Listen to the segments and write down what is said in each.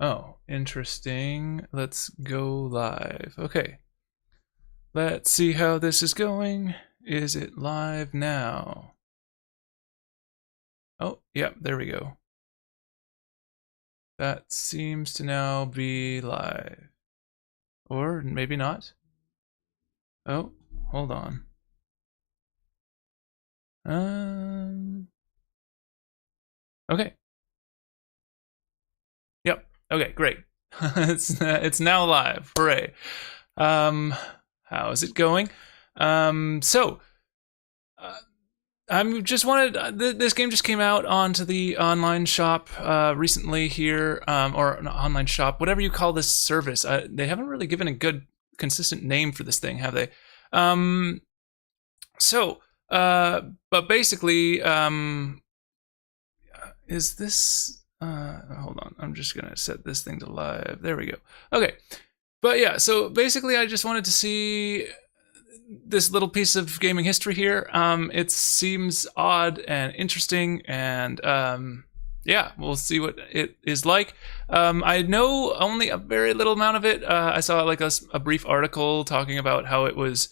Oh, interesting. Let's go live. Okay. Let's see how this is going. Is it live now? Oh, yeah, there we go. That seems to now be live. Or maybe not. Oh, hold on. Okay. Yep. Okay, great. it's now live. Hooray. Um, how's it going? So I'm just wanted. This game just came out onto the online shop recently here, or an online shop, whatever you call this service. They haven't really given a good, consistent name for this thing, have they? Um, so, but basically, is this? Hold on, I'm just gonna set this thing to live. There we go. Okay, but yeah, so basically, I just wanted to see this little piece of gaming history here. It seems odd and interesting, and yeah, we'll see what it is like. I know only a very little amount of it. I saw like a brief article talking about how it was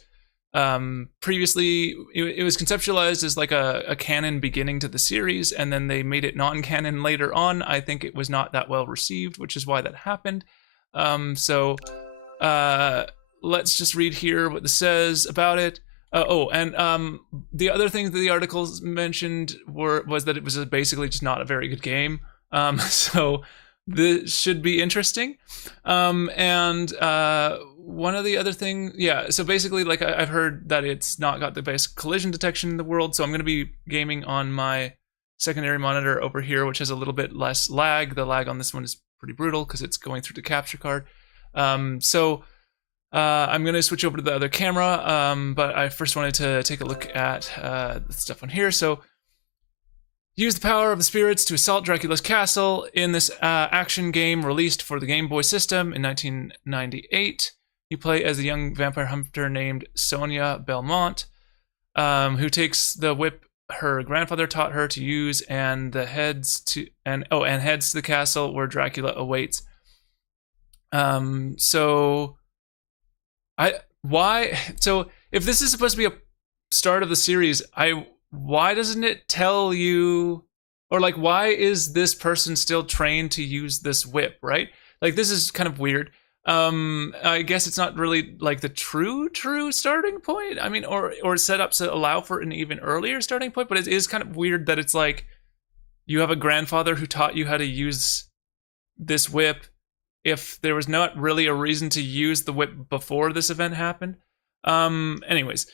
previously it was conceptualized as like a canon beginning to the series, and then they made it non-canon later on. I think it was not that well received, which is why that happened. So uh let's just read here what this says about it. The other thing that the articles mentioned was that it was basically just not a very good game. So this should be interesting. And one of the other thing, yeah. So basically, like I've heard that it's not got the best collision detection in the world. So I'm going to be gaming on my secondary monitor over here, which has a little bit less lag. The lag on this one is pretty brutal because it's going through the capture card. I'm going to switch over to the other camera, but I first wanted to take a look at the stuff on here. So, use the power of the spirits to assault Dracula's castle in this action game released for the Game Boy system in 1998. You play as a young vampire hunter named Sonia Belmont, who takes the whip her grandfather taught her to use and heads to the castle where Dracula awaits. So if this is supposed to be a start of the series, why doesn't it tell you, or like why is this person still trained to use this whip, right? Like this is kind of weird. I guess it's not really like the true starting point. I mean, or setups that allow for an even earlier starting point, but it is kind of weird that it's like you have a grandfather who taught you how to use this whip if there was not really a reason to use the whip before this event happened. Anyways,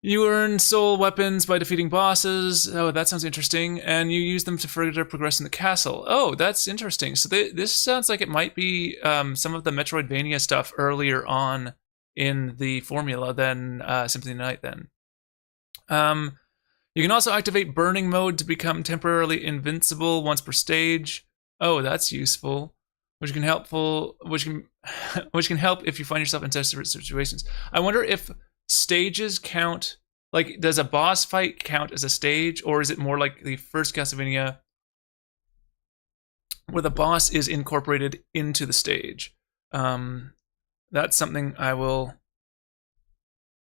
you earn soul weapons by defeating bosses. Oh, that sounds interesting. And you use them to further progress in the castle. Oh, that's interesting. So this sounds like it might be some of the Metroidvania stuff earlier on in the formula than Symphony of the Night then. You can also activate burning mode to become temporarily invincible once per stage. Oh, that's useful. Which can help if you find yourself in desperate situations. I wonder if stages count. Like, does a boss fight count as a stage, or is it more like the first Castlevania, where the boss is incorporated into the stage? That's something I will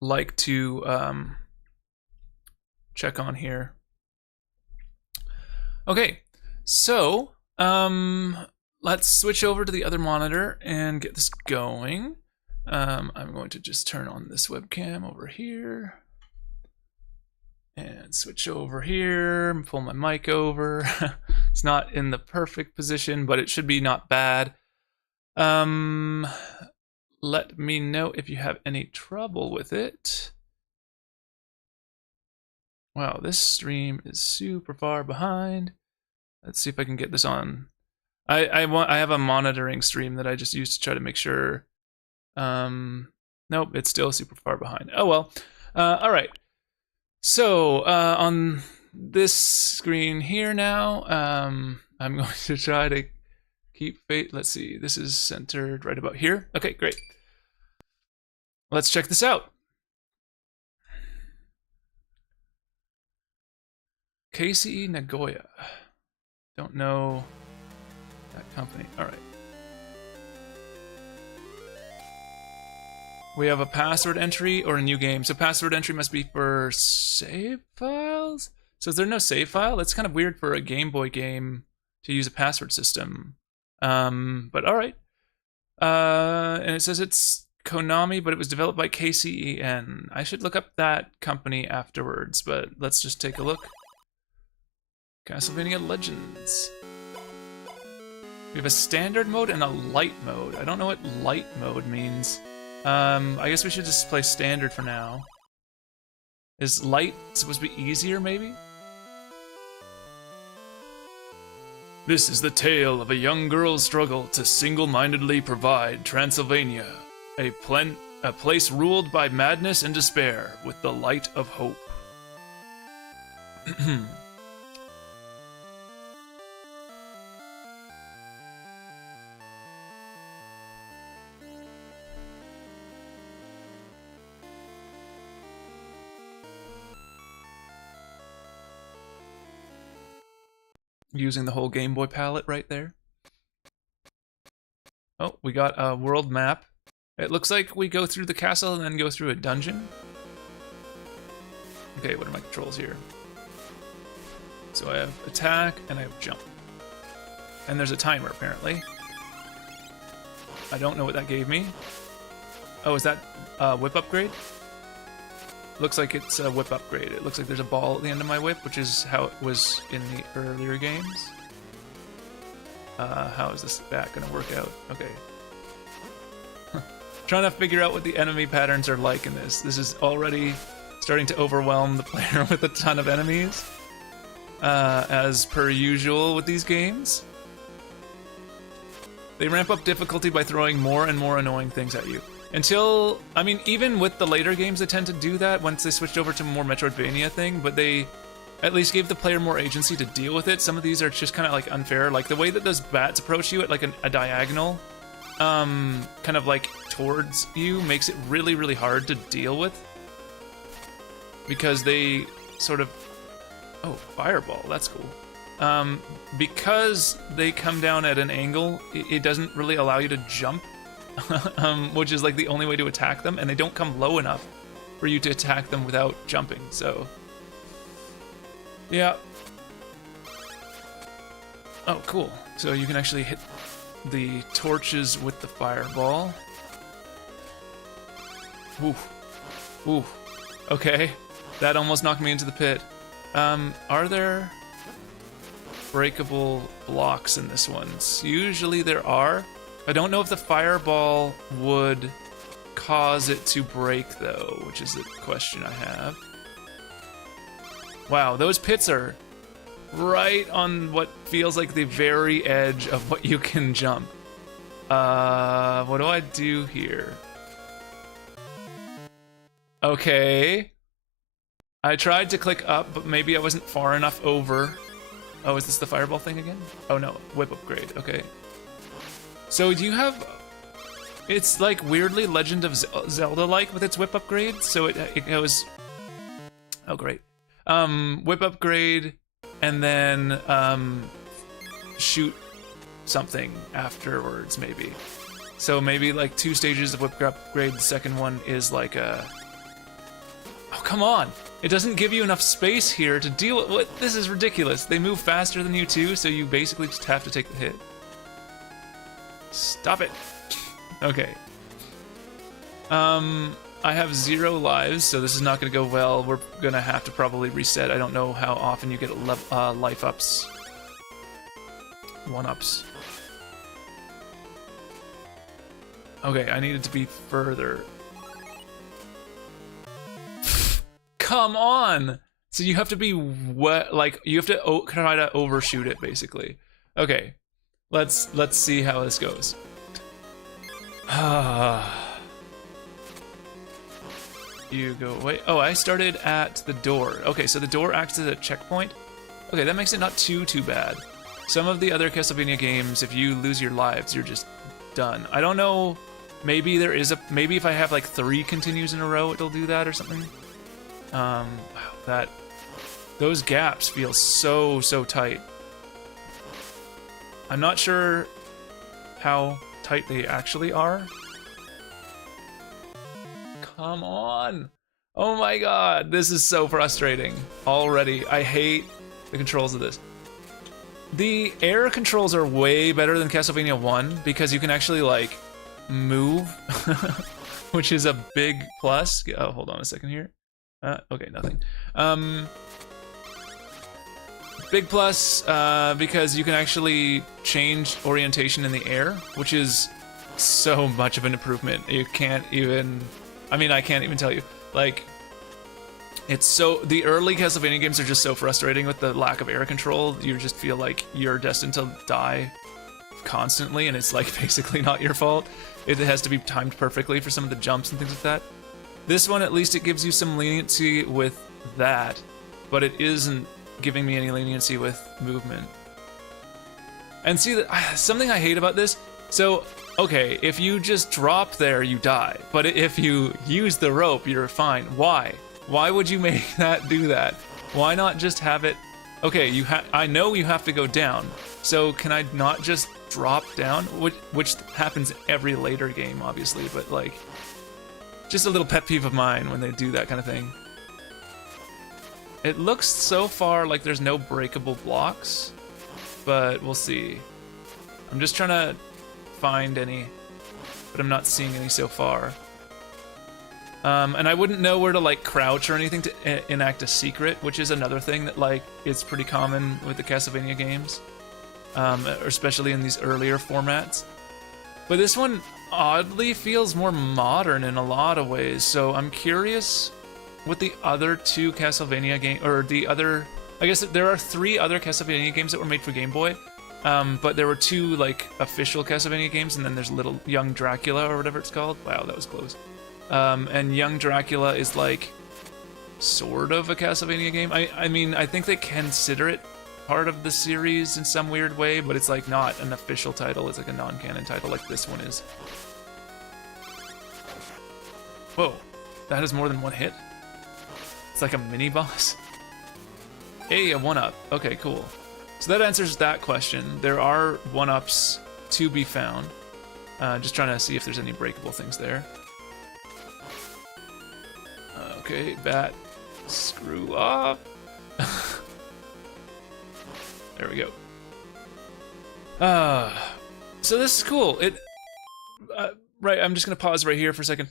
like to check on here. Okay, so let's switch over to the other monitor and get this going. I'm going to just turn on this webcam over here and switch over here and pull my mic over. It's not in the perfect position, but it should be not bad. Let me know if you have any trouble with it. Wow, this stream is super far behind. Let's see if I can get this on. I have a monitoring stream that I just use to try to make sure. Nope, it's still super far behind. Oh well. All right. So on this screen here now, I'm going to try to keep fate. Let's see. This is centered right about here. Okay, great. Let's check this out. KCE Nagoya. Don't know that company. All right. We have a password entry or a new game. So password entry must be for save files? So is there no save file? That's kind of weird for a Game Boy game to use a password system. But all right. And it says it's Konami, but it was developed by KCEN. I should look up that company afterwards, but let's just take a look. Castlevania Legends. We have a standard mode and a light mode. I don't know what light mode means. I guess we should just play standard for now. Is light supposed to be easier, maybe? This is the tale of a young girl's struggle to single-mindedly provide Transylvania, a place ruled by madness and despair with the light of hope. Using the whole Game Boy palette right there. Oh, we got a world map. It looks like we go through the castle and then go through a dungeon. Okay, what are my controls here? So I have attack and I have jump. And there's a timer, apparently. I don't know what that gave me. Oh, is that whip upgrade? Looks like it's a whip upgrade. It looks like there's a ball at the end of my whip, which is how it was in the earlier games. How is this bat gonna work out? Okay. Trying to figure out what the enemy patterns are like in this. This is already starting to overwhelm the player with a ton of enemies. As per usual with these games. They ramp up difficulty by throwing more and more annoying things at you. Until, I mean, even with the later games, they tend to do that once they switched over to more Metroidvania thing, but they at least gave the player more agency to deal with it. Some of these are just kind of like unfair, like the way that those bats approach you at like a diagonal, kind of like towards you, makes it really, really hard to deal with. Because they sort of, oh, fireball, that's cool. Because they come down at an angle, it doesn't really allow you to jump. Which is like the only way to attack them, and they don't come low enough for you to attack them without jumping, so yeah. Oh, cool. So you can actually hit the torches with the fireball. Ooh. Ooh. Okay. That almost knocked me into the pit. Are there breakable blocks in this one? Usually there are. I don't know if the fireball would cause it to break, though, which is the question I have. Wow, those pits are right on what feels like the very edge of what you can jump. What do I do here? Okay. I tried to click up, but maybe I wasn't far enough over. Oh, is this the fireball thing again? Oh no, whip upgrade, okay. So do you have, it's like weirdly Legend of Zelda-like with its whip upgrade. So it goes, oh great. Whip upgrade and then shoot something afterwards maybe. So maybe like 2 stages of whip upgrade, the second one is like a, oh come on. It doesn't give you enough space here to deal with, what? This is ridiculous. They move faster than you too, so you basically just have to take the hit. Stop it. Okay. I have 0 lives, so this is not going to go well. We're going to have to probably reset. I don't know how often you get life ups. 1-ups. Okay, I need it to be further. Come on! So you have to be wet, like, you have to try to overshoot it, basically. Okay. Let's see how this goes. You go away. Oh, I started at the door. Okay, so the door acts as a checkpoint. Okay, that makes it not too bad. Some of the other Castlevania games, if you lose your lives, you're just done. I don't know. Maybe there is a, maybe if I have like 3 continues in a row, it'll do that or something. Wow, those gaps feel so tight. I'm not sure how tight they actually are. come on. Oh my god, this is so frustrating already. I hate the controls of this. The air controls are way better than Castlevania 1 because you can actually like move, which is a big plus. Oh, hold on a second here. Okay, nothing. Big plus because you can actually change orientation in the air, which is so much of an improvement. You can't even, I mean, I can't even tell you. Like, it's so, the early Castlevania games are just so frustrating with the lack of air control. You just feel like you're destined to die constantly, and it's like basically not your fault. It has to be timed perfectly for some of the jumps and things like that. This one, at least it gives you some leniency with that, but it isn't giving me any leniency with movement. And see, something I hate about this, so, okay, if you just drop there, you die. But if you use the rope, you're fine. Why? Why would you make that do that? Why not just have it... Okay, I know you have to go down, so can I not just drop down? Which happens every later game, obviously, but like... Just a little pet peeve of mine when they do that kind of thing. It looks so far like there's no breakable blocks, but we'll see. I'm just trying to find any, but I'm not seeing any so far. And I wouldn't know where to like crouch or anything to enact a secret, which is another thing that like is pretty common with the Castlevania games, especially in these earlier formats. But this one oddly feels more modern in a lot of ways, so I'm curious with the other two Castlevania games, or the other, I guess there are 3 other Castlevania games that were made for Game Boy, but there were 2 like official Castlevania games, and then there's Little Young Dracula or whatever it's called. Wow, that was close. And Young Dracula is like sort of a Castlevania game. I mean, I think they consider it part of the series in some weird way, but it's like not an official title. It's like a non-canon title like this one is. Whoa, that is more than one hit? It's like a mini boss. Hey, a 1-up. Okay, cool. So that answers that question. There are 1-ups to be found. Just trying to see if there's any breakable things there. Okay, bat. Screw off. There we go. So this is cool. Right, I'm just gonna pause right here for a second.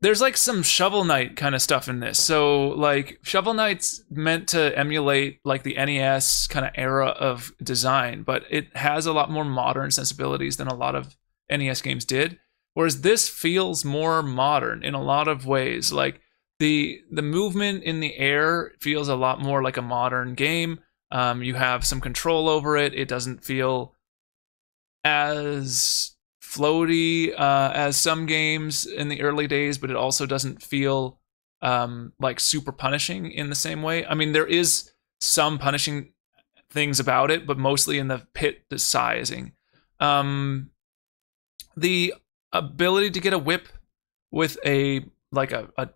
There's like some Shovel Knight kind of stuff in this. So like Shovel Knight's meant to emulate like the NES kind of era of design, but it has a lot more modern sensibilities than a lot of NES games did. Whereas this feels more modern in a lot of ways. Like the movement in the air feels a lot more like a modern game. You have some control over it. It doesn't feel as floaty as some games in the early days, but it also doesn't feel like super punishing in the same way. I mean, there is some punishing things about it, but mostly in the pit sizing. The ability to get a whip with a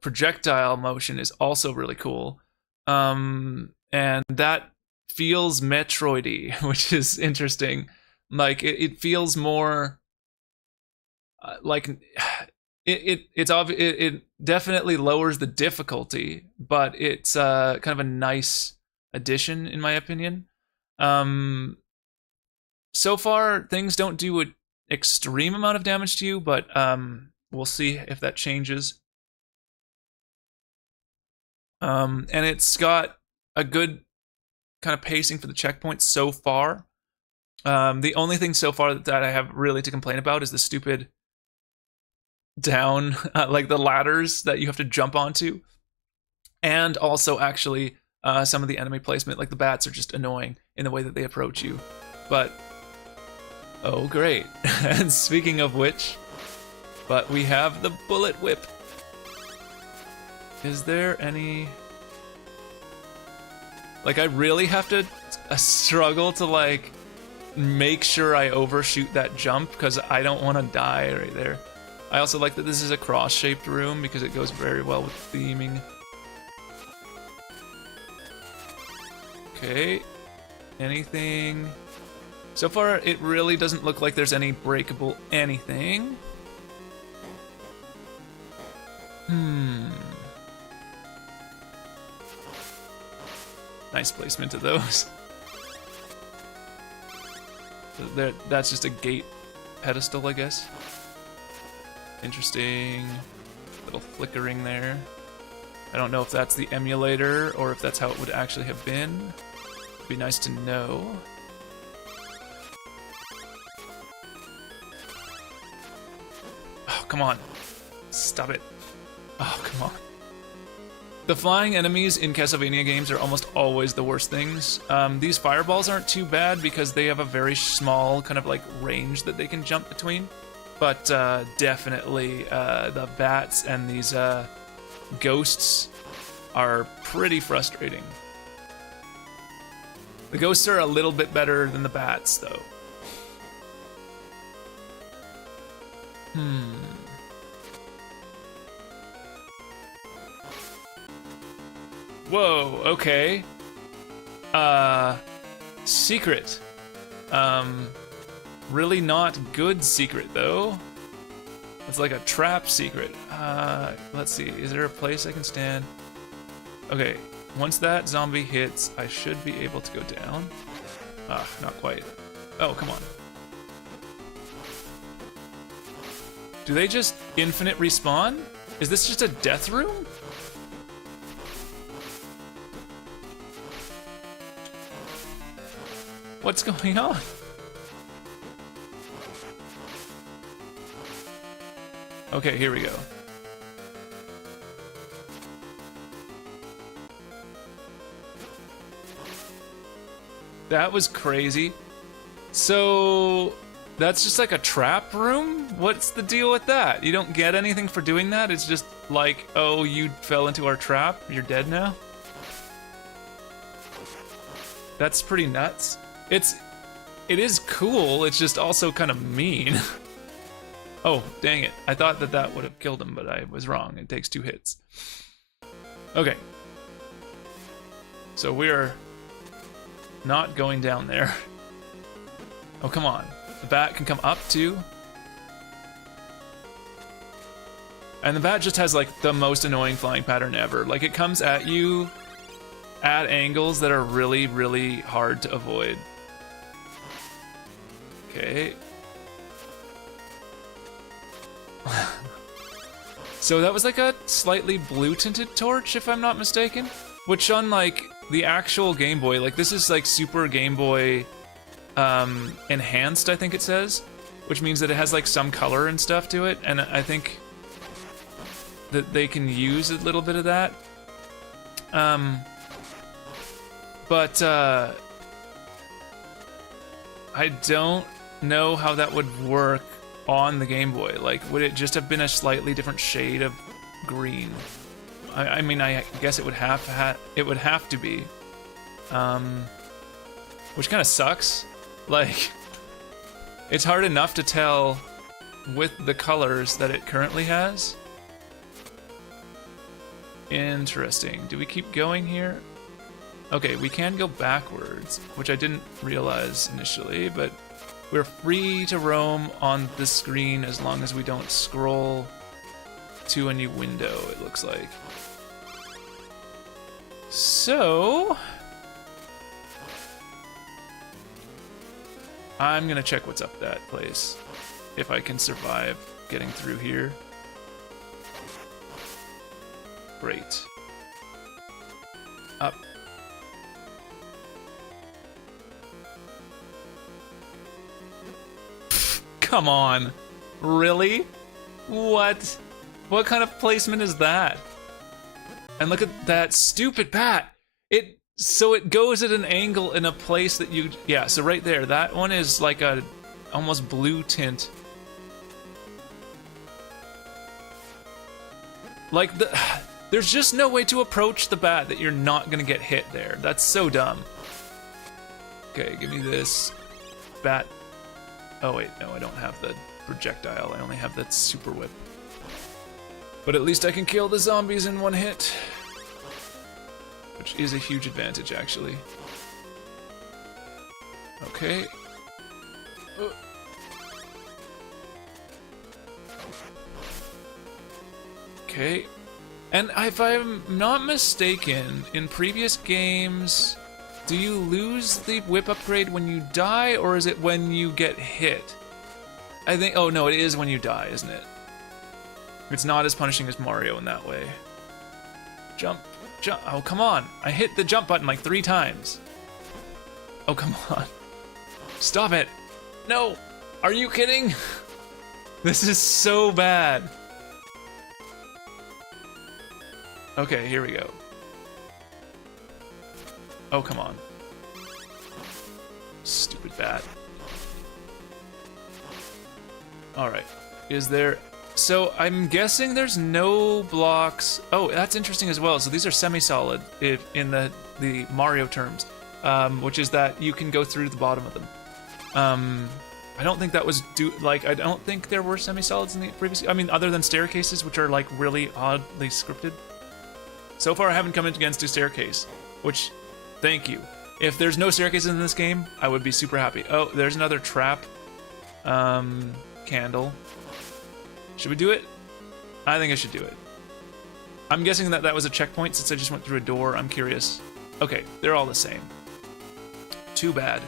projectile motion is also really cool, and that feels Metroid-y, which is interesting. Like it feels more like it definitely lowers the difficulty, but it's kind of a nice addition in my opinion. So far things don't do an extreme amount of damage to you, but we'll see if that changes. And it's got a good kind of pacing for the checkpoints so far. The only thing so far that I have really to complain about is the stupid down, like the ladders that you have to jump onto, and also actually some of the enemy placement, like the bats are just annoying in the way that they approach you. But oh great. And speaking of which, but we have the bullet whip. Is there any, like, I really have to struggle to like make sure I overshoot that jump because I don't want to die right there. I also like that this is a cross-shaped room because it goes very well with theming. Okay, anything? So far, it really doesn't look like there's any breakable anything. Nice placement of those. That's just a gate pedestal, I guess. Interesting. Little flickering there. I don't know if that's the emulator or if that's how it would actually have been. It'd be nice to know. Oh, come on. Stop it. Oh, come on. The flying enemies in Castlevania games are almost always the worst things. These fireballs aren't too bad because they have a very small kind of like range that they can jump between. But definitely the bats and these ghosts are pretty frustrating. The ghosts are a little bit better than the bats, though. Whoa, okay. Secret. Really not good secret, though. It's like a trap secret. Let's see, is there a place I can stand? Okay, once that zombie hits, I should be able to go down. Not quite. Oh, come on. Do they just infinite respawn? Is this just a death room? What's going on? Okay, here we go. That was crazy. So that's just like a trap room? What's the deal with that? You don't get anything for doing that? It's just like, oh, you fell into our trap, you're dead now? That's pretty nuts. It is cool, it's just also kind of mean. Oh, dang it. I thought that would have killed him, but I was wrong. It takes 2 hits. Okay. So we're not going down there. Oh, come on. The bat can come up too. And the bat just has like the most annoying flying pattern ever. Like it comes at you at angles that are really, really hard to avoid. Okay. So that was like a slightly blue tinted torch, if I'm not mistaken. Which on like the actual Game Boy, like this is like Super Game Boy enhanced, I think it says. Which means that it has like some color and stuff to it. And I think that they can use a little bit of that. But I don't know how that would work on the Game Boy. Like, would it just have been a slightly different shade of green? I mean, I guess it would have to be, which kind of sucks. Like, it's hard enough to tell with the colors that it currently has. Interesting. Do we keep going here? Okay, we can go backwards, which I didn't realize initially, but we're free to roam on the screen as long as we don't scroll to a new window, it looks like. So I'm gonna check what's up that place, if I can survive getting through here. Great. Up. Come on. Really? What? What kind of placement is that? And look at that stupid bat. So it goes at an angle in a place that you... Yeah, so right there. That one is like a almost blue tint. Like, there's just no way to approach the bat that you're not gonna get hit there. That's so dumb. Okay, give me this bat. Oh wait, no, I don't have the projectile. I only have that super whip. But at least I can kill the zombies in one hit. Which is a huge advantage, actually. Okay. Okay. And if I'm not mistaken, in previous games, do you lose the whip upgrade when you die, or is it when you get hit? I think, oh no, it is when you die, isn't it? It's not as punishing as Mario in that way. Jump, jump, oh come on. I hit the jump button like 3 times. Oh, come on. Stop it. No, are you kidding? This is so bad. Okay, here we go. Oh, come on. Stupid bat. Alright. Is there... So, I'm guessing there's no blocks... Oh, that's interesting as well. So these are semi-solid in the Mario terms. Which is that you can go through the bottom of them. I don't think that was... I don't think there were semi-solids in the previous... I mean, other than staircases, which are, like, really oddly scripted. So far, I haven't come against a staircase, which... Thank you. If there's no staircases in this game, I would be super happy. Oh, there's another trap. Candle. Should we do it? I think I should do it. I'm guessing that that was a checkpoint since I just went through a door. I'm curious. Okay, they're all the same. Too bad.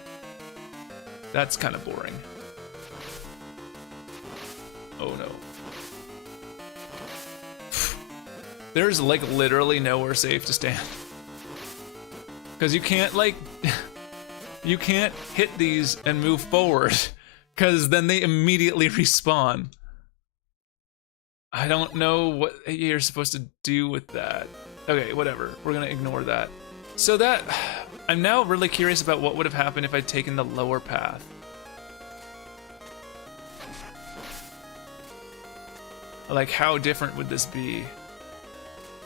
That's kind of boring. Oh no. There's like literally nowhere safe to stand. Because you can't like, you can't hit these and move forward, because then they immediately respawn. I don't know what you're supposed to do with that. Okay, whatever, we're gonna ignore that. So that, I'm now really curious about what would have happened if I'd taken the lower path. Like, how different would this be?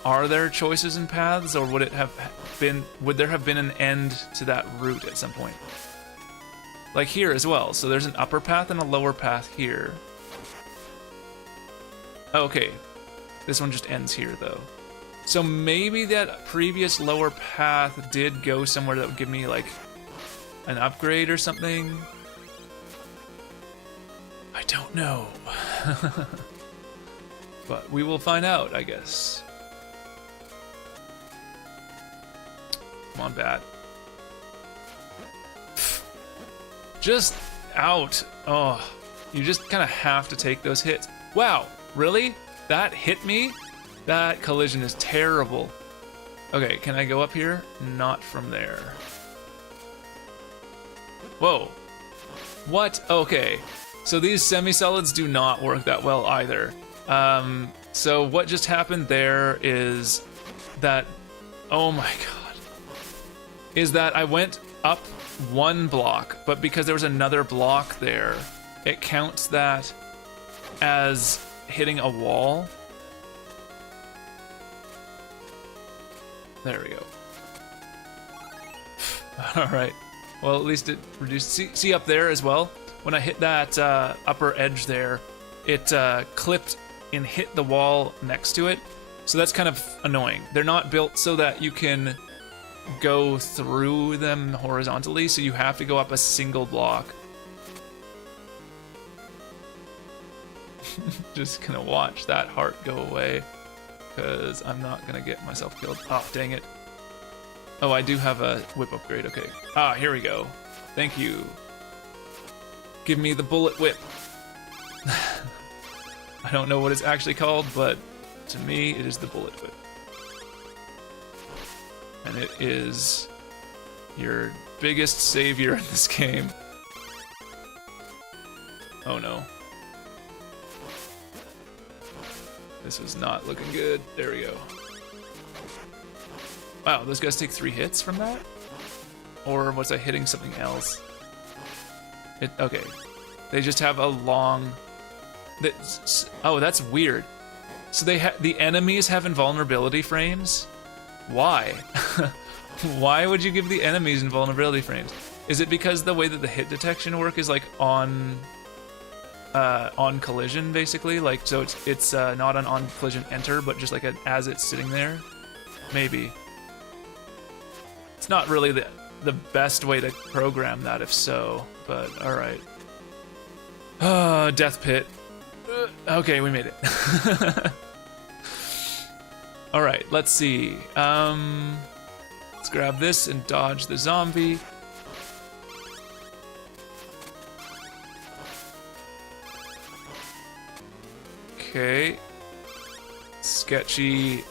Are there choices in paths, or would there have been an end to that route at some point? Like here as well, so there's an upper path and a lower path here. Okay, this one just ends here though. So maybe that previous lower path did go somewhere that would give me like an upgrade or something? I don't know. But we will find out, I guess. Come on, bat. Just out. Oh, you just kind of have to take those hits. Wow, really? That hit me? That collision is terrible. Okay, can I go up here? Not from there. Whoa. What? Okay. So these semi-solids do not work that well either. So what just happened there is that... Oh my god. Is that I went up 1 block, but because there was another block there, it counts that as hitting a wall. There we go. Alright. Well, at least it reduced... See up there as well? When I hit that upper edge there, it clipped and hit the wall next to it. So that's kind of annoying. They're not built so that you can go through them horizontally, so you have to go up a single block. Just gonna watch that heart go away, because I'm not gonna get myself killed. Oh, dang it. Oh, I do have a whip upgrade, okay. Ah, here we go. Thank you. Give me the bullet whip. I don't know what it's actually called, but to me, it is the bullet whip. And it is your biggest savior in this game. Oh no. This was not looking good. There we go. Wow, those guys take 3 hits from that? Or was I hitting something else? Okay. They just have a long... Oh, that's weird. So the enemies have invulnerability frames? Why? Why would you give the enemies invulnerability frames? Is it because the way that the hit detection work is like on collision basically? Like, so it's not an on collision enter, but just like as it's sitting there? Maybe. It's not really the best way to program that if so, but alright. Death pit. Okay, we made it. All right, let's see. Let's grab this and dodge the zombie. Okay. Sketchy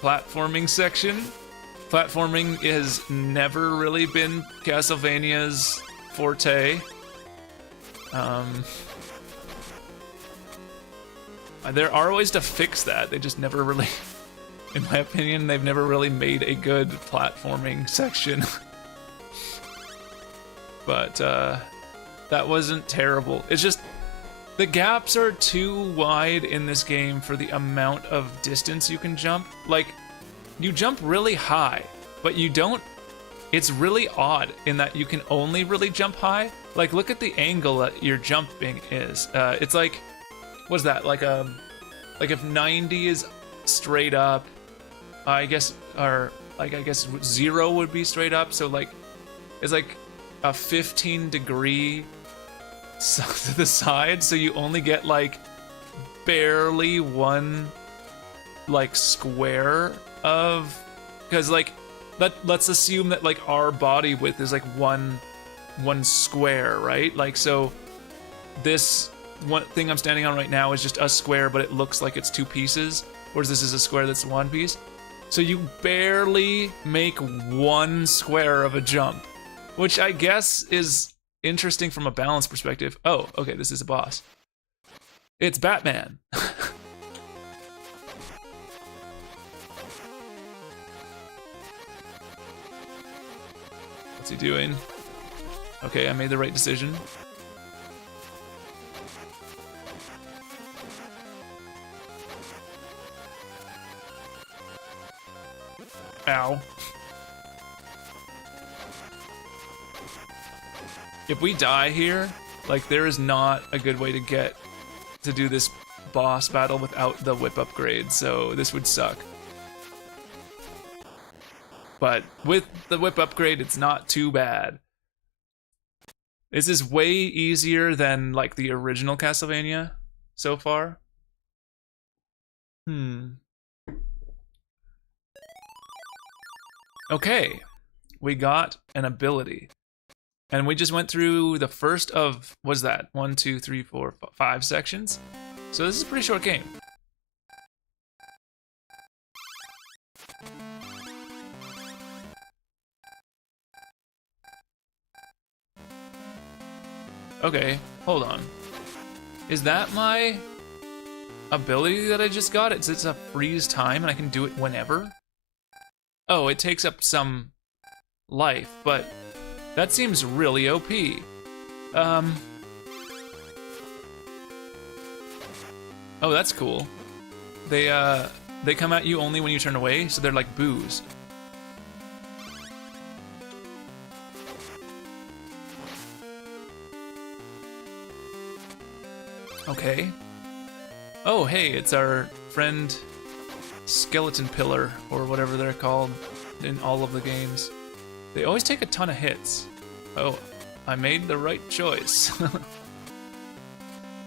platforming section. Platforming has never really been Castlevania's forte. There are ways to fix that. They just never really, in my opinion, they've never really made a good platforming section. But that wasn't terrible. It's just the gaps are too wide in this game for the amount of distance you can jump. Like, you jump really high, but you don't. It's really odd in that you can only really jump high. Like, look at the angle that your jumping is. It's like, what's that? Like if 90 is straight up, I guess, or like I guess 0 would be straight up. So like, it's like a 15-degree to the side. So you only get like barely one like square of, because like let's assume that like our body width is like one square, right? Like, so this one thing I'm standing on right now is just a square, but it looks like it's 2 pieces, whereas this is a square that's 1 piece. So you barely make 1 square of a jump, which I guess is interesting from a balance perspective. Oh, okay, this is a boss. It's Batman. What's he doing? Okay, I made the right decision. Ow. If we die here, like, there is not a good way to get to do this boss battle without the whip upgrade, so this would suck. But with the whip upgrade, it's not too bad. This is way easier than, like, the original Castlevania so far. Okay, we got an ability. And we just went through the first of, what's that? 1, 2, 3, 4, 5 sections. So this is a pretty short game. Okay, hold on. Is that my ability that I just got? It's a freeze time and I can do it whenever? Oh, it takes up some life, but that seems really OP. Oh, that's cool. They come at you only when you turn away, so they're like boos. Okay. Oh, hey, it's our friend Skeleton Pillar, or whatever they're called in all of the games. They always take a ton of hits. Oh, I made the right choice.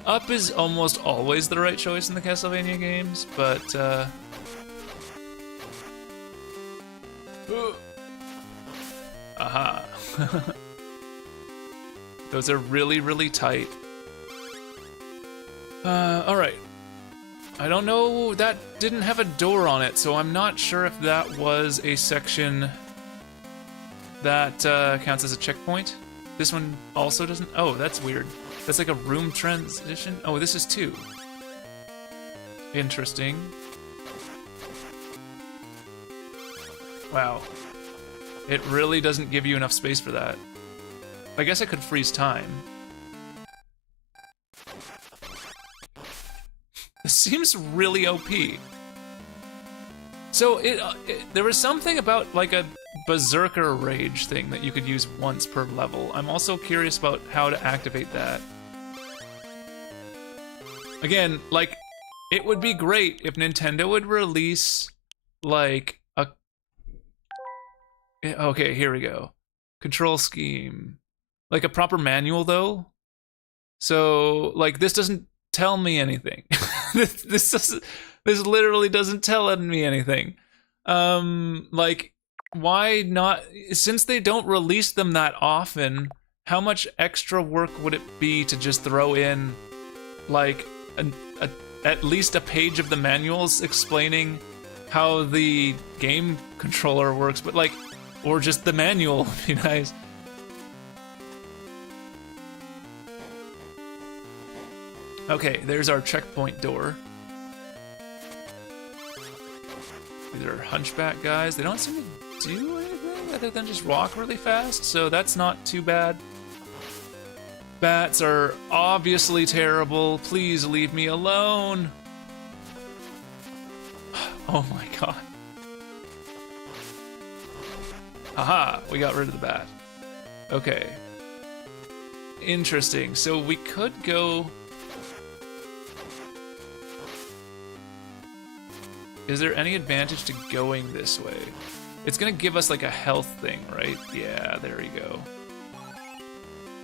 Up is almost always the right choice in the Castlevania games, but aha. Those are really, really tight. Alright. I don't know, that didn't have a door on it, so I'm not sure if that was a section that counts as a checkpoint. This one also doesn't. Oh, that's weird. That's like a room transition. Oh, this is 2. Interesting. Wow. It really doesn't give you enough space for that. I guess I could freeze time. This seems really OP. So there was something about like a Berserker Rage thing that you could use once per level. I'm also curious about how to activate that. Again, like, it would be great if Nintendo would release like a... Okay, here we go. Control scheme. Like a proper manual though. So like this doesn't tell me anything. This literally doesn't tell me anything. Like, why not? Since they don't release them that often, how much extra work would it be to just throw in, like, at least a page of the manuals explaining how the game controller works, but like, or just the manual would be nice. Okay, there's our checkpoint door. These are hunchback guys. They don't seem to do anything other than just walk really fast, so that's not too bad. Bats are obviously terrible. Please leave me alone. Oh my god. Aha, we got rid of the bat. Okay. Interesting. So we could go... Is there any advantage to going this way? It's gonna give us like a health thing, right? Yeah, there you go.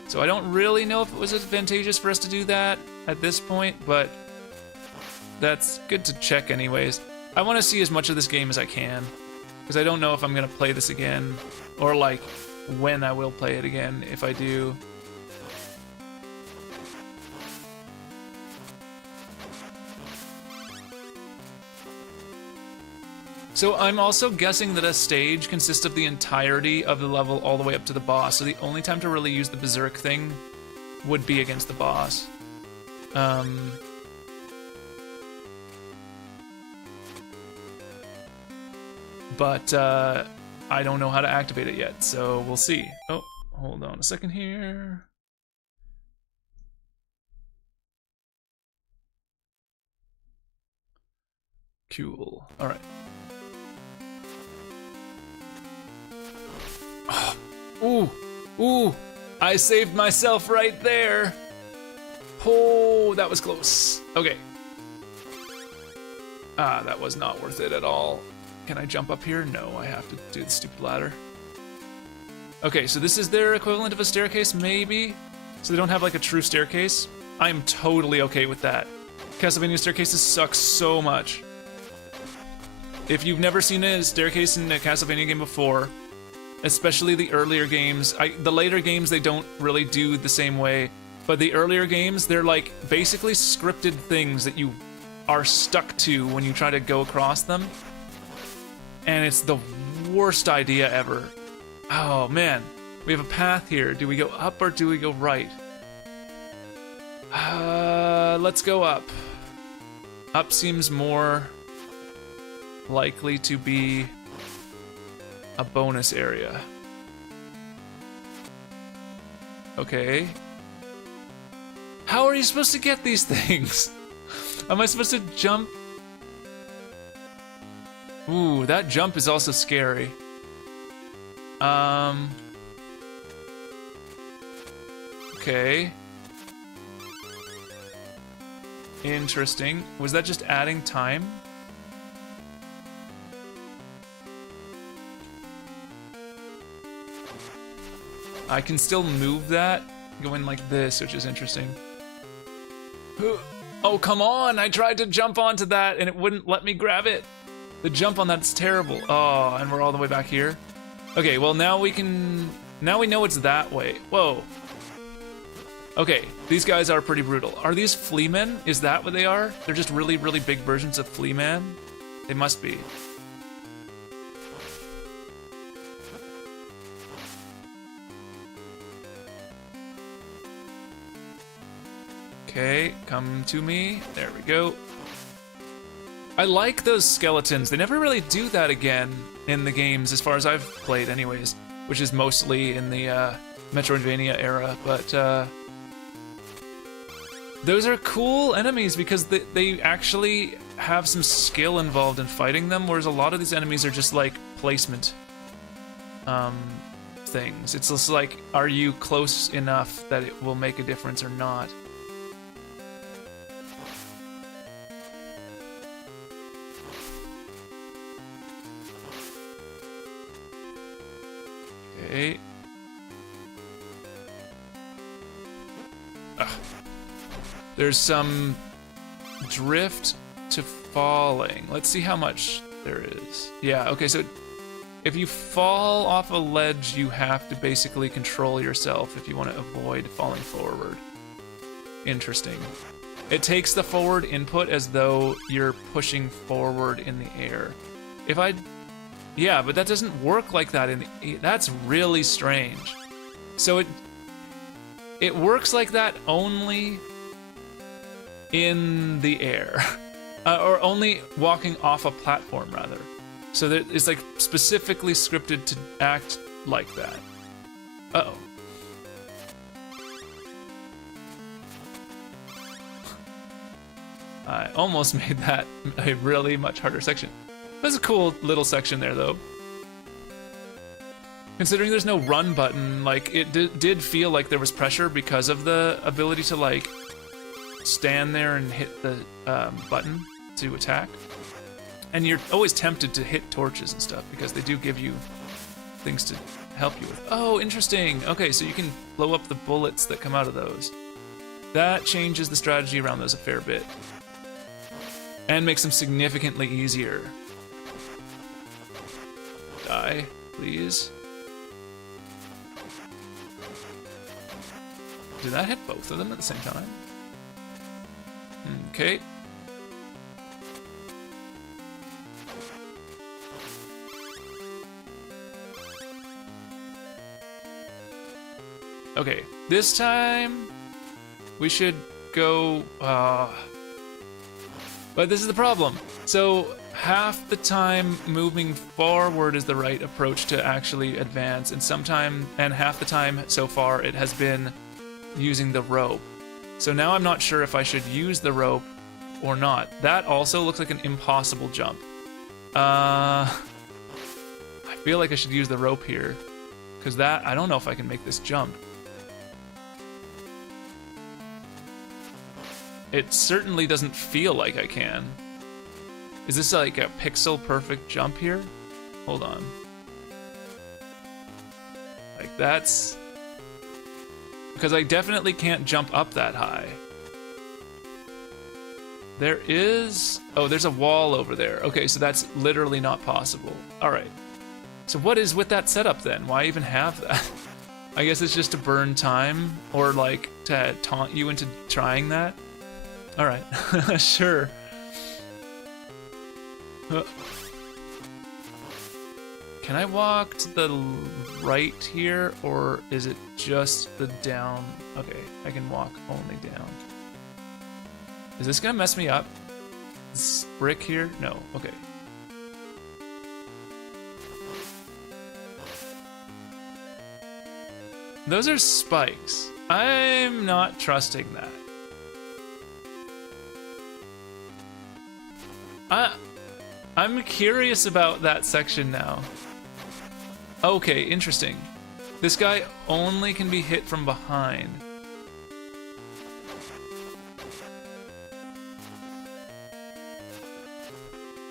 So I don't really know if it was advantageous for us to do that at this point, but that's good to check anyways. I want to see as much of this game as I can, because I don't know if I'm gonna play this again, or like when I will play it again, if I do. So I'm also guessing that a stage consists of the entirety of the level all the way up to the boss, so the only time to really use the berserk thing would be against the boss. But I don't know how to activate it yet, so we'll see. Oh, hold on a second here. Cool. All right. Ooh, ooh, I saved myself right there. Oh, that was close. Okay. Ah, that was not worth it at all. Can I jump up here? No, I have to do the stupid ladder. Okay, so this is their equivalent of a staircase, maybe? So they don't have like a true staircase? I'm totally okay with that. Castlevania staircases suck so much. If you've never seen a staircase in a Castlevania game before, especially the earlier games. The later games, they don't really do the same way, but the earlier games, they're like basically scripted things that you are stuck to when you try to go across them. And it's the worst idea ever. Oh man, we have a path here. Do we go up or do we go right? Let's go up. Up seems more likely to be a bonus area. Okay. How are you supposed to get these things? Am I supposed to jump? Ooh, that jump is also scary. Okay. Interesting. Was that just adding time? I can still move that going like this, which is interesting. Oh, come on! I tried to jump onto that and it wouldn't let me grab it. The jump on that's terrible. Oh, and we're all the way back here. Okay, well now we know it's that way. Whoa. Okay, these guys are pretty brutal. Are these flea men? Is that what they are? They're just really, really big versions of flea man? They must be. Okay, come to me. There we go. I like those skeletons. They never really do that again in the games, as far as I've played anyways, which is mostly in the Metroidvania era, but those are cool enemies because they actually have some skill involved in fighting them, whereas a lot of these enemies are just like placement things. It's just like, are you close enough that it will make a difference or not? Okay. There's some drift to falling. Let's see how much there is. Yeah, okay, so if you fall off a ledge, you have to basically control yourself if you want to avoid falling forward. Interesting. It takes the forward input as though you're pushing forward in the air. Yeah, but that doesn't work like that that's really strange. So it works like that only in the air. Or only walking off a platform, rather. So that it's like specifically scripted to act like that. Uh-oh. I almost made that a really much harder section. That's a cool little section there, though. Considering there's no run button, like, it did feel like there was pressure because of the ability to, like, stand there and hit the button to attack. And you're always tempted to hit torches and stuff because they do give you things to help you with. Oh, interesting. Okay, so you can blow up the bullets that come out of those. That changes the strategy around those a fair bit. And makes them significantly easier. Die, please. Did that hit both of them at the same time? Okay. Okay, this time we should go, but this is the problem. So half the time moving forward is the right approach to actually advance, and half the time so far it has been using the rope. So now I'm not sure if I should use the rope or not. That also looks like an impossible jump. I feel like I should use the rope here, because I don't know if I can make this jump. It certainly doesn't feel like I can. Is this like a pixel perfect jump here? Hold on. Like that's... Because I definitely can't jump up that high. There is... Oh, there's a wall over there. Okay, so that's literally not possible. All right. So what is with that setup then? Why even have that? I guess it's just to burn time or like to taunt you into trying that. All right, sure. Can I walk to the right here, or is it just the down? Okay, I can walk only down. Is this gonna mess me up? This brick here? No, okay. Those are spikes. I'm not trusting that. I'm curious about that section now. Okay, interesting. This guy only can be hit from behind.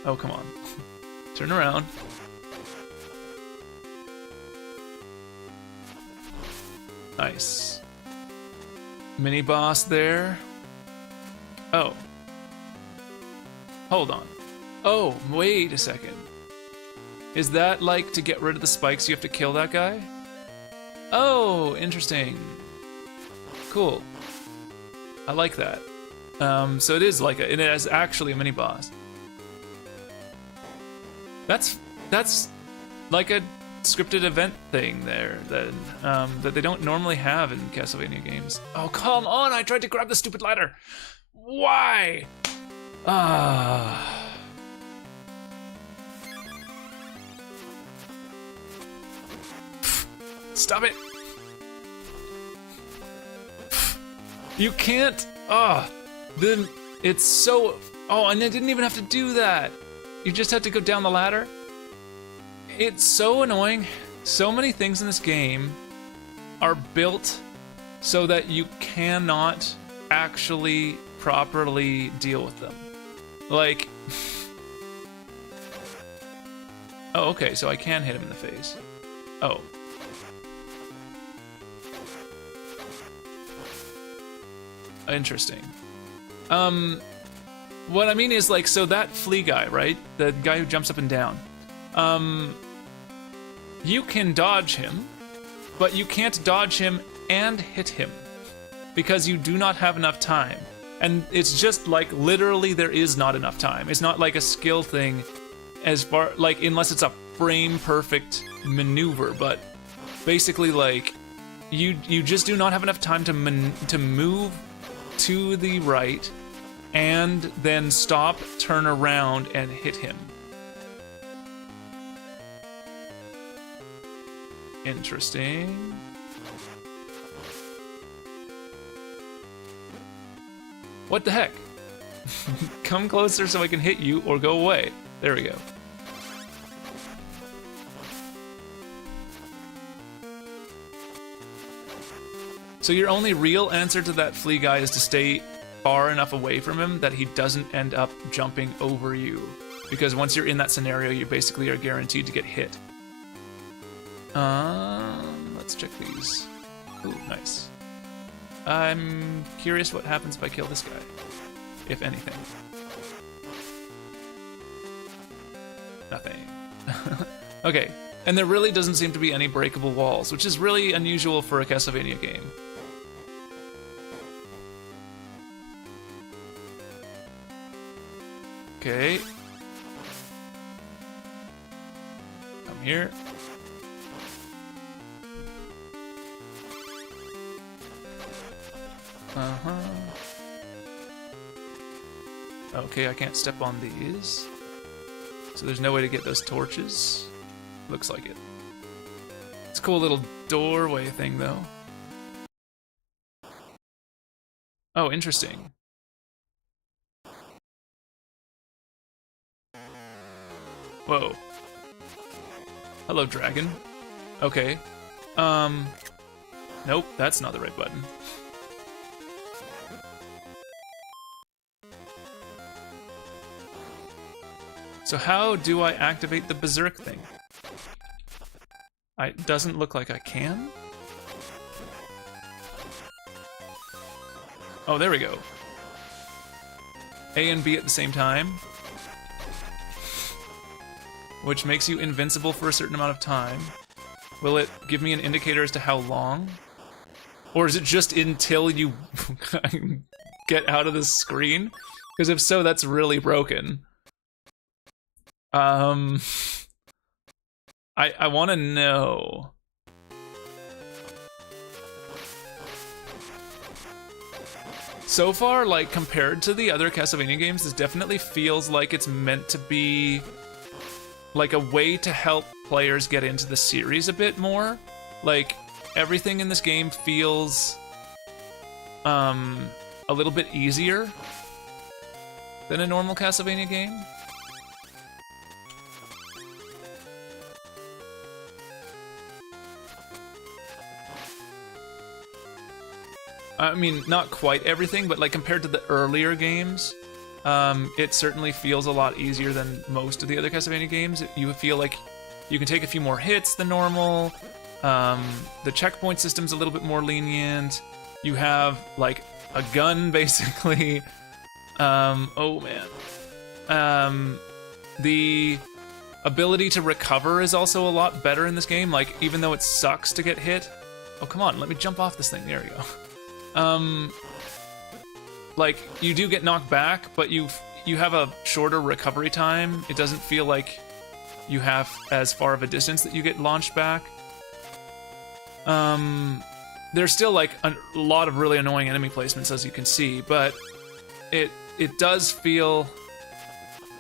Oh, come on. Turn around. Nice. Mini boss there. Oh. Hold on. Oh, wait a second. Is that like to get rid of the spikes you have to kill that guy? Oh, interesting. Cool. I like that. So it is like it is actually a mini boss. That's like a scripted event thing there that they don't normally have in Castlevania games. Oh, come on, I tried to grab the stupid ladder. Why? Stop it. You can't. Then it's so. Oh, and I didn't even have to do that. You just had to go down the ladder. It's so annoying. So many things in this game are built so that you cannot actually properly deal with them. Like, oh, okay, so I can hit him in the face. Oh. Interesting. what I mean is, like, so that flea guy, right? The guy who jumps up and down. You can dodge him, but you can't dodge him and hit him because you do not have enough time. And it's just like, literally, there is not enough time. It's not like a skill thing as far, like, unless it's a frame perfect maneuver, but basically, like, you just do not have enough time to move to the right and then stop, turn around, and hit him. Interesting. What the heck? Come closer so I can hit you, or go away. There we go. So your only real answer to that flea guy is to stay far enough away from him that he doesn't end up jumping over you. Because once you're in that scenario, you basically are guaranteed to get hit. Let's check these. Ooh, nice. I'm curious what happens if I kill this guy, if anything. Nothing. Okay, and there really doesn't seem to be any breakable walls, which is really unusual for a Castlevania game. Okay. Come here. Okay, I can't step on these. So there's no way to get those torches. Looks like it. It's a cool little doorway thing, though. Oh, interesting. Whoa. Hello, dragon. Okay. Nope, that's not the right button. So how do I activate the berserk thing? It doesn't look like I can. Oh, there we go. A and B at the same time. Which makes you invincible for a certain amount of time. Will it give me an indicator as to how long? Or is it just until you get out of the screen? Because if so, that's really broken. I want to know. So far, like, compared to the other Castlevania games, this definitely feels like it's meant to be like a way to help players get into the series a bit more. Like, everything in this game feels a little bit easier than a normal Castlevania game. I mean, not quite everything, but like compared to the earlier games, it certainly feels a lot easier than most of the other Castlevania games. You feel like you can take a few more hits than normal. The checkpoint system's a little bit more lenient. You have like a gun, basically. Oh man. The ability to recover is also a lot better in this game. Like, even though it sucks to get hit. Oh, come on, let me jump off this thing. There we go. Like, you do get knocked back, but you have a shorter recovery time. It doesn't feel like you have as far of a distance that you get launched back. There's still like a lot of really annoying enemy placements, as you can see, but it does feel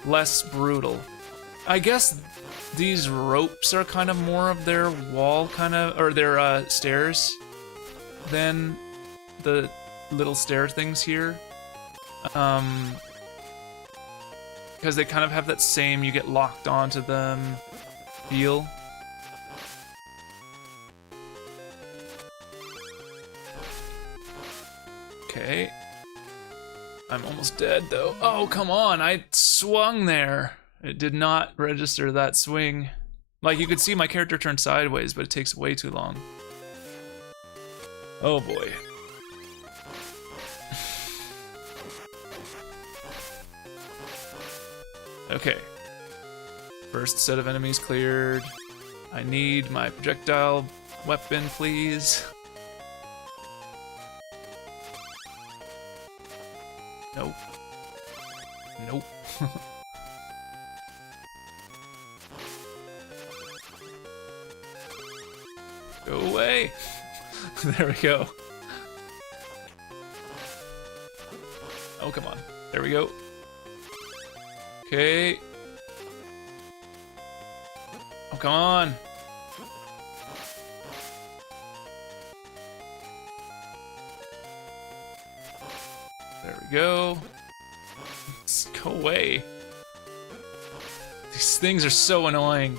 less brutal. I guess these ropes are kind of more of their wall or their stairs than the little stair things here, because they kind of have that same you get locked onto them feel. Okay, I'm almost dead though. Oh, come on, I swung there. It did not register that swing. Like, you could see my character turn sideways, but it takes way too long. Oh boy. Okay. First set of enemies cleared. I need my projectile weapon, please. Nope. Nope. Go away. There we go. Oh, come on. There we go. Okay. Oh, come on. There we go. Let's go away. These things are so annoying.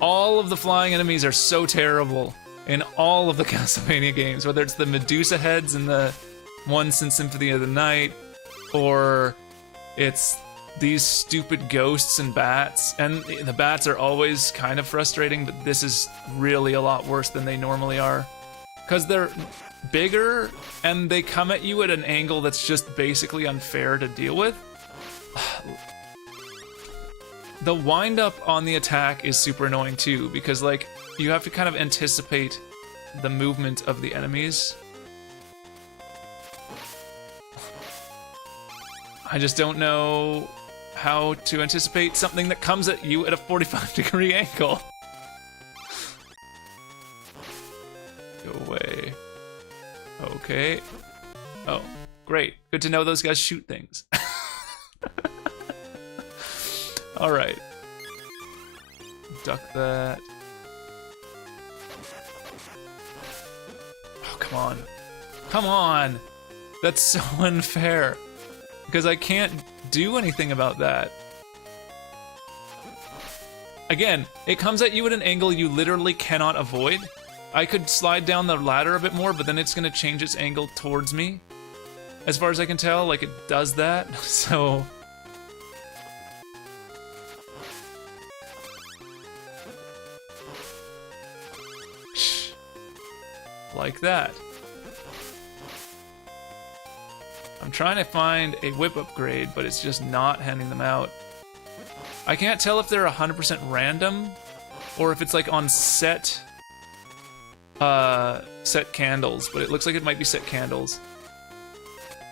All of the flying enemies are so terrible in all of the Castlevania games, whether it's the Medusa heads in the ones in Symphony of the Night, or it's these stupid ghosts and bats. And the bats are always kind of frustrating, but this is really a lot worse than they normally are. Because they're bigger, and they come at you at an angle that's just basically unfair to deal with. The wind-up on the attack is super annoying too, because like, you have to kind of anticipate the movement of the enemies. I just don't know how to anticipate something that comes at you at a 45-degree angle. Go away. Okay. Oh, great. Good to know those guys shoot things. All right. Duck that. Oh, come on. Come on! That's so unfair. Because I can't do anything about that. Again, it comes at you at an angle you literally cannot avoid. I could slide down the ladder a bit more, but then it's gonna change its angle towards me. As far as I can tell, like, it does that, so... Like that. I'm trying to find a whip upgrade, but it's just not handing them out. I can't tell if they're 100% random, or if it's like on set candles, but it looks like it might be set candles.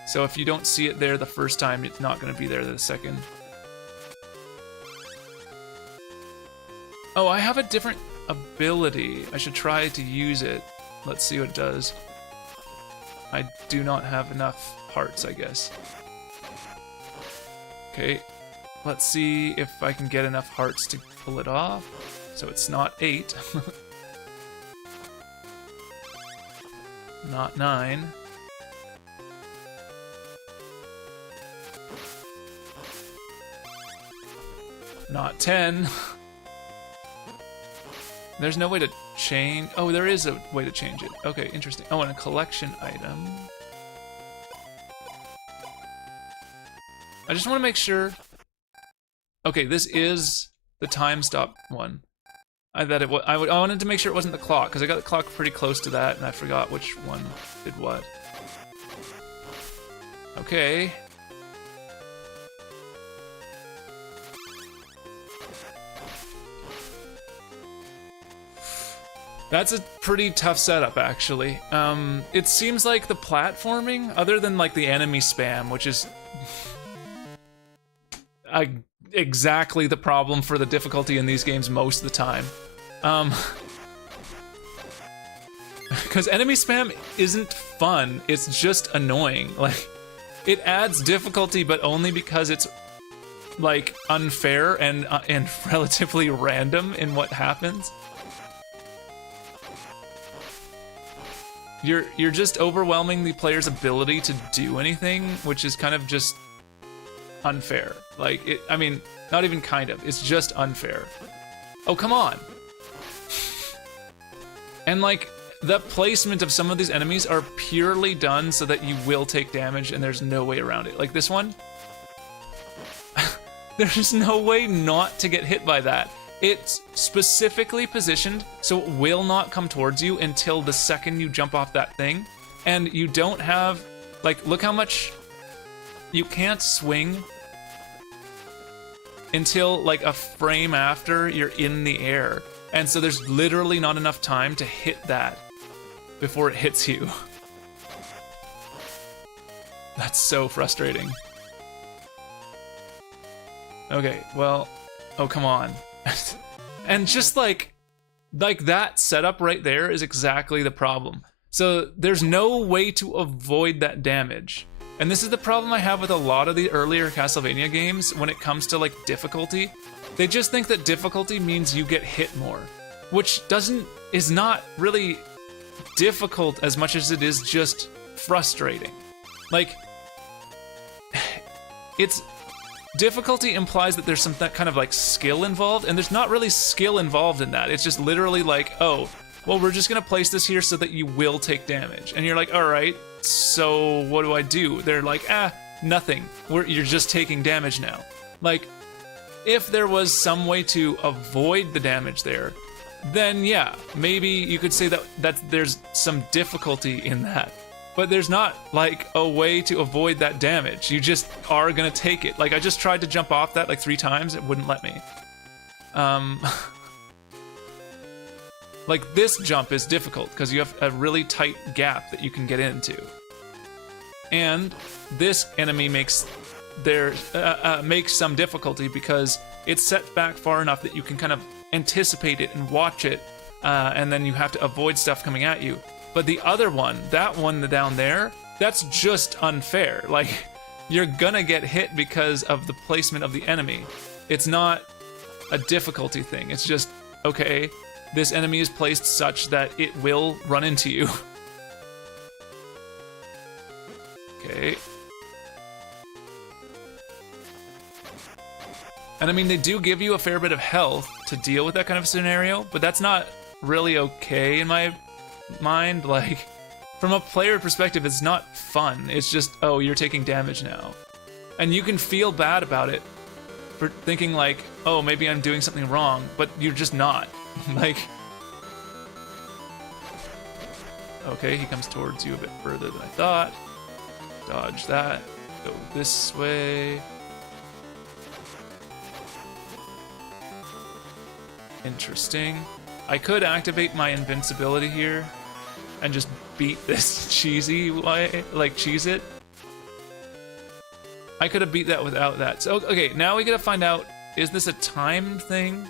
So if you don't see it there the first time, it's not going to be there the second. Oh, I have a different ability. I should try to use it. Let's see what it does. I do not have enough hearts, I guess. Okay, let's see if I can get enough hearts to pull it off. So it's not 8. Not 9. Not 10. There's no way to change. Oh, there is a way to change it. Okay, interesting. Oh, and a collection item. I just want to make sure. Okay, this is the time stop one. I wanted to make sure it wasn't the clock, because I got the clock pretty close to that, and I forgot which one did what. Okay. That's a pretty tough setup, actually. It seems like the platforming, other than like the enemy spam, which is exactly the problem for the difficulty in these games most of the time. Because enemy spam isn't fun, it's just annoying. Like, it adds difficulty, but only because it's like unfair and relatively random in what happens. You're just overwhelming the player's ability to do anything, which is kind of just unfair. Like, I mean, not even kind of, it's just unfair. Oh, come on. And like, the placement of some of these enemies are purely done so that you will take damage and there's no way around it. Like this one, there's no way not to get hit by that. It's specifically positioned so it will not come towards you until the second you jump off that thing. And you don't have, like, look how much, you can't swing until like a frame after you're in the air. And so there's literally not enough time to hit that before it hits you. That's so frustrating. Okay, well, oh, come on. And just like that setup right there is exactly the problem. So there's no way to avoid that damage. And this is the problem I have with a lot of the earlier Castlevania games when it comes to like difficulty. They just think that difficulty means you get hit more, which is not really difficult as much as it is just frustrating. Like, it's difficulty implies that there's some that kind of like skill involved, and there's not really skill involved in that. It's just literally like, oh, well, we're just gonna place this here so that you will take damage. And you're like, all right, so what do I do? They're like, nothing. You're just taking damage now. Like, if there was some way to avoid the damage there, then yeah, maybe you could say that there's some difficulty in that. But there's not like a way to avoid that damage. You just are gonna take it. Like, I just tried to jump off that like 3 times, it wouldn't let me. Like, this jump is difficult because you have a really tight gap that you can get into. And this enemy makes some difficulty because it's set back far enough that you can kind of anticipate it and watch it, and then you have to avoid stuff coming at you. But the other one, that one down there, that's just unfair. Like, you're gonna get hit because of the placement of the enemy. It's not a difficulty thing. It's just, okay, this enemy is placed such that it will run into you. Okay. And I mean, they do give you a fair bit of health to deal with that kind of scenario, but that's not really okay in my mind. Like, from a player perspective, it's not fun. It's just, oh, you're taking damage now. And you can feel bad about it for thinking like, oh, maybe I'm doing something wrong, but you're just not. Like, okay, he comes towards you a bit further than I thought. Dodge that. Go this way. Interesting. I could activate my invincibility here and just beat this cheesy way, like cheese it. I could have beat that without that. So, okay, now we gotta find out, is this a time thing?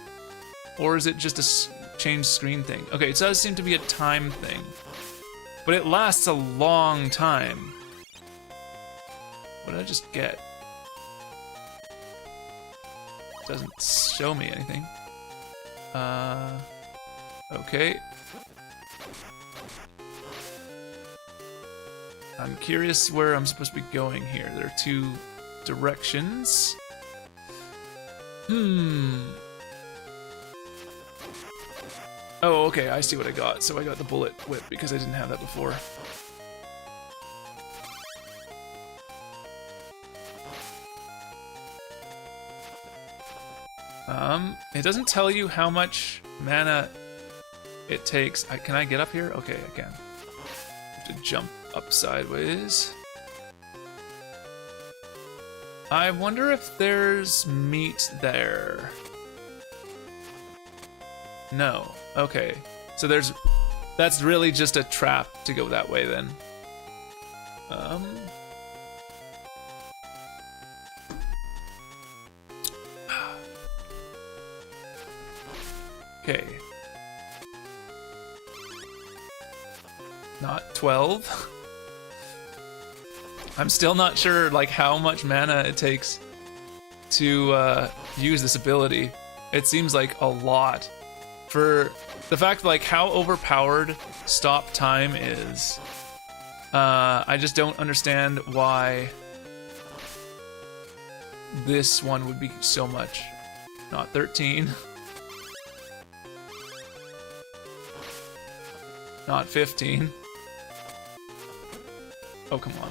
Or is it just a change screen thing? Okay, it does seem to be a time thing. But it lasts a long time. What did I just get? It doesn't show me anything. Okay. I'm curious where I'm supposed to be going here. There are 2 directions. Oh, okay, I see what I got. So I got the bullet whip because I didn't have that before. It doesn't tell you how much mana it takes. Can I get up here? Okay, I can. I have to jump up sideways. I wonder if there's meat there. No. Okay. So that's really just a trap to go that way then. Okay. Not 12. I'm still not sure like how much mana it takes to use this ability. It seems like a lot. For the fact like how overpowered stop time is. I just don't understand why this one would be so much. Not 13. Not 15. Oh, come on.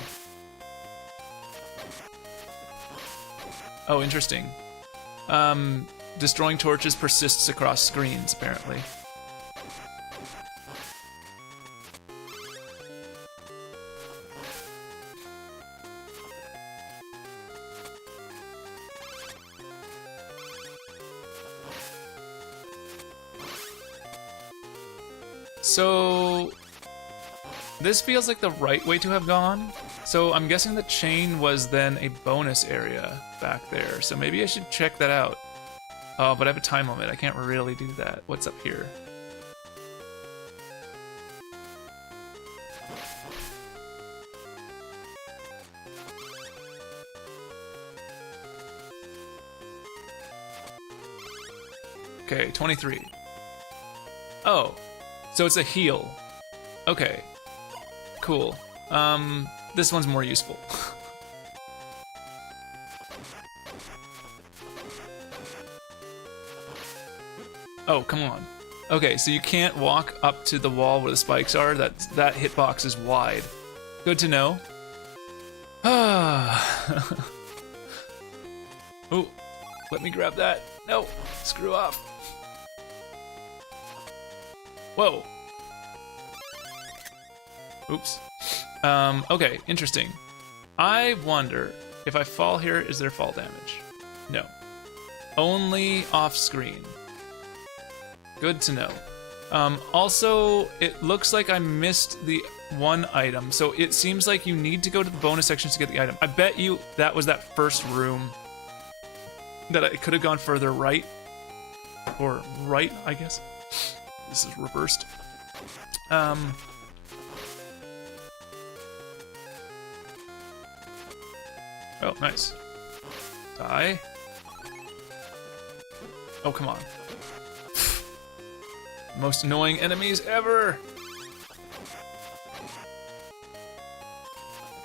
Oh, interesting. Destroying torches persists across screens, apparently. So this feels like the right way to have gone. So I'm guessing the chain was then a bonus area back there. So maybe I should check that out. Oh, but I have a time limit. I can't really do that. What's up here? Okay, 23. Oh, so it's a heal. Okay, cool. This one's more useful. Oh, come on. Okay, so you can't walk up to the wall where the spikes are. That hitbox is wide. Good to know. Ah. Oh, let me grab that. No, screw off. Whoa. Oops. Okay, interesting. I wonder if I fall here, is there fall damage? No. Only off screen. Good to know. Also, it looks like I missed the one item, so it seems like you need to go to the bonus sections to get the item. I bet you that was that first room that I could have gone further right. Or right, I guess. This is reversed. Oh, nice. Die. Oh, come on. Most annoying enemies ever.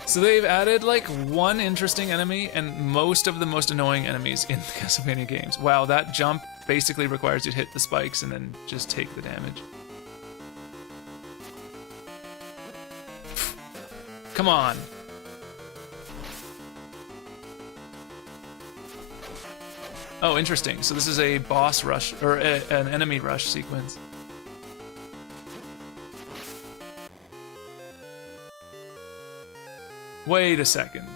So they've added like one interesting enemy and most of the most annoying enemies in the Castlevania games. Wow, that jump basically requires you to hit the spikes and then just take the damage. Come on. Oh, interesting. So this is a boss rush, or an enemy rush sequence. Wait a second.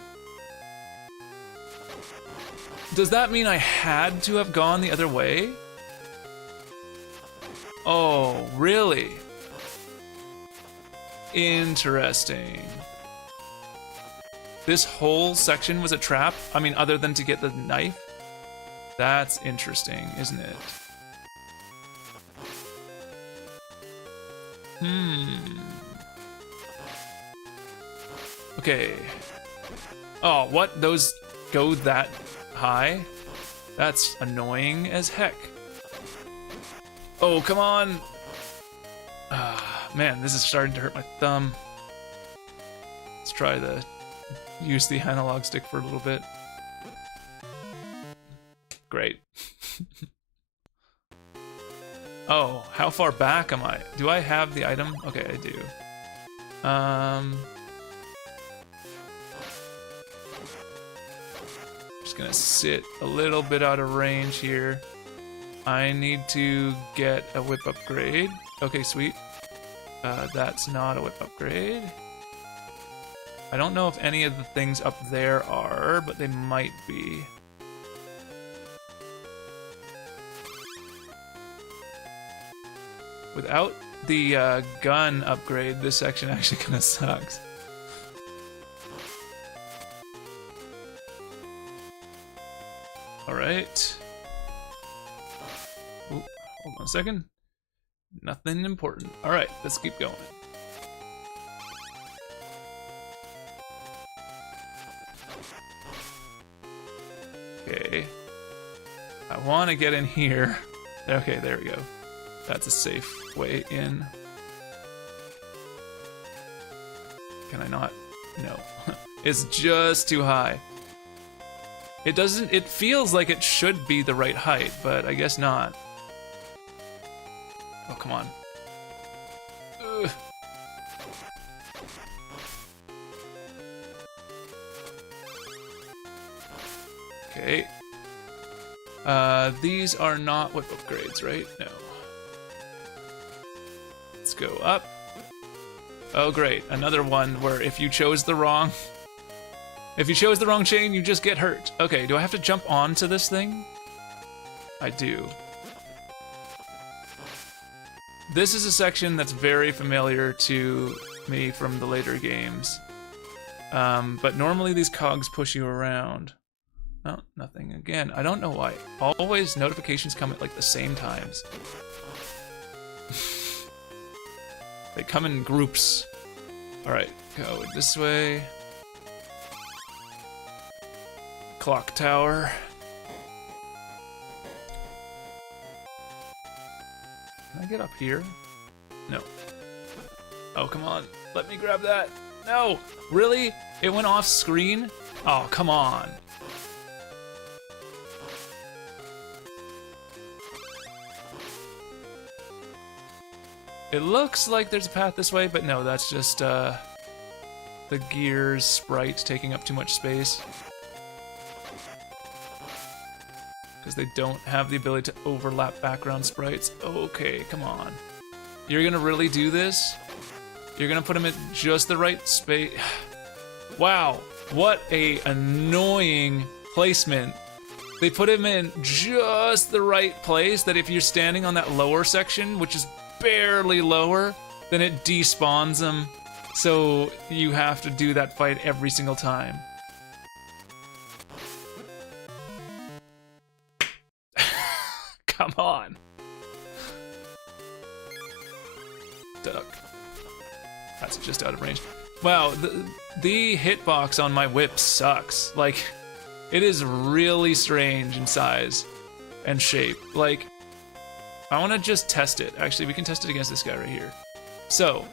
Does that mean I had to have gone the other way? Oh, really? Interesting. This whole section was a trap? I mean, other than to get the knife? That's interesting, isn't it? Okay. Oh, what? Those go that high? That's annoying as heck. Oh, come on! Man, this is starting to hurt my thumb. Let's try to use the analog stick for a little bit. Great. Oh, how far back am I? Do I have the item? Okay, I do. Just gonna sit a little bit out of range here. I need to get a whip upgrade. Okay, sweet. That's not a whip upgrade. I don't know if any of the things up there are, but they might be. Without the gun upgrade, this section actually kind of sucks. All right. Ooh, hold on a second. Nothing important. All right, let's keep going. Okay. I want to get in here. Okay, there we go. That's a safe way in. Can I not? No. It's just too high. It doesn't, it feels like it should be the right height, but I guess not. Oh, come on. Ugh. Okay. These are not whip upgrades, right? No. Let's go up. Oh, great. Another one where if you chose the wrong... If you chose the wrong chain, you just get hurt. Okay, do I have to jump onto this thing? I do. this is a section that's very familiar to me from the later games. But normally these cogs push you around. Oh, nothing again. I don't know why. Always notifications come at like the same times. They come in groups. Alright, go this way. Clock tower. Can I get up here? No. Oh, come on. Let me grab that. No! Really? It went off screen? Oh, come on. It looks like there's a path this way, but no, that's just the Gears sprite taking up too much space. Because they don't have the ability to overlap background sprites. Okay, come on. You're gonna really do this? You're gonna put them in just the right space? Wow, what a annoying placement. They put him in just the right place that if you're standing on that lower section, which is barely lower, then it despawns them. So you have to do that fight every single time. Come on. Duck. That's just out of range. Wow, the hitbox on my whip sucks. Like, it is really strange in size and shape. Like, I want to just test it. Actually, we can test it against this guy right here. So,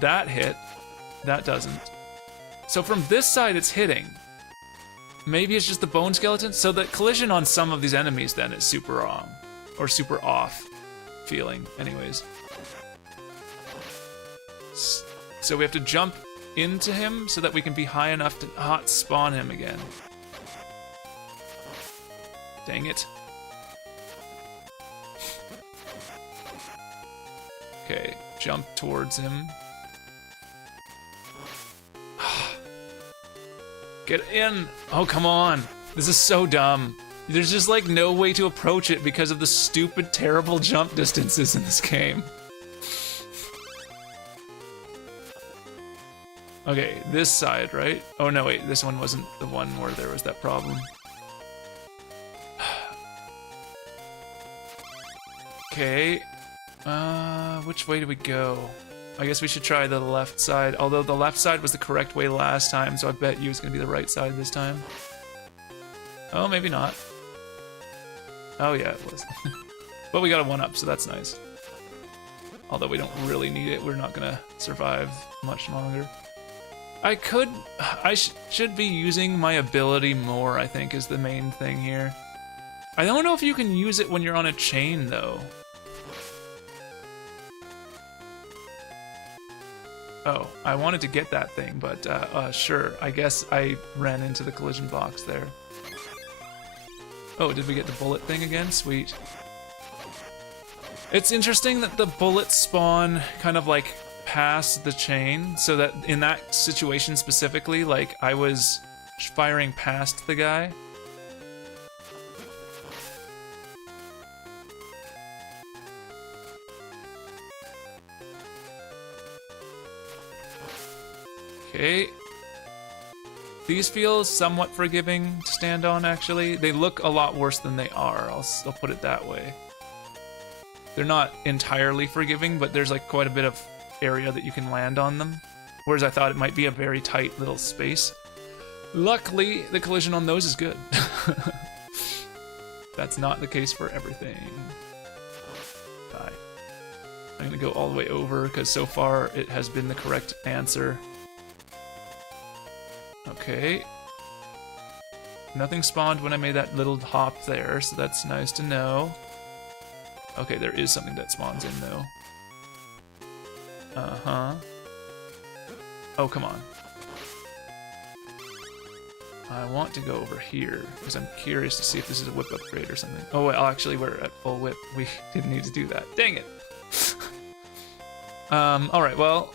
that hit, that doesn't. So from this side, it's hitting. Maybe it's just the bone skeleton. So the collision on some of these enemies then is super wrong, or super off feeling, anyways. So we have to jump into him so that we can be high enough to hot spawn him again. Dang it. Okay, jump towards him. Get in! Oh, come on. This is so dumb. There's just like no way to approach it because of the stupid, terrible jump distances in this game. Okay, this side, right? Oh no, wait, this one wasn't the one where there was that problem. Okay. Which way do we go? I guess we should try the left side, although the left side was the correct way last time, so I bet you it's gonna be the right side this time. Oh, maybe not. Oh yeah, it was. But we got a 1-up, so that's nice. Although we don't really need it, we're not gonna survive much longer. I should be using my ability more, I think, is the main thing here. I don't know if you can use it when you're on a chain, though. Oh, I wanted to get that thing, but sure. I guess I ran into the collision box there. Oh, did we get the bullet thing again? Sweet. It's interesting that the bullets spawn kind of like past the chain, so that in that situation specifically, like I was firing past the guy. Okay. These feel somewhat forgiving to stand on, actually. They look a lot worse than they are, I'll put it that way. They're not entirely forgiving, but there's like quite a bit of area that you can land on them. Whereas I thought it might be a very tight little space. Luckily, the collision on those is good. That's not the case for everything. Die. I'm gonna go all the way over, because so far it has been the correct answer. Okay. Nothing spawned when I made that little hop there, so that's nice to know. Okay, there is something that spawns in, though. Uh-huh. Oh, come on. I want to go over here, because I'm curious to see if this is a whip upgrade or something. Oh, well, actually, we're at full whip. We didn't need to do that. Dang it! Alright, well...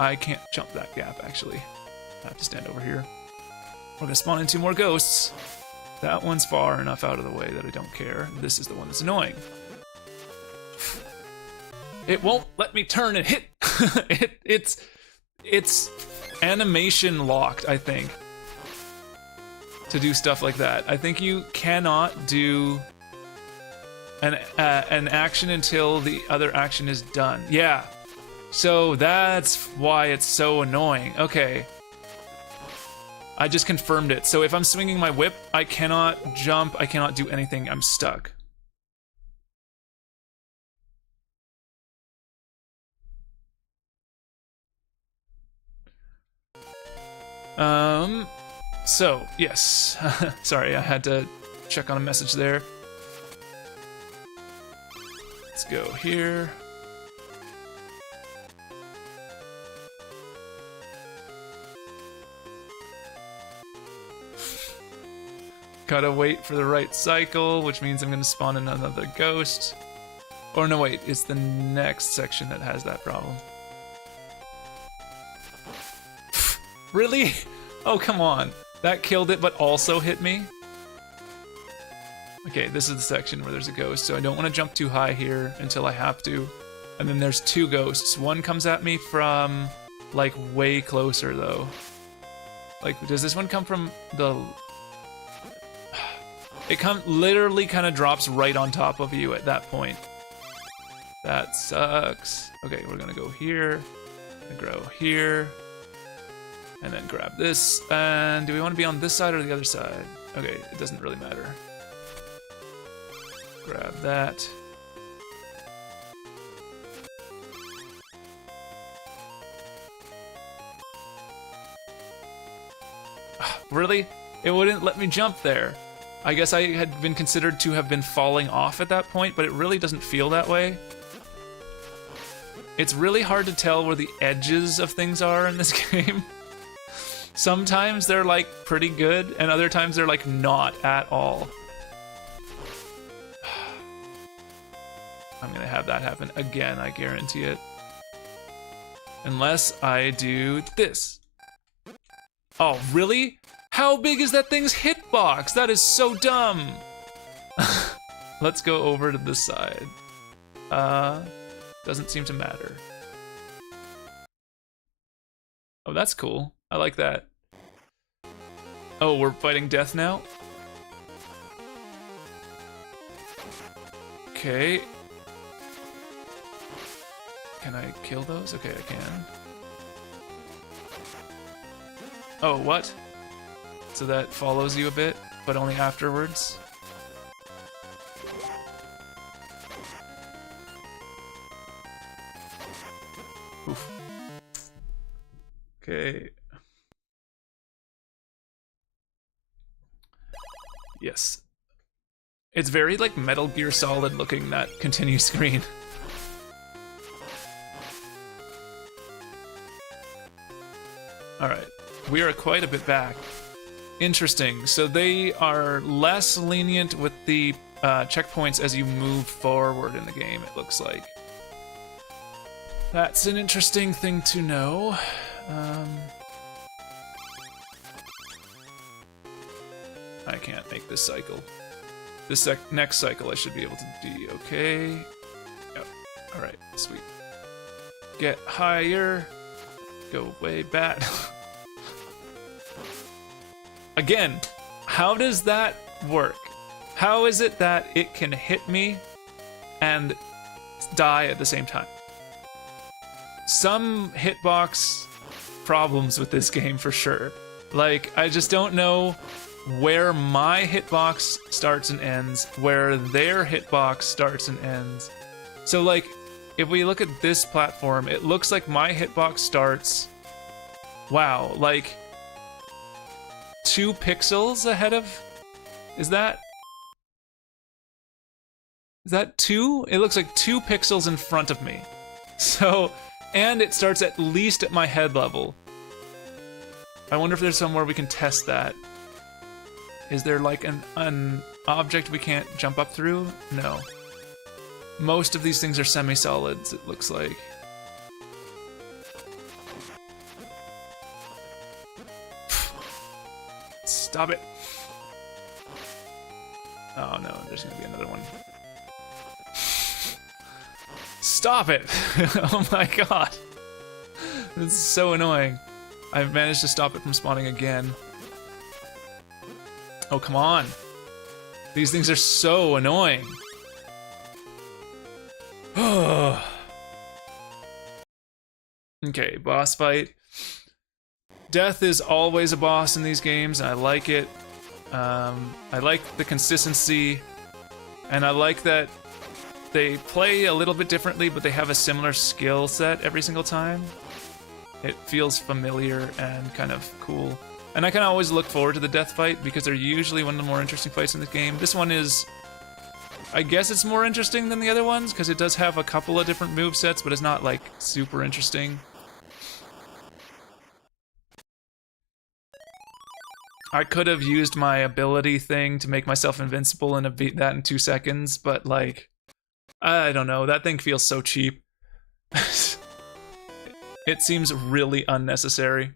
I can't jump that gap, actually. I have to stand over here. We're gonna spawn in 2 more ghosts. That one's far enough out of the way that I don't care. This is the one that's annoying. It won't let me turn and hit. It's animation locked, I think, to do stuff like that. I think you cannot do an action until the other action is done. Yeah. So that's why it's so annoying. Okay. I just confirmed it. So if I'm swinging my whip, I cannot jump, I cannot do anything, I'm stuck. So, yes. Sorry, I had to check on a message there. Let's go here. Gotta wait for the right cycle, which means I'm gonna spawn in another ghost. Or no, wait, it's the next section that has that problem. Really? Oh, come on. That killed it, but also hit me? Okay, this is the section where there's a ghost, so I don't want to jump too high here until I have to. And then there's two ghosts. One comes at me from, like, way closer, though. Like, does this one come from the... It literally kind of drops right on top of you at that point. That sucks. Okay, we're gonna go here, and grow here, and then grab this. And do we want to be on this side or the other side? Okay, it doesn't really matter. Grab that. Really? It wouldn't let me jump there. I guess I had been considered to have been falling off at that point, but it really doesn't feel that way. It's really hard to tell where the edges of things are in this game. Sometimes they're like pretty good, and other times they're like not at all. I'm gonna have that happen again, I guarantee it. Unless I do this. Oh, really? How big is that thing's hitbox? That is so dumb. Let's go over to this side. Doesn't seem to matter. Oh, that's cool. I like that. Oh, we're fighting death now? Okay. Can I kill those? Okay, I can. Oh, what? So that follows you a bit, but only afterwards? Oof. Okay. Yes. It's very like Metal Gear Solid looking, that continue screen. Alright, we are quite a bit back. Interesting, so they are less lenient with the checkpoints as you move forward in the game, it looks like. That's an interesting thing to know. I can't make this cycle. This next cycle I should be able to do. Okay. Yep. Alright, sweet. Get higher. Go way back. Again, how does that work? How is it that it can hit me and die at the same time? Some hitbox problems with this game for sure. Like, I just don't know where my hitbox starts and ends, where their hitbox starts and ends. So like, if we look at this platform, it looks like my hitbox starts, wow, like 2 pixels ahead of, is that 2? It looks like 2 pixels in front of me. So, and it starts at least at my head level. I wonder if there's somewhere we can test that. Is there like an object we can't jump up through? No. Most of these things are semi-solids, it looks like. Stop it. Oh no, there's gonna be another one. Stop it! Oh my god. This is so annoying. I've managed to stop it from spawning again. Oh, come on. These things are so annoying. Okay, boss fight. Death is always a boss in these games, and I like it. I like the consistency, and I like that they play a little bit differently, but they have a similar skill set every single time. It feels familiar and kind of cool. And I can always look forward to the death fight because they're usually one of the more interesting fights in the game. This one is, I guess it's more interesting than the other ones because it does have a couple of different movesets, but it's not like super interesting. I could have used my ability thing to make myself invincible and beat that in 2 seconds, but like, I don't know, that thing feels so cheap. It seems really unnecessary.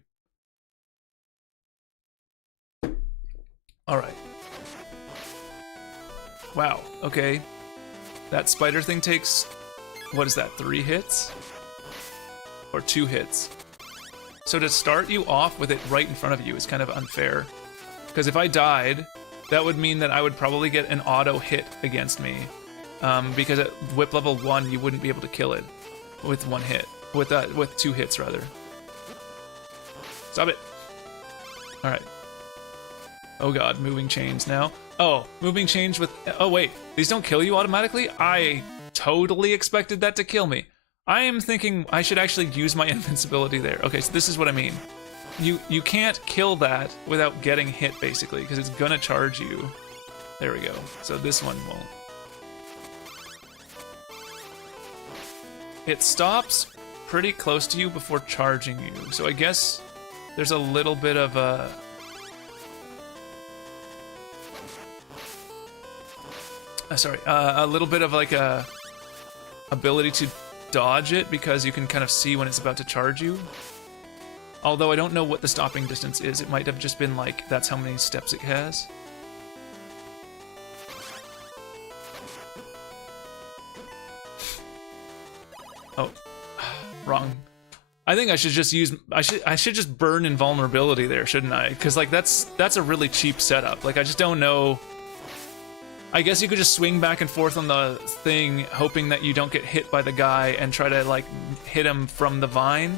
Alright. Wow, okay. That spider thing takes, what is that, 3 hits? Or 2 hits? So to start you off with it right in front of you is kind of unfair. Because if I died, that would mean that I would probably get an auto hit against me. Because at whip level 1, you wouldn't be able to kill it with 1 hit. With 2 hits, rather. Stop it. Alright. Oh god, moving chains now. Oh, moving chains with... Oh wait, these don't kill you automatically? I totally expected that to kill me. I am thinking I should actually use my invincibility there. Okay, so this is what I mean. You can't kill that without getting hit, basically, because it's gonna charge you. There we go. So this one won't. It stops pretty close to you before charging you. So I guess there's a little bit of a... a little bit of like a ability to dodge it because you can kind of see when it's about to charge you. Although I don't know what the stopping distance is. It might have just been like, that's how many steps it has. Oh, wrong. I think I should just use, I should just burn invulnerability there, shouldn't I? Because like that's a really cheap setup. Like I just don't know. I guess you could just swing back and forth on the thing, hoping that you don't get hit by the guy and try to like hit him from the vine.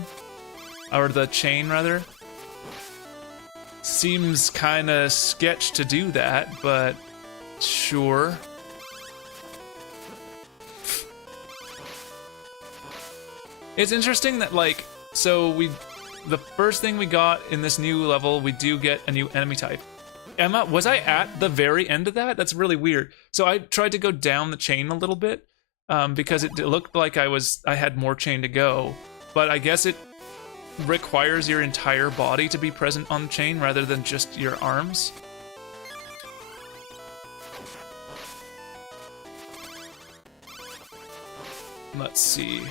Or the chain, rather. Seems kind of sketch to do that, but sure. It's interesting that, like, so the first thing we got in this new level, we do get a new enemy type. Emma, was I at the very end of that? That's really weird. So I tried to go down the chain a little bit, because it looked like I had more chain to go, but I guess it requires your entire body to be present on the chain rather than just your arms. Let's see.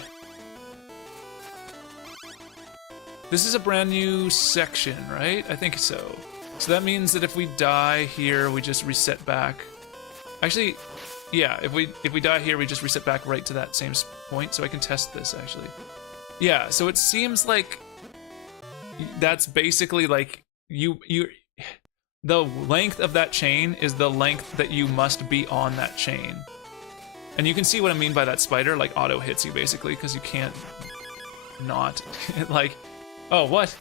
This is a brand new section, right? I think so. So that means that if we die here, we just reset back. Actually, yeah, if we die here, we just reset back right to that same point, so I can test this, actually. Yeah, so it seems like that's basically like the length of that chain is the length that you must be on that chain. And you can see what I mean by that spider, like auto hits you basically, because you can't not. Like, oh, what?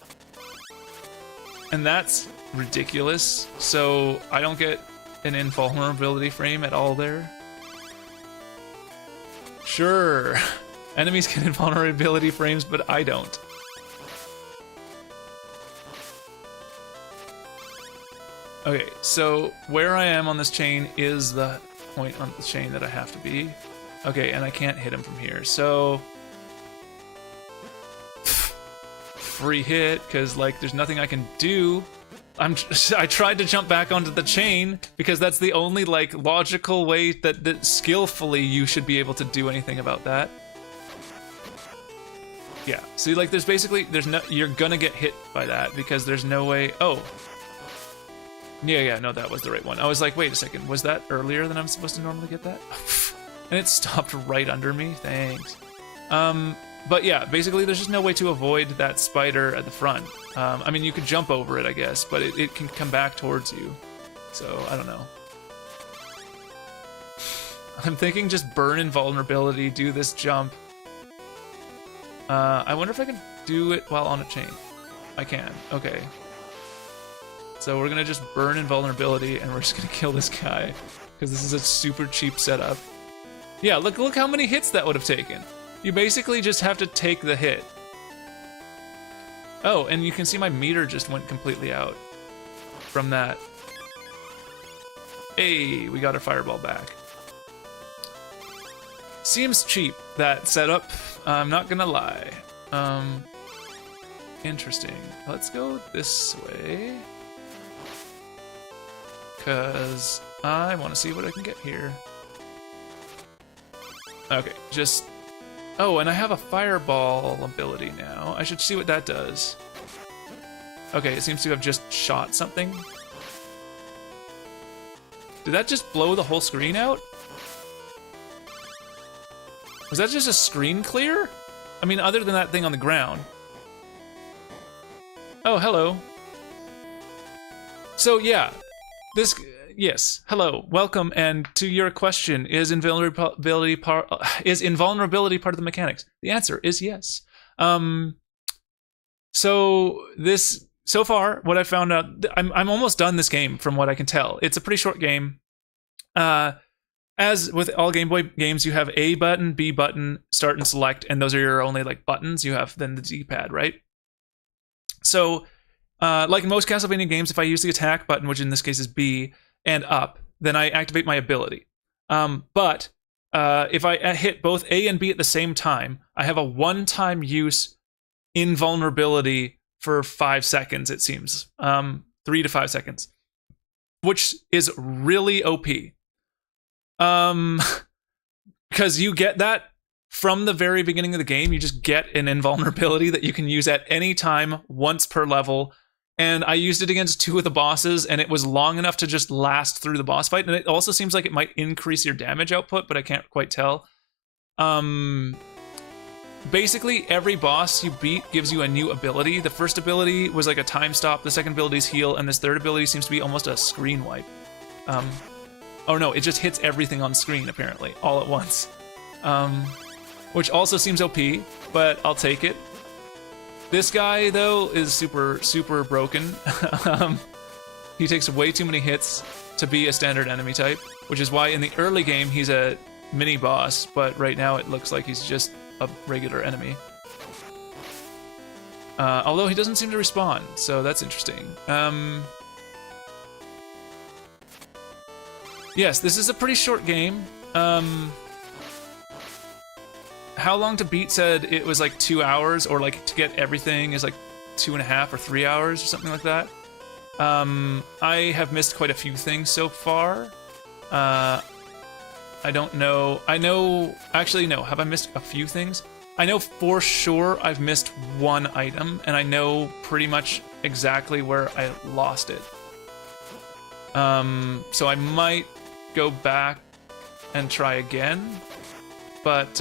And that's ridiculous. So I don't get an invulnerability frame at all there. Sure, enemies get invulnerability frames, but I don't. Okay, so where I am on this chain is the point on the chain that I have to be. Okay, and I can't hit him from here, so... Free hit, because, like, there's nothing I can do. I tried to jump back onto the chain, because that's the only, like, logical way that skillfully you should be able to do anything about that. Yeah, see, like, there's basically, you're gonna get hit by that, because there's no way... Oh. Yeah, no, that was the right one. I was like, wait a second, was that earlier than I'm supposed to normally get that? And it stopped right under me? Thanks. But yeah, basically there's just no way to avoid that spider at the front. I mean, you could jump over it, I guess, but it can come back towards you. So, I don't know. I'm thinking just burn invulnerability, do this jump. I wonder if I can do it while on a chain. I can, okay. So we're gonna just burn invulnerability and we're just gonna kill this guy. Because this is a super cheap setup. Yeah, look how many hits that would have taken. You basically just have to take the hit. Oh, and you can see my meter just went completely out from that. Hey, we got our fireball back. Seems cheap, that setup. I'm not gonna lie. Interesting. Let's go this way. Because I want to see what I can get here. Okay, just... Oh, and I have a fireball ability now. I should see what that does. Okay, it seems to have just shot something. Did that just blow the whole screen out? Was that just a screen clear? I mean, other than that thing on the ground. Oh, hello. So, yeah. Yes, hello, welcome, and to your question, is invulnerability part of the mechanics? The answer is yes. So far, what I found out, I'm almost done this game from what I can tell. It's a pretty short game. As with all Game Boy games, you have A button, B button, start and select, and those are your only like buttons. You have then the D-pad, right? So, like in most Castlevania games, if I use the attack button, which in this case is B, and up, then I activate my ability. But if I hit both A and B at the same time, I have a one-time use invulnerability for 5 seconds, it seems. 3 to 5 seconds. Which is really OP. Because you get that from the very beginning of the game. You just get an invulnerability that you can use at any time, once per level. And I used it against 2 of the bosses, and it was long enough to just last through the boss fight. And it also seems like it might increase your damage output, but I can't quite tell. Basically, every boss you beat gives you a new ability. The first ability was like a time stop, the second ability is heal, and this third ability seems to be almost a screen wipe. Oh no, it just hits everything on screen, apparently, all at once. Which also seems OP, but I'll take it. This guy, though, is super, super broken. He takes way too many hits to be a standard enemy type, which is why in the early game he's a mini-boss, but right now it looks like he's just a regular enemy. Although he doesn't seem to respawn, so that's interesting. Yes, this is a pretty short game. How Long to Beat said it was like 2 hours, or like to get everything is like 2.5 or 3 hours or something like that. I have missed quite a few things so far. I don't know. Actually, no. Have I missed a few things? I know for sure I've missed one item, and I know pretty much exactly where I lost it. So I might go back and try again. But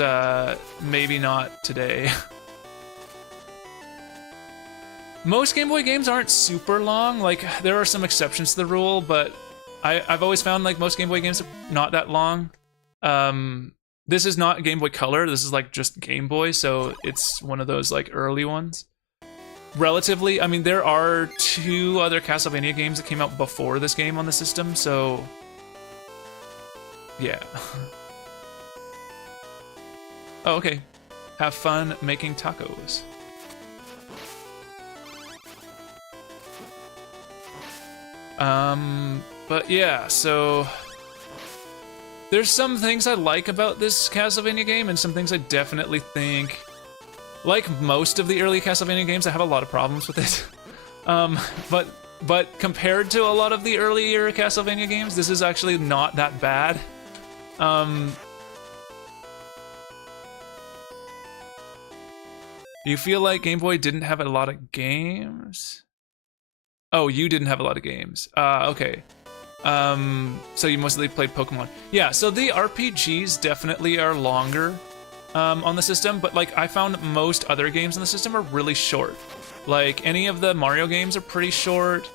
maybe not today. Most Game Boy games aren't super long. Like, there are some exceptions to the rule, but I've always found like most Game Boy games are not that long. This is not Game Boy Color. This is like just Game Boy, so it's one of those like early ones. Relatively, I mean, there are 2 other Castlevania games that came out before this game on the system, so yeah. Oh, okay. Have fun making tacos. But yeah, so there's some things I like about this Castlevania game, and some things I definitely think, like most of the early Castlevania games, I have a lot of problems with it. But compared to a lot of the earlier Castlevania games, this is actually not that bad. Do you feel like Game Boy didn't have a lot of games? Oh, you didn't have a lot of games. Okay. So you mostly played Pokemon. Yeah, so the RPGs definitely are longer. on the system, but like I found most other games on the system are really short. Like any of the Mario games are pretty short.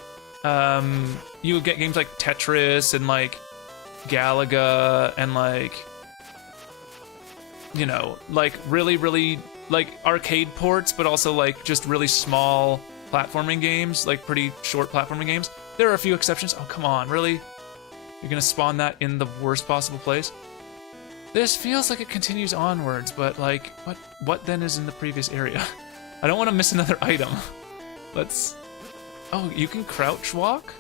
You would get games like Tetris and like Galaga and like, you know, like really like arcade ports, but also like just really small platforming games, like pretty short platforming games. There are a few exceptions. Oh, come on, really? You're gonna spawn that in the worst possible place? This feels like it continues onwards, but like, what then is in the previous area? I don't want to miss another item. Let's... Oh, you can crouch walk?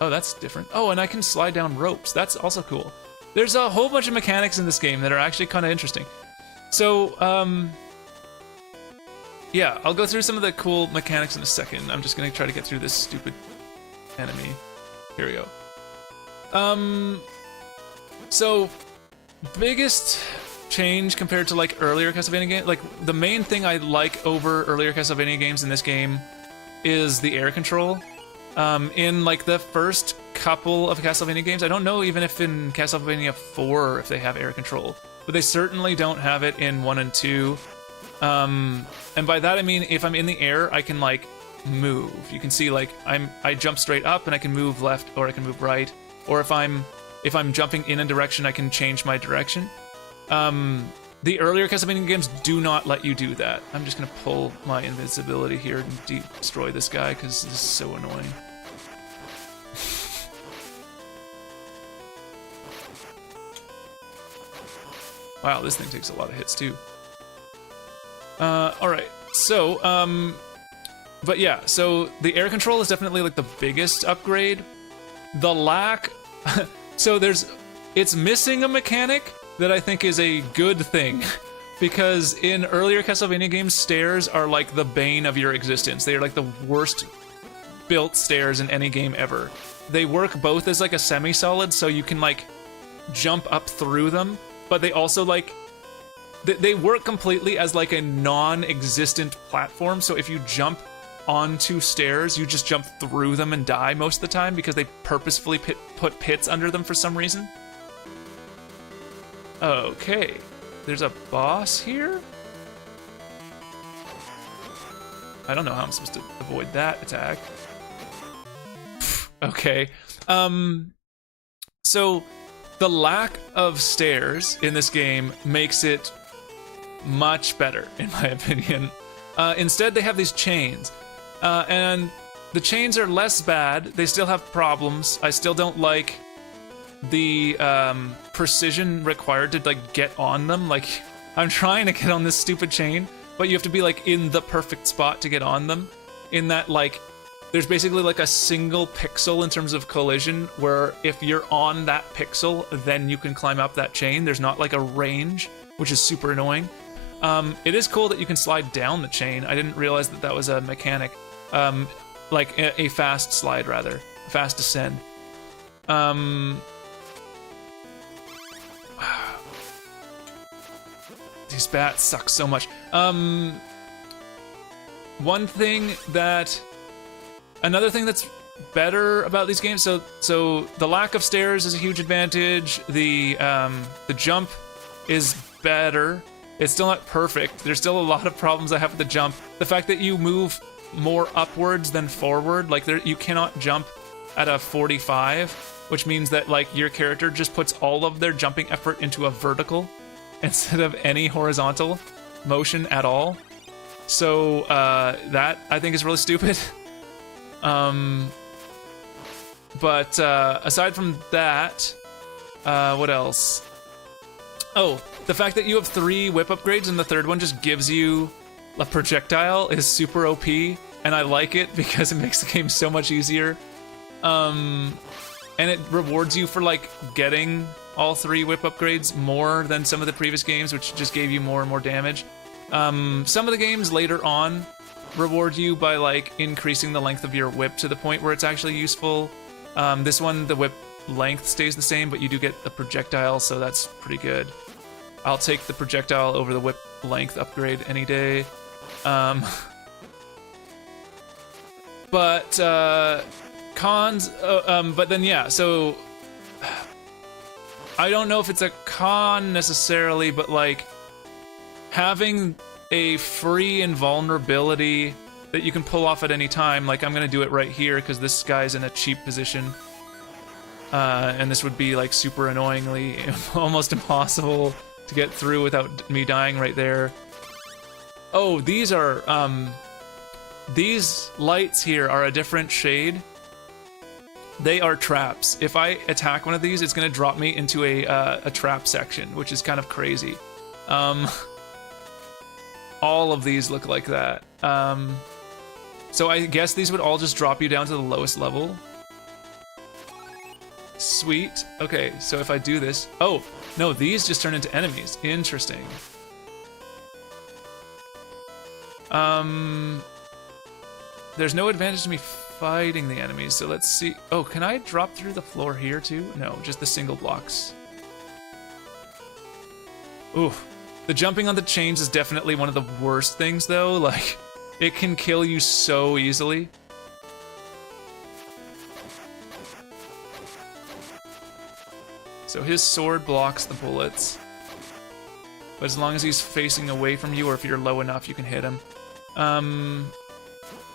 Oh, that's different. Oh, and I can slide down ropes. That's also cool. There's a whole bunch of mechanics in this game that are actually kind of interesting. So, yeah, I'll go through some of the cool mechanics in a second. I'm just gonna try to get through this stupid enemy. Here we go. So, biggest change compared to like earlier Castlevania games, like the main thing I like over earlier Castlevania games in this game is the air control. In like the first couple of Castlevania games, I don't know even if in Castlevania 4 if they have air control, but they certainly don't have it in 1 and 2. And by that I mean if I'm in the air, I can like move. You can see like I jump straight up and I can move left or I can move right, or if I'm jumping in a direction, I can change my direction. The earlier Castlevania games do not let you do that. I'm just gonna pull my invincibility here and destroy this guy because this is so annoying. Wow, this thing takes a lot of hits too. Alright, so, but yeah, so the air control is definitely like the biggest upgrade. The lack, so it's missing a mechanic that I think is a good thing, because in earlier Castlevania games, stairs are like the bane of your existence. They are like the worst built stairs in any game ever. They work both as like a semi-solid, so you can like jump up through them, but they also like, they work completely as like a non-existent platform, so if you jump onto stairs, you just jump through them and die most of the time because they purposefully put pits under them for some reason. Okay, there's a boss here? I don't know how I'm supposed to avoid that attack. Okay, so the lack of stairs in this game makes it much better, in my opinion. Instead, they have these chains, and the chains are less bad. They still have problems. I still don't like the precision required to like get on them. Like, I'm trying to get on this stupid chain, but you have to be like in the perfect spot to get on them. In that, like, there's basically like a single pixel in terms of collision, where if you're on that pixel, then you can climb up that chain. There's not like a range, which is super annoying. It is cool that you can slide down the chain. I didn't realize that that was a mechanic. Like a fast slide, rather. Fast descend. These bats suck so much. Another thing that's better about these games, so the lack of stairs is a huge advantage. The jump is better. It's still not perfect. There's still a lot of problems I have with the jump. The fact that you move more upwards than forward, like you cannot jump at a 45, which means that like your character just puts all of their jumping effort into a vertical instead of any horizontal motion at all. So that I think is really stupid. But aside from that, what else? Oh, the fact that you have 3 whip upgrades and the third one just gives you a projectile is super OP, and I like it because it makes the game so much easier. And it rewards you for like getting all 3 whip upgrades more than some of the previous games, which just gave you more and more damage. Some of the games later on reward you by like increasing the length of your whip to the point where it's actually useful. This one, the whip length stays the same, but you do get a projectile, so that's pretty good. I'll take the projectile over the whip length upgrade any day. But cons, but then yeah, so I don't know if it's a con necessarily, but like having a free invulnerability that you can pull off at any time, like I'm gonna do it right here because this guy's in a cheap position. And this would be like super annoyingly almost impossible to get through without me dying right there. Oh, these are, these lights here are a different shade. They are traps. If I attack one of these, it's gonna drop me into a trap section, which is kind of crazy. All of these look like that. So I guess these would all just drop you down to the lowest level. Sweet. Okay, so if I do this... Oh, no, these just turn into enemies. Interesting. There's no advantage to me fighting the enemies, so let's see. Oh, can I drop through the floor here too? No, just the single blocks. Ooh, the jumping on the chains is definitely one of the worst things though. Like, it can kill you so easily. So his sword blocks the bullets. But as long as he's facing away from you, or if you're low enough, you can hit him.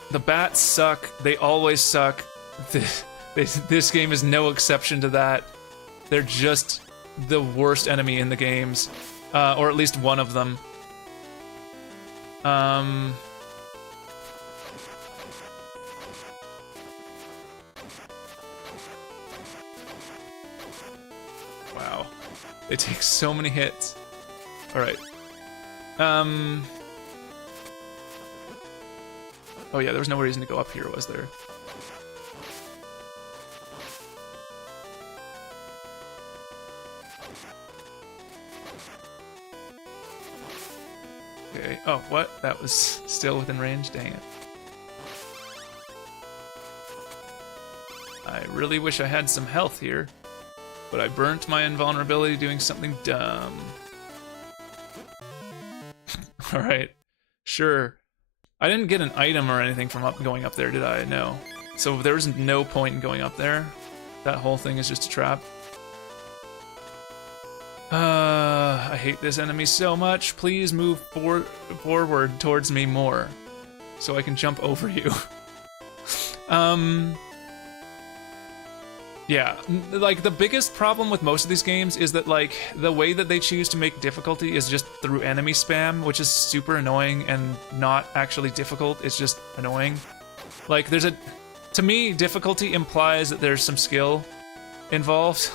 The bats suck. They always suck. This game is no exception to that. They're just the worst enemy in the games. Or at least one of them. Wow. They take so many hits. Alright. Oh yeah, there was no reason to go up here, was there? Okay. Oh, what? That was still within range? Dang it. I really wish I had some health here, but I burnt my invulnerability doing something dumb. Alright. Sure. I didn't get an item or anything from going up there, did I? No. So there was no point in going up there. That whole thing is just a trap. I hate this enemy so much. Please move forward towards me more, so I can jump over you. Yeah, like the biggest problem with most of these games is that like the way that they choose to make difficulty is just through enemy spam, which is super annoying and not actually difficult. It's just annoying. Like to me, difficulty implies that there's some skill involved,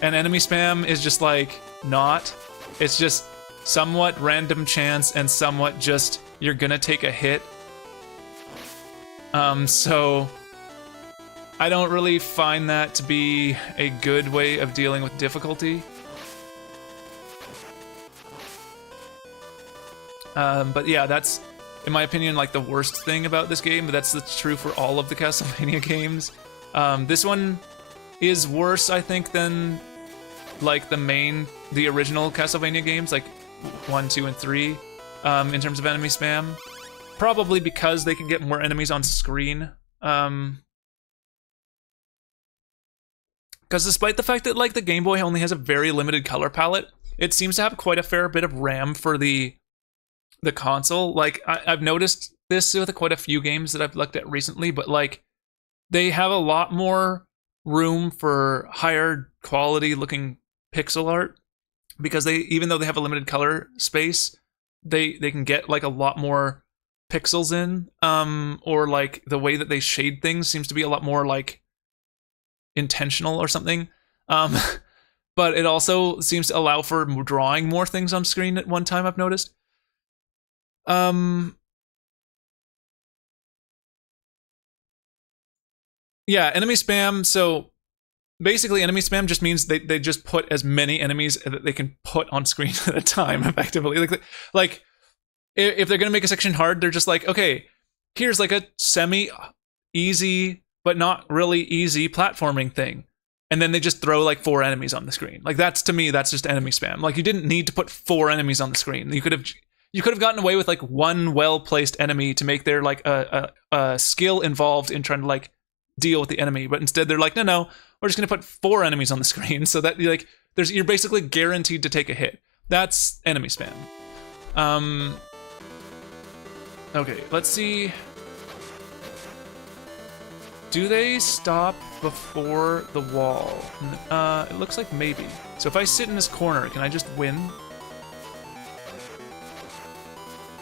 and enemy spam is just like not. It's just somewhat random chance and somewhat just you're gonna take a hit. So I don't really find that to be a good way of dealing with difficulty. But yeah, that's, in my opinion, like the worst thing about this game, but that's true for all of the Castlevania games. This one is worse, I think, than like the original Castlevania games, like 1, 2, and 3, in terms of enemy spam. Probably because they can get more enemies on screen. Because despite the fact that like the Game Boy only has a very limited color palette, it seems to have quite a fair bit of RAM for the console. Like I've noticed this with quite a few games that I've looked at recently, but like they have a lot more room for higher quality looking pixel art, because even though they have a limited color space, they can get like a lot more pixels in, or like the way that they shade things seems to be a lot more like intentional or something. But it also seems to allow for drawing more things on screen at one time, I've noticed. Yeah, enemy spam. So basically enemy spam just means they just put as many enemies that they can put on screen at a time, effectively. Like if they're gonna make a section hard, they're just like, okay, here's like a semi-easy but not really easy platforming thing, and then they just throw like 4 enemies on the screen. Like to me, that's just enemy spam. Like you didn't need to put 4 enemies on the screen. You could have gotten away with like one well-placed enemy to make there like a skill involved in trying to like deal with the enemy, but instead they're like, no, we're just gonna put 4 enemies on the screen so that like you're basically guaranteed to take a hit. That's enemy spam. Okay, let's see. Do they stop before the wall? It looks like maybe. So if I sit in this corner, can I just win?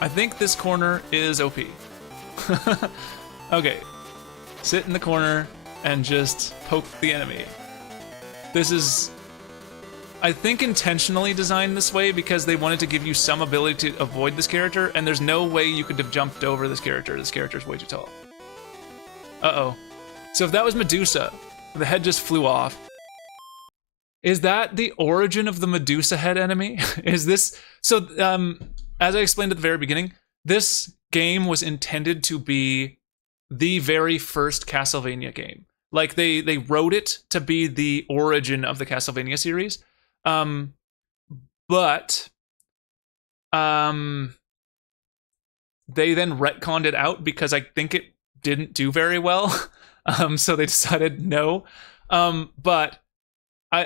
I think this corner is OP. Okay, sit in the corner and just poke the enemy. This is, I think, intentionally designed this way because they wanted to give you some ability to avoid this character, and there's no way you could have jumped over this character. This character's way too tall. Uh-oh. So if that was Medusa, the head just flew off. Is that the origin of the Medusa head enemy? Is this... So, as I explained at the very beginning, this game was intended to be the very first Castlevania game. Like, they wrote it to be the origin of the Castlevania series. But they then retconned it out because I think it didn't do very well. So they decided no. But I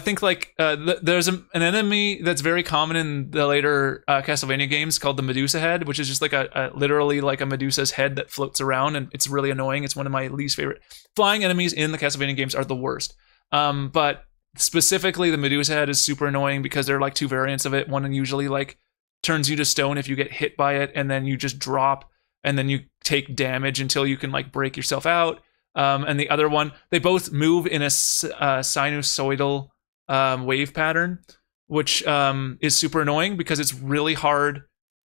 think like there's an enemy that's very common in the later Castlevania games called the Medusa head, which is just like a literally like a Medusa's head that floats around, and it's really annoying. It's one of my least favorite. Flying enemies in the Castlevania games are the worst. But specifically the Medusa head is super annoying because there are like two variants of it. One usually like turns you to stone if you get hit by it, and then you just drop, and then you take damage until you can like break yourself out. And the other one, they both move in a sinusoidal wave pattern, which is super annoying because it's really hard,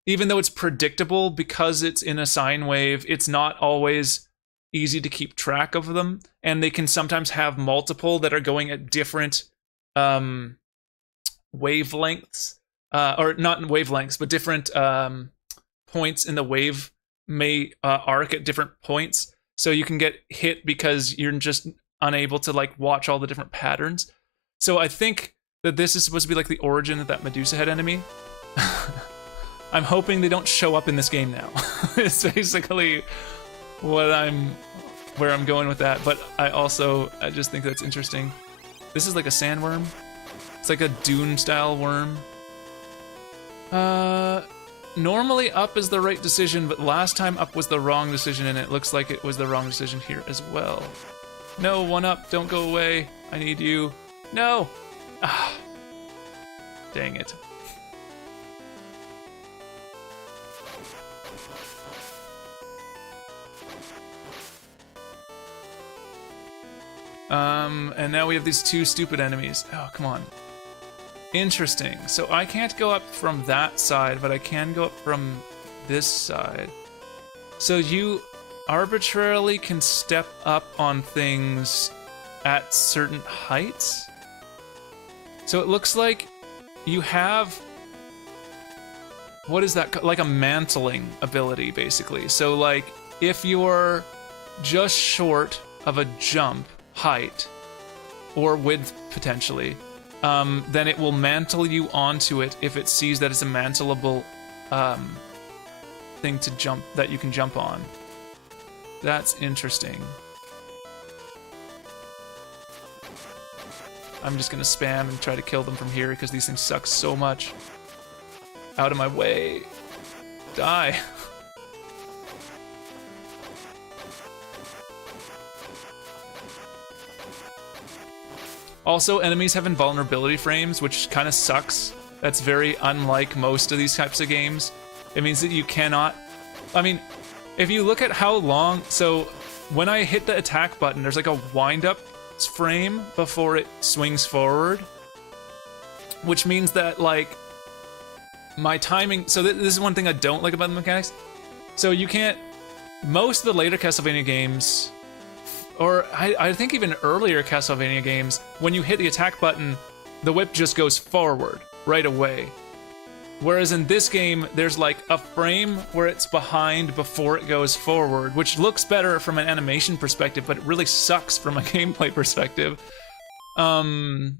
even though it's predictable because it's in a sine wave, it's not always easy to keep track of them. And they can sometimes have multiple that are going at different wavelengths, or not wavelengths, but different points in the wave may arc at different points. So you can get hit because you're just unable to like watch all the different patterns. So I think that this is supposed to be like the origin of that Medusa head enemy. I'm hoping they don't show up in this game now. It's basically where I'm going with that. But I just think that's interesting. This is like a sandworm. It's like a dune style worm. Normally up is the right decision, but last time up was the wrong decision, and it looks like it was the wrong decision here as well. No, one up, don't go away. I need you. No! Ah. Dang it. And now we have these two stupid enemies. Oh, come on. Interesting. So I can't go up from that side, but I can go up from this side. So you arbitrarily can step up on things at certain heights. So it looks like you have... What is that? Like a mantling ability, basically. So like, if you're just short of a jump height, or width potentially, then it will mantle you onto it if it sees that it's a mantleable thing to jump, that you can jump on. That's interesting. I'm just gonna spam and try to kill them from here because these things suck so much. Out of my way. Die. Also, enemies have invulnerability frames, which kind of sucks. That's very unlike most of these types of games. It means that you cannot... I mean, if you look at how long... So, when I hit the attack button, there's like a wind-up frame before it swings forward. Which means that, like, my timing... So this is one thing I don't like about the mechanics. So you can't... Most of the later Castlevania games... Or I think even earlier Castlevania games, when you hit the attack button, the whip just goes forward right away. Whereas in this game, there's like a frame where it's behind before it goes forward, which looks better from an animation perspective, but it really sucks from a gameplay perspective. And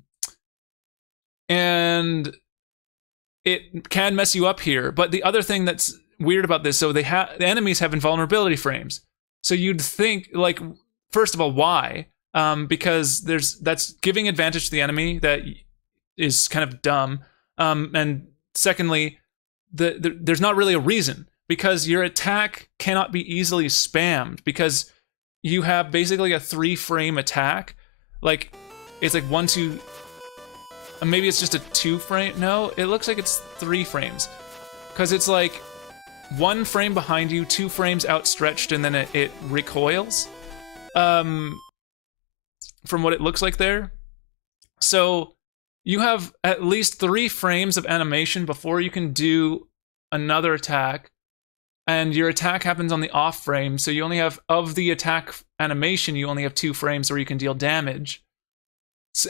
it can mess you up here. But the other thing that's weird about this, so the enemies have invulnerability frames. So you'd think, like... First of all, why? Because that's giving advantage to the enemy that is kind of dumb. And secondly, there's not really a reason, because your attack cannot be easily spammed, because you have basically a 3-frame attack. Like, it's like 1, 2, maybe it's just a 2-frame. No, it looks like it's 3 frames, because it's like 1 frame behind you, 2 frames outstretched, and then it recoils. From what it looks like there. So you have at least 3 frames of animation before you can do another attack, and your attack happens on the off frame, so you only have, of the attack animation, you only have 2 frames where you can deal damage.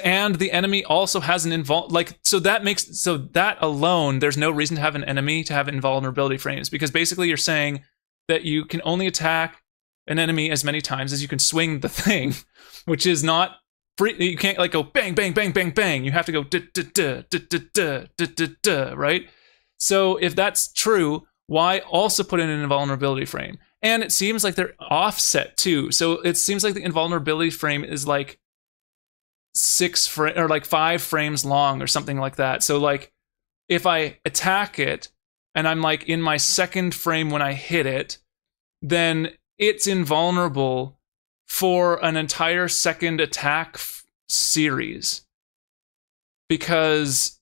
And the enemy also has an so that alone, there's no reason to have an enemy to have invulnerability frames, because basically you're saying that you can only attack an enemy as many times as you can swing the thing, which is not free. You can't like go bang, bang, bang, bang, bang. You have to go da da da da da da da da da, right? So if that's true, why also put in an invulnerability frame? And it seems like they're offset too. So it seems like the invulnerability frame is like 5 frames long or something like that. So like if I attack it and I'm like in my 2nd frame when I hit it, then it's invulnerable for an entire 2nd attack series, because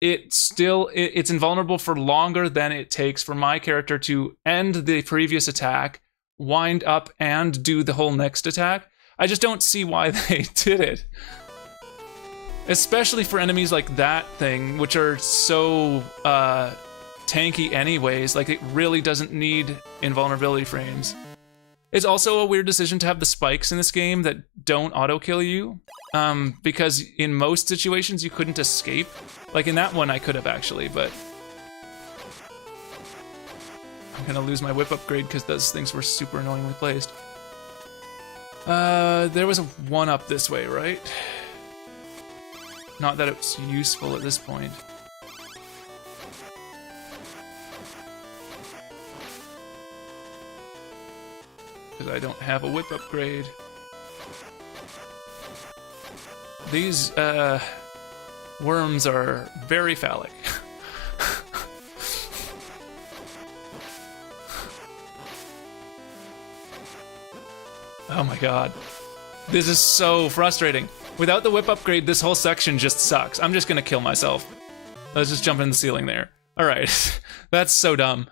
it's invulnerable for longer than it takes for my character to end the previous attack, wind up, and do the whole next attack. I just don't see why they did it. Especially for enemies like that thing, which are so tanky anyways. Like, it really doesn't need invulnerability frames. It's also a weird decision to have the spikes in this game that don't auto-kill you, because in most situations you couldn't escape. Like in that one I could have actually, but I'm gonna lose my whip upgrade because those things were super annoyingly placed. There was a 1-up this way, right? Not that it's useful at this point. Because I don't have a whip upgrade. These worms are very phallic. Oh my god. This is so frustrating. Without the whip upgrade, this whole section just sucks. I'm just gonna kill myself. Let's just jump in the ceiling there. Alright. That's so dumb.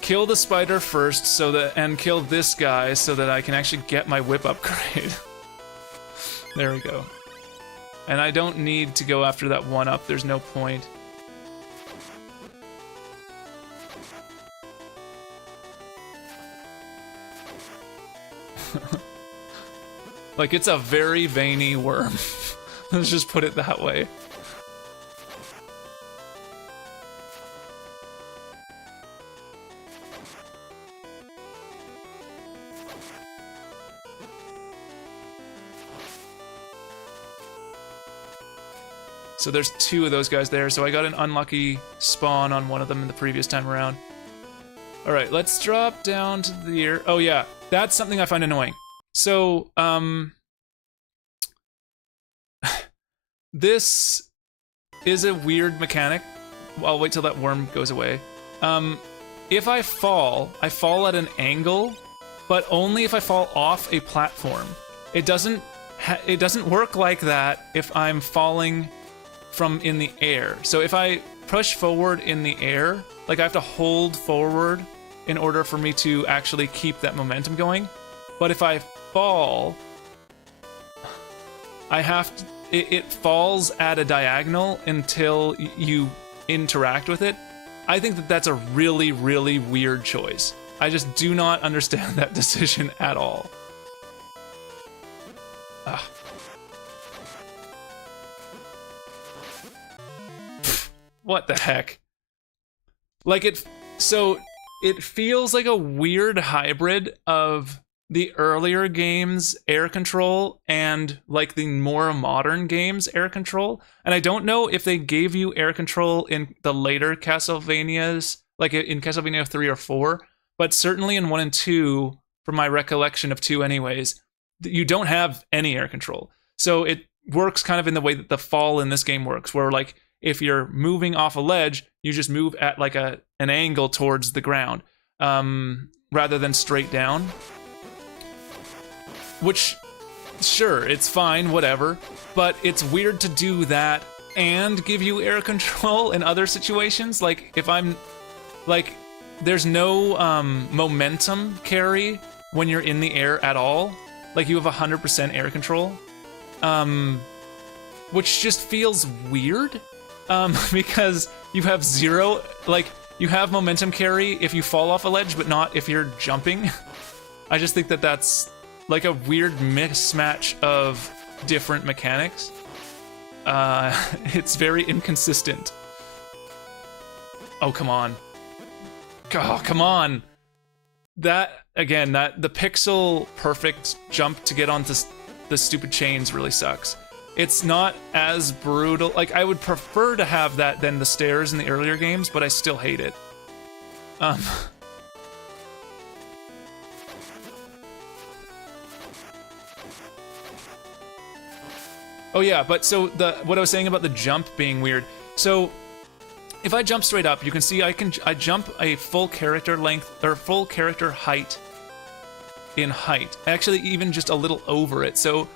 Kill the spider first and kill this guy so that I can actually get my whip upgrade. There we go. And I don't need to go after that 1-up, there's no point. Like, it's a very veiny worm. Let's just put it that way. So there's 2 of those guys there, so I got an unlucky spawn on one of them in the previous time around. Alright, let's drop down to the ear. Oh yeah, that's something I find annoying. So, this is a weird mechanic. I'll wait till that worm goes away. If I fall at an angle, but only if I fall off a platform. It doesn't work like that if I'm falling from in the air. So if I push forward in the air, like I have to hold forward in order for me to actually keep that momentum going. But if I fall, I have to, it falls at a diagonal until you interact with it. I think that that's a really, really weird choice. I just do not understand that decision at all. Ah. What the heck? Like so it feels like a weird hybrid of the earlier games' air control and like the more modern games' air control. And I don't know if they gave you air control in the later Castlevanias, like in Castlevania 3 or 4, but certainly in 1 and 2, from my recollection of 2 anyways, you don't have any air control. So it works kind of in the way that the fall in this game works, where like if you're moving off a ledge, you just move at like an angle towards the ground, rather than straight down. Which, sure, it's fine, whatever, but it's weird to do that and give you air control in other situations. Like, if I'm, like, there's no momentum carry when you're in the air at all. Like, you have 100% air control, which just feels weird, because you have zero, like, you have momentum carry if you fall off a ledge, but not if you're jumping. I just think that that's like a weird mismatch of different mechanics. It's very inconsistent. Oh, come on. Oh, come on. That, again, the pixel perfect jump to get onto the stupid chains really sucks. It's not as brutal. Like, I would prefer to have that than the stairs in the earlier games, but I still hate it. Oh yeah, but so what I was saying about the jump being weird. So if I jump straight up, you can see I jump a full character length or full character height in height. Actually, even just a little over it. So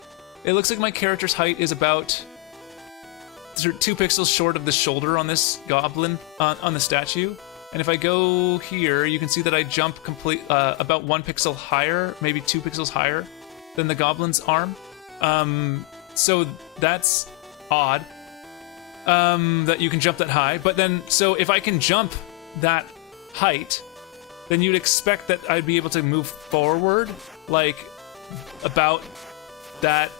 it looks like my character's height is about 2 pixels short of the shoulder on this goblin, on the statue. And if I go here, you can see that I jump about 1 pixel higher, maybe 2 pixels higher than the goblin's arm. So that's odd, that you can jump that high. But then, so if I can jump that height, then you'd expect that I'd be able to move forward, like, about that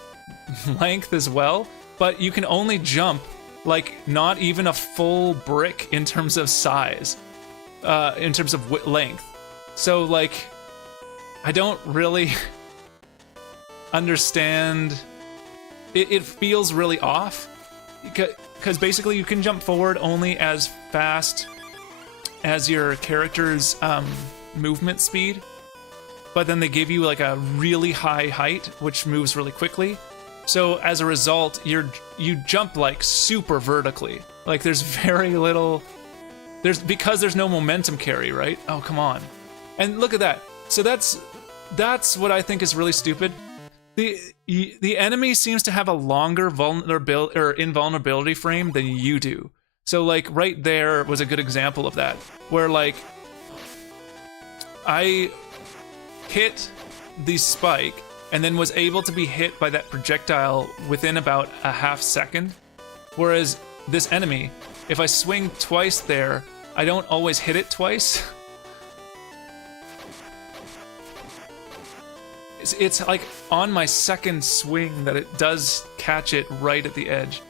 length as well. But you can only jump, like, not even a full brick in terms of size, in terms of length. So, like, I don't really understand. It feels really off, because basically you can jump forward only as fast as your character's movement speed, but then they give you like a really high height, which moves really quickly. So as a result, you jump like super vertically. Like, there's very little, because there's no momentum carry, right? Oh, come on. And look at that. So that's what I think is really stupid. The enemy seems to have a longer invulnerability frame than you do. So, like, right there was a good example of that, where, like, I hit the spike and then was able to be hit by that projectile within about a half second, whereas this enemy, if I swing twice there, I don't always hit it twice. It's like on my second swing that it does catch it right at the edge.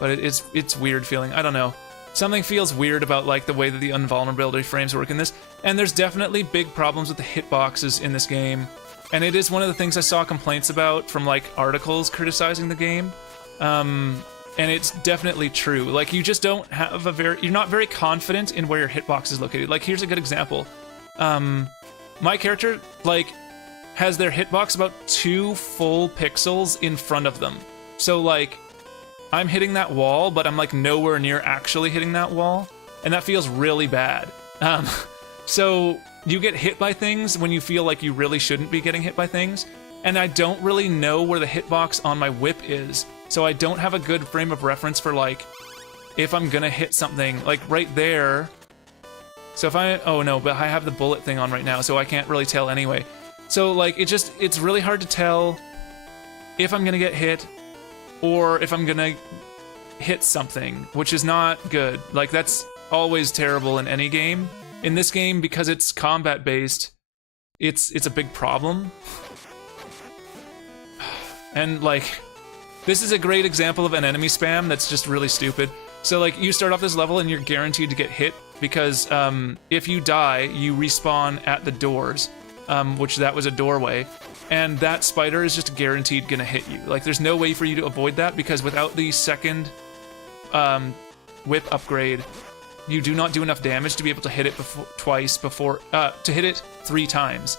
But it's weird feeling. I don't know. Something feels weird about, like, the way that the invulnerability frames work in this. And there's definitely big problems with the hitboxes in this game. And it is one of the things I saw complaints about from, like, articles criticizing the game. And it's definitely true. Like, you just don't have you're not very confident in where your hitbox is located. Like, here's a good example. My character, like, has their hitbox about 2 full pixels in front of them. So, like, I'm hitting that wall, but I'm, like, nowhere near actually hitting that wall, and that feels really bad. So you get hit by things when you feel like you really shouldn't be getting hit by things, and I don't really know where the hitbox on my whip is, so I don't have a good frame of reference for, like, if I'm gonna hit something, like, right there. So if oh no, but I have the bullet thing on right now, so I can't really tell anyway. So, like, it's really hard to tell if I'm gonna get hit or if I'm gonna hit something, which is not good. Like, that's always terrible in any game. In this game, because it's combat based, it's a big problem. And, like, this is a great example of an enemy spam that's just really stupid. So, like, you start off this level and you're guaranteed to get hit because if you die, you respawn at the doors. Which that was a doorway, and that spider is just guaranteed gonna hit you. Like, there's no way for you to avoid that, because without the second whip upgrade, you do not do enough damage to be able to hit it to hit it 3 times.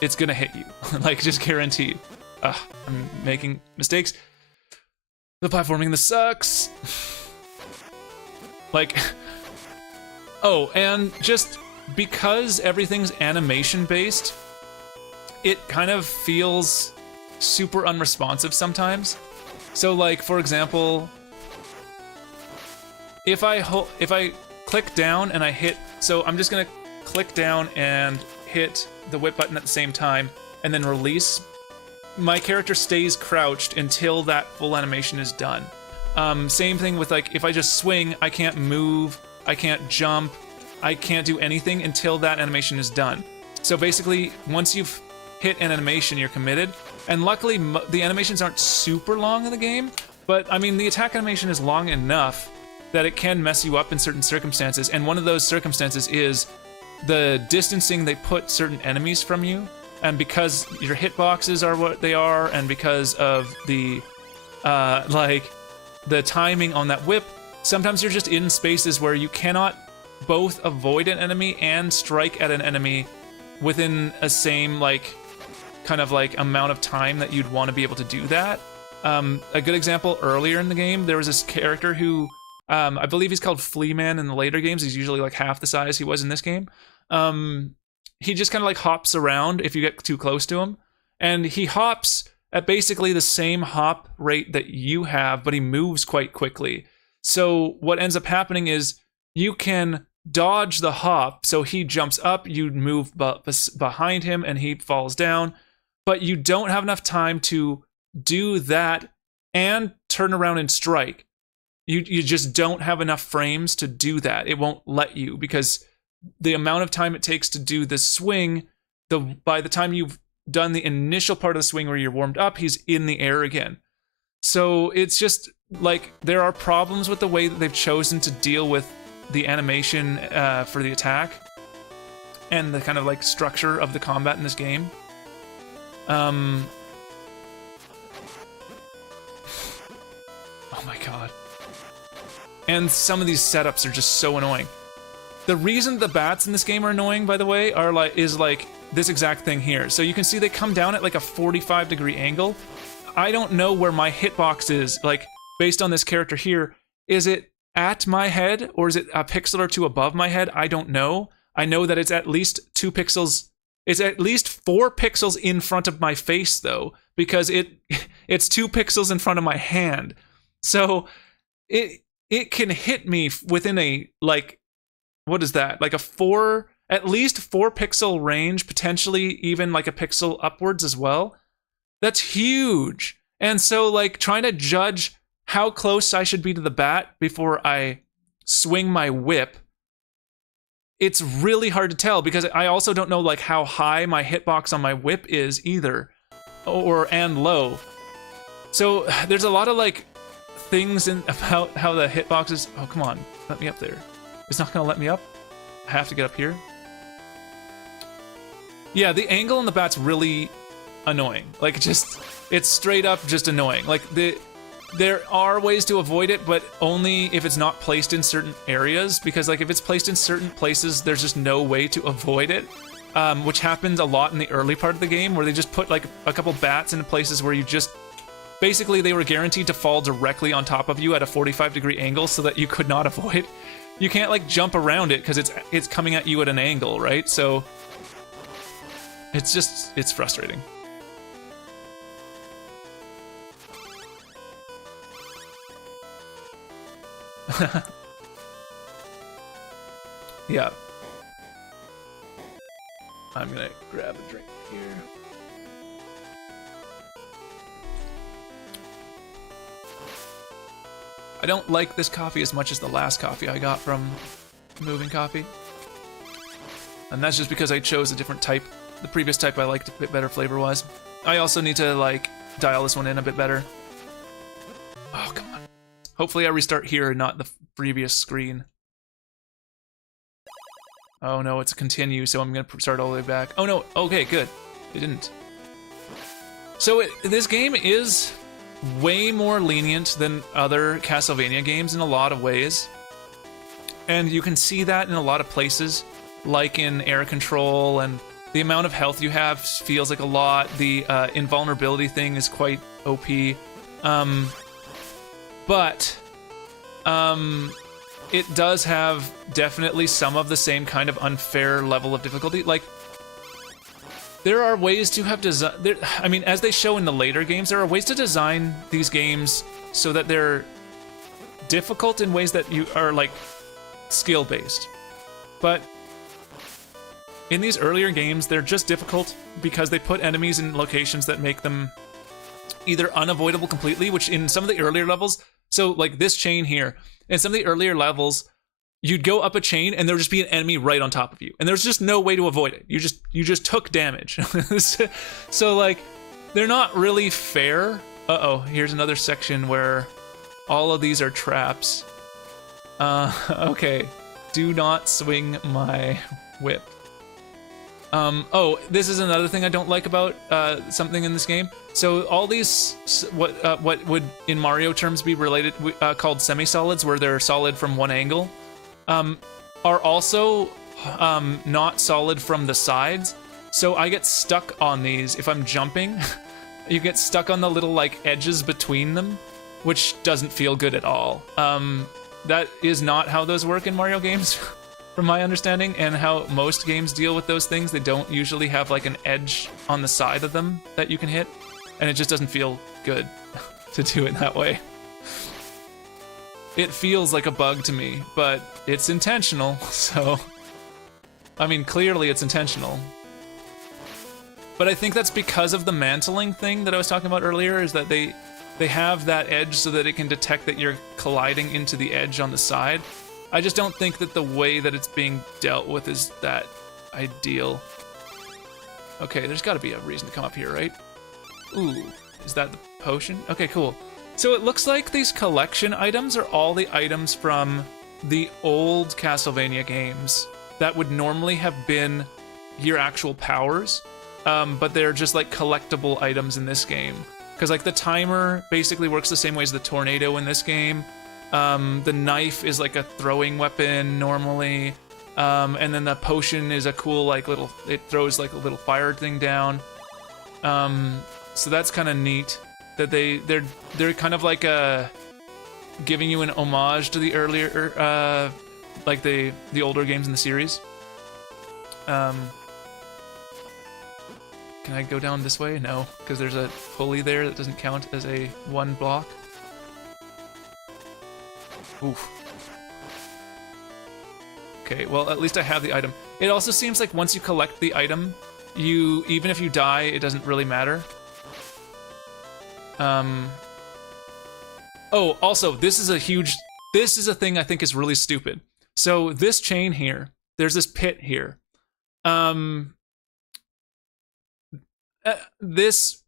It's gonna hit you, like, just guaranteed. I'm making mistakes. The platforming, this sucks. Like, oh, and just because everything's animation based, it kind of feels super unresponsive sometimes. So like, for example, if I click down and I hit, so I'm just gonna click down and hit the whip button at the same time and then release, my character stays crouched until that full animation is done. Same thing with like, if I just swing, I can't move, I can't jump, I can't do anything until that animation is done. So basically, once you've hit an animation, you're committed. And luckily, the animations aren't super long in the game, but I mean, the attack animation is long enough that it can mess you up in certain circumstances. And one of those circumstances is the distancing they put certain enemies from you. And because your hitboxes are what they are, and because of the, like, the timing on that whip, sometimes you're just in spaces where you cannot both avoid an enemy and strike at an enemy within a same, like, kind of like amount of time that you'd want to be able to do that. A good example, earlier in the game, there was this character who, I believe he's called Fleaman in the later games. He's usually like half the size he was in this game. He just kind of like hops around if you get too close to him. And he hops at basically the same hop rate that you have, but he moves quite quickly. So what ends up happening is you can dodge the hop. So he jumps up, you move behind him, and he falls down. But you don't have enough time to do that and turn around and strike. You just don't have enough frames to do that. It won't let you, because the amount of time it takes to do the swing, by the time you've done the initial part of the swing where you're warmed up, he's in the air again. So it's just like, there are problems with the way that they've chosen to deal with the animation for the attack and the kind of like structure of the combat in this game. Oh my god. And some of these setups are just so annoying. The reason the bats in this game are annoying, by the way, is like this exact thing here. So you can see they come down at like a 45-degree angle. I don't know where my hitbox is, like, based on this character here. Is it at my head, or is it a pixel or two above my head? I don't know. I know that it's at least 2 pixels. It's at least 4 pixels in front of my face, though, because it's 2 pixels in front of my hand. So it can hit me within a, like, what is that? Like at least 4 pixel range, potentially even like a pixel upwards as well. That's huge. And so, like, trying to judge how close I should be to the bat before I swing my whip, it's really hard to tell, because I also don't know like how high my hitbox on my whip is either, and low. So there's a lot of like things about how the hitbox is. Oh, come on, let me up there. It's not gonna let me up. I have to get up here. Yeah, the angle on the bat's really annoying. Like, it's straight up just annoying. Like, there are ways to avoid it, but only if it's not placed in certain areas, because like if it's placed in certain places, there's just no way to avoid it, which happens a lot in the early part of the game, where they just put like a couple bats in places where you just, basically they were guaranteed to fall directly on top of you at a 45-degree angle so that you could not avoid. You can't like jump around it because it's coming at you at an angle, right? So it's frustrating. Yeah. I'm gonna grab a drink here. I don't like this coffee as much as the last coffee I got from Moving Coffee. And that's just because I chose a different type. The previous type I liked a bit better flavor-wise. I also need to, like, dial this one in a bit better. Oh, come on. Hopefully I restart here and not the previous screen. Oh no, it's a continue, so I'm gonna start all the way back. Oh no, okay, good. It didn't. So this game is way more lenient than other Castlevania games in a lot of ways. And you can see that in a lot of places, like in air control, and the amount of health you have feels like a lot. The invulnerability thing is quite OP. But it does have definitely some of the same kind of unfair level of difficulty. Like, there are ways to have design. I mean, as they show in the later games, there are ways to design these games so that they're difficult in ways that you are like skill based. But in these earlier games, they're just difficult because they put enemies in locations that make them either unavoidable completely, which in some of the earlier levels, so like this chain here, in some of the earlier levels, you'd go up a chain and there would just be an enemy right on top of you, and there's just no way to avoid it. You just took damage. So like, they're not really fair. Uh-oh, here's another section where all of these are traps. Okay, do not swing my whip. Oh, this is another thing I don't like about something in this game. So all these, what would in Mario terms be related, called semi-solids, where they're solid from one angle, are also not solid from the sides. So I get stuck on these if I'm jumping. You get stuck on the little like edges between them, which doesn't feel good at all. That is not how those work in Mario games. From my understanding, and how most games deal with those things, they don't usually have like an edge on the side of them that you can hit, and it just doesn't feel good to do it that way. It feels like a bug to me, but it's intentional, so... I mean, clearly it's intentional. But I think that's because of the mantling thing that I was talking about earlier, is that they have that edge so that it can detect that you're colliding into the edge on the side. I just don't think that the way that it's being dealt with is that ideal. Okay, there's got to be a reason to come up here, right? Ooh, is that the potion? Okay, cool. So it looks like these collection items are all the items from the old Castlevania games that would normally have been your actual powers, but they're just like collectible items in this game. Because like the timer basically works the same way as the tornado in this game. The knife is like a throwing weapon normally, and then the potion is a cool like little, it throws like a little fire thing down. So that's kind of neat that they're kind of like giving you an homage to the earlier like the older games in the series. Can I go down this way? No, because there's a pulley there that doesn't count as a one block. Oof. Okay, well, at least I have the item. It also seems like once you collect the item, even if you die, it doesn't really matter. Oh, also, this is a thing I think is really stupid. So this chain here, there's this pit here. This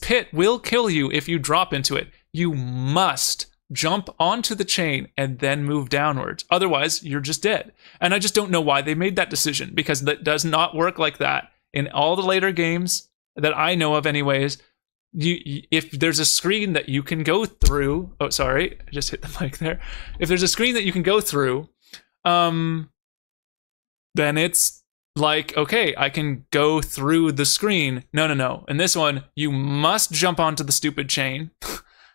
pit will kill you if you drop into it. You must jump onto the chain and then move downwards. Otherwise, you're just dead. And I just don't know why they made that decision, because that does not work like that in all the later games that I know of anyways. If there's a screen that you can go through, oh, sorry, I just hit the mic there. If there's a screen that you can go through, then it's like, okay, I can go through the screen. No. In this one, you must jump onto the stupid chain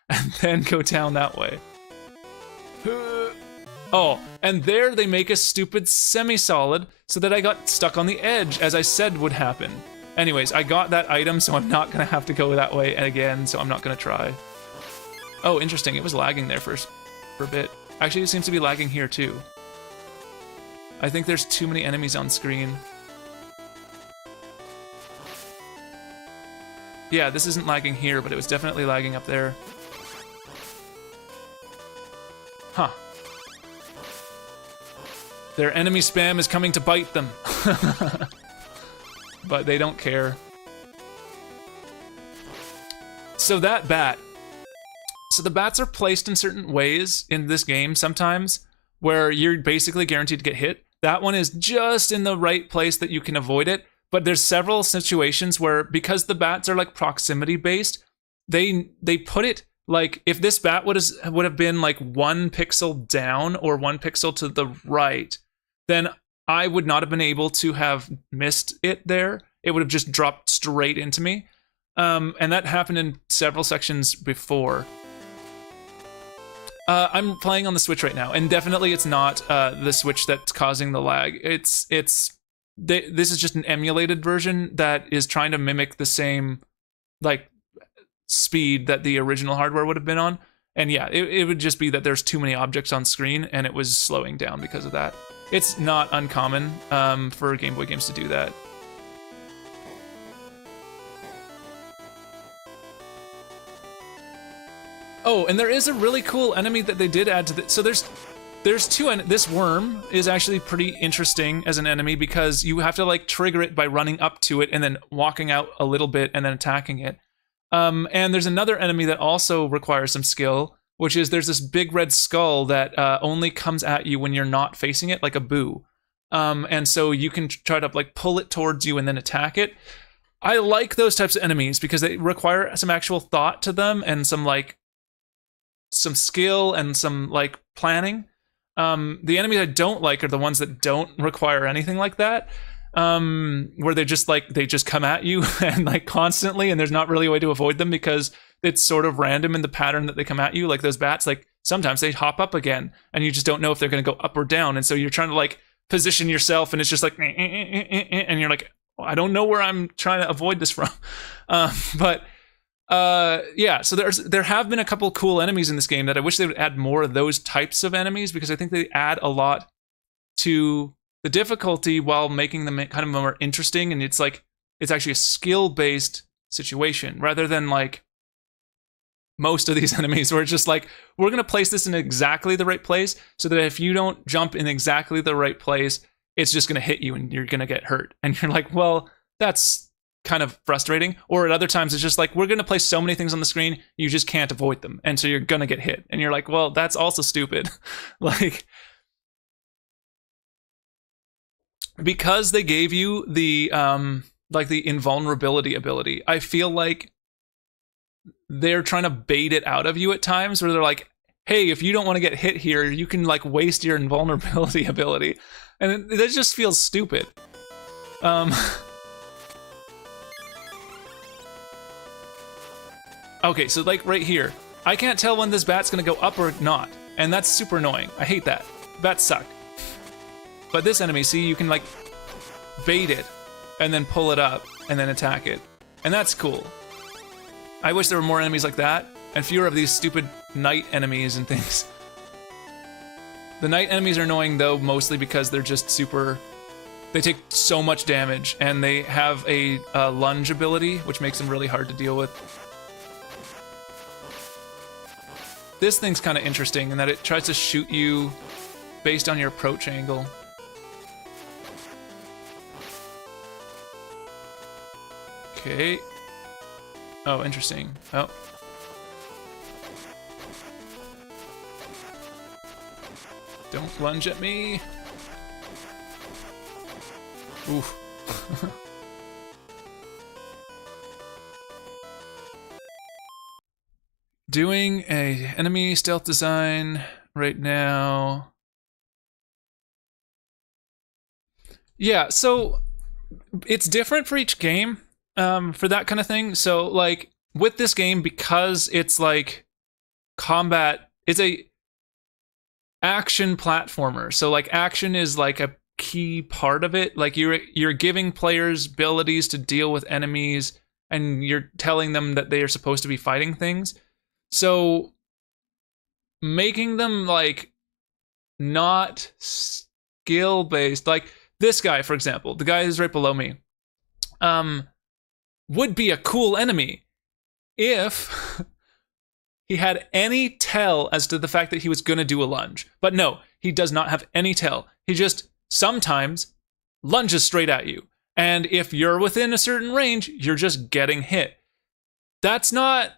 and then go down that way. Oh, and there they make a stupid semi-solid so that I got stuck on the edge, as I said would happen. Anyways, I got that item, so I'm not gonna have to go that way again, so I'm not gonna try. Oh, interesting, it was lagging there for a bit. Actually, it seems to be lagging here too. I think there's too many enemies on screen. Yeah, this isn't lagging here, but it was definitely lagging up there. Huh. Their enemy spam is coming to bite them. But they don't care. So that bat. So the bats are placed in certain ways in this game sometimes where you're basically guaranteed to get hit. That one is just in the right place that you can avoid it. But there's several situations where, because the bats are like proximity based, they put it like, if this bat would have been like 1 pixel down or 1 pixel to the right, then I would not have been able to have missed it there. It would have just dropped straight into me. And that happened in several sections before. I'm playing on the Switch right now, and definitely it's not the Switch that's causing the lag. This is just an emulated version that is trying to mimic the same like speed that the original hardware would have been on. And yeah, it would just be that there's too many objects on screen, and it was slowing down because of that. It's not uncommon for Game Boy games to do that. Oh, and there is a really cool enemy that they did add to the. So there's two, and this worm is actually pretty interesting as an enemy because you have to like trigger it by running up to it and then walking out a little bit and then attacking it. And there's another enemy that also requires some skill, which is there's this big red skull that only comes at you when you're not facing it, like a boo. And so you can try to like pull it towards you and then attack it. I like those types of enemies because they require some actual thought to them and some skill and some like planning. The enemies I don't like are the ones that don't require anything like that. Where they just come at you and like constantly, and there's not really a way to avoid them because it's sort of random in the pattern that they come at you. Like those bats, like sometimes they hop up again and you just don't know if they're going to go up or down. And so you're trying to like position yourself and it's just like, and you're like, I don't know where I'm trying to avoid this from. Yeah, so there have been a couple cool enemies in this game that I wish they would add more of those types of enemies because I think they add a lot to the difficulty while making them kind of more interesting. And it's actually a skill-based situation rather than like most of these enemies where it's just like, we're going to place this in exactly the right place so that if you don't jump in exactly the right place, it's just going to hit you and you're going to get hurt. And you're like, well, that's kind of frustrating. Or at other times, it's just like, we're going to place so many things on the screen, you just can't avoid them. And so you're going to get hit. And you're like, well, that's also stupid. Like, because they gave you the the invulnerability ability, I feel like they're trying to bait it out of you at times where they're like, hey, if you don't want to get hit here, you can like waste your invulnerability ability. And that just feels stupid. Okay, so like right here, I can't tell when this bat's gonna go up or not. And that's super annoying. I hate that. Bats suck. But this enemy, see, you can like bait it and then pull it up and then attack it. And that's cool. I wish there were more enemies like that and fewer of these stupid night enemies and things. The night enemies are annoying though, mostly because they're just super, they take so much damage and they have a lunge ability, which makes them really hard to deal with. This thing's kind of interesting in that it tries to shoot you based on your approach angle. Okay. Oh, interesting. Oh. Don't lunge at me. Oof. Doing a enemy stealth design right now. Yeah, so it's different for each game, for that kind of thing. So like with this game, because it's like combat, it's a action platformer. So like action is like a key part of it. Like you're giving players abilities to deal with enemies and you're telling them that they are supposed to be fighting things. So making them like not skill based, like this guy, for example, the guy who's right below me, would be a cool enemy if he had any tell as to the fact that he was going to do a lunge. But no, he does not have any tell. He just sometimes lunges straight at you. And if you're within a certain range, you're just getting hit. That's not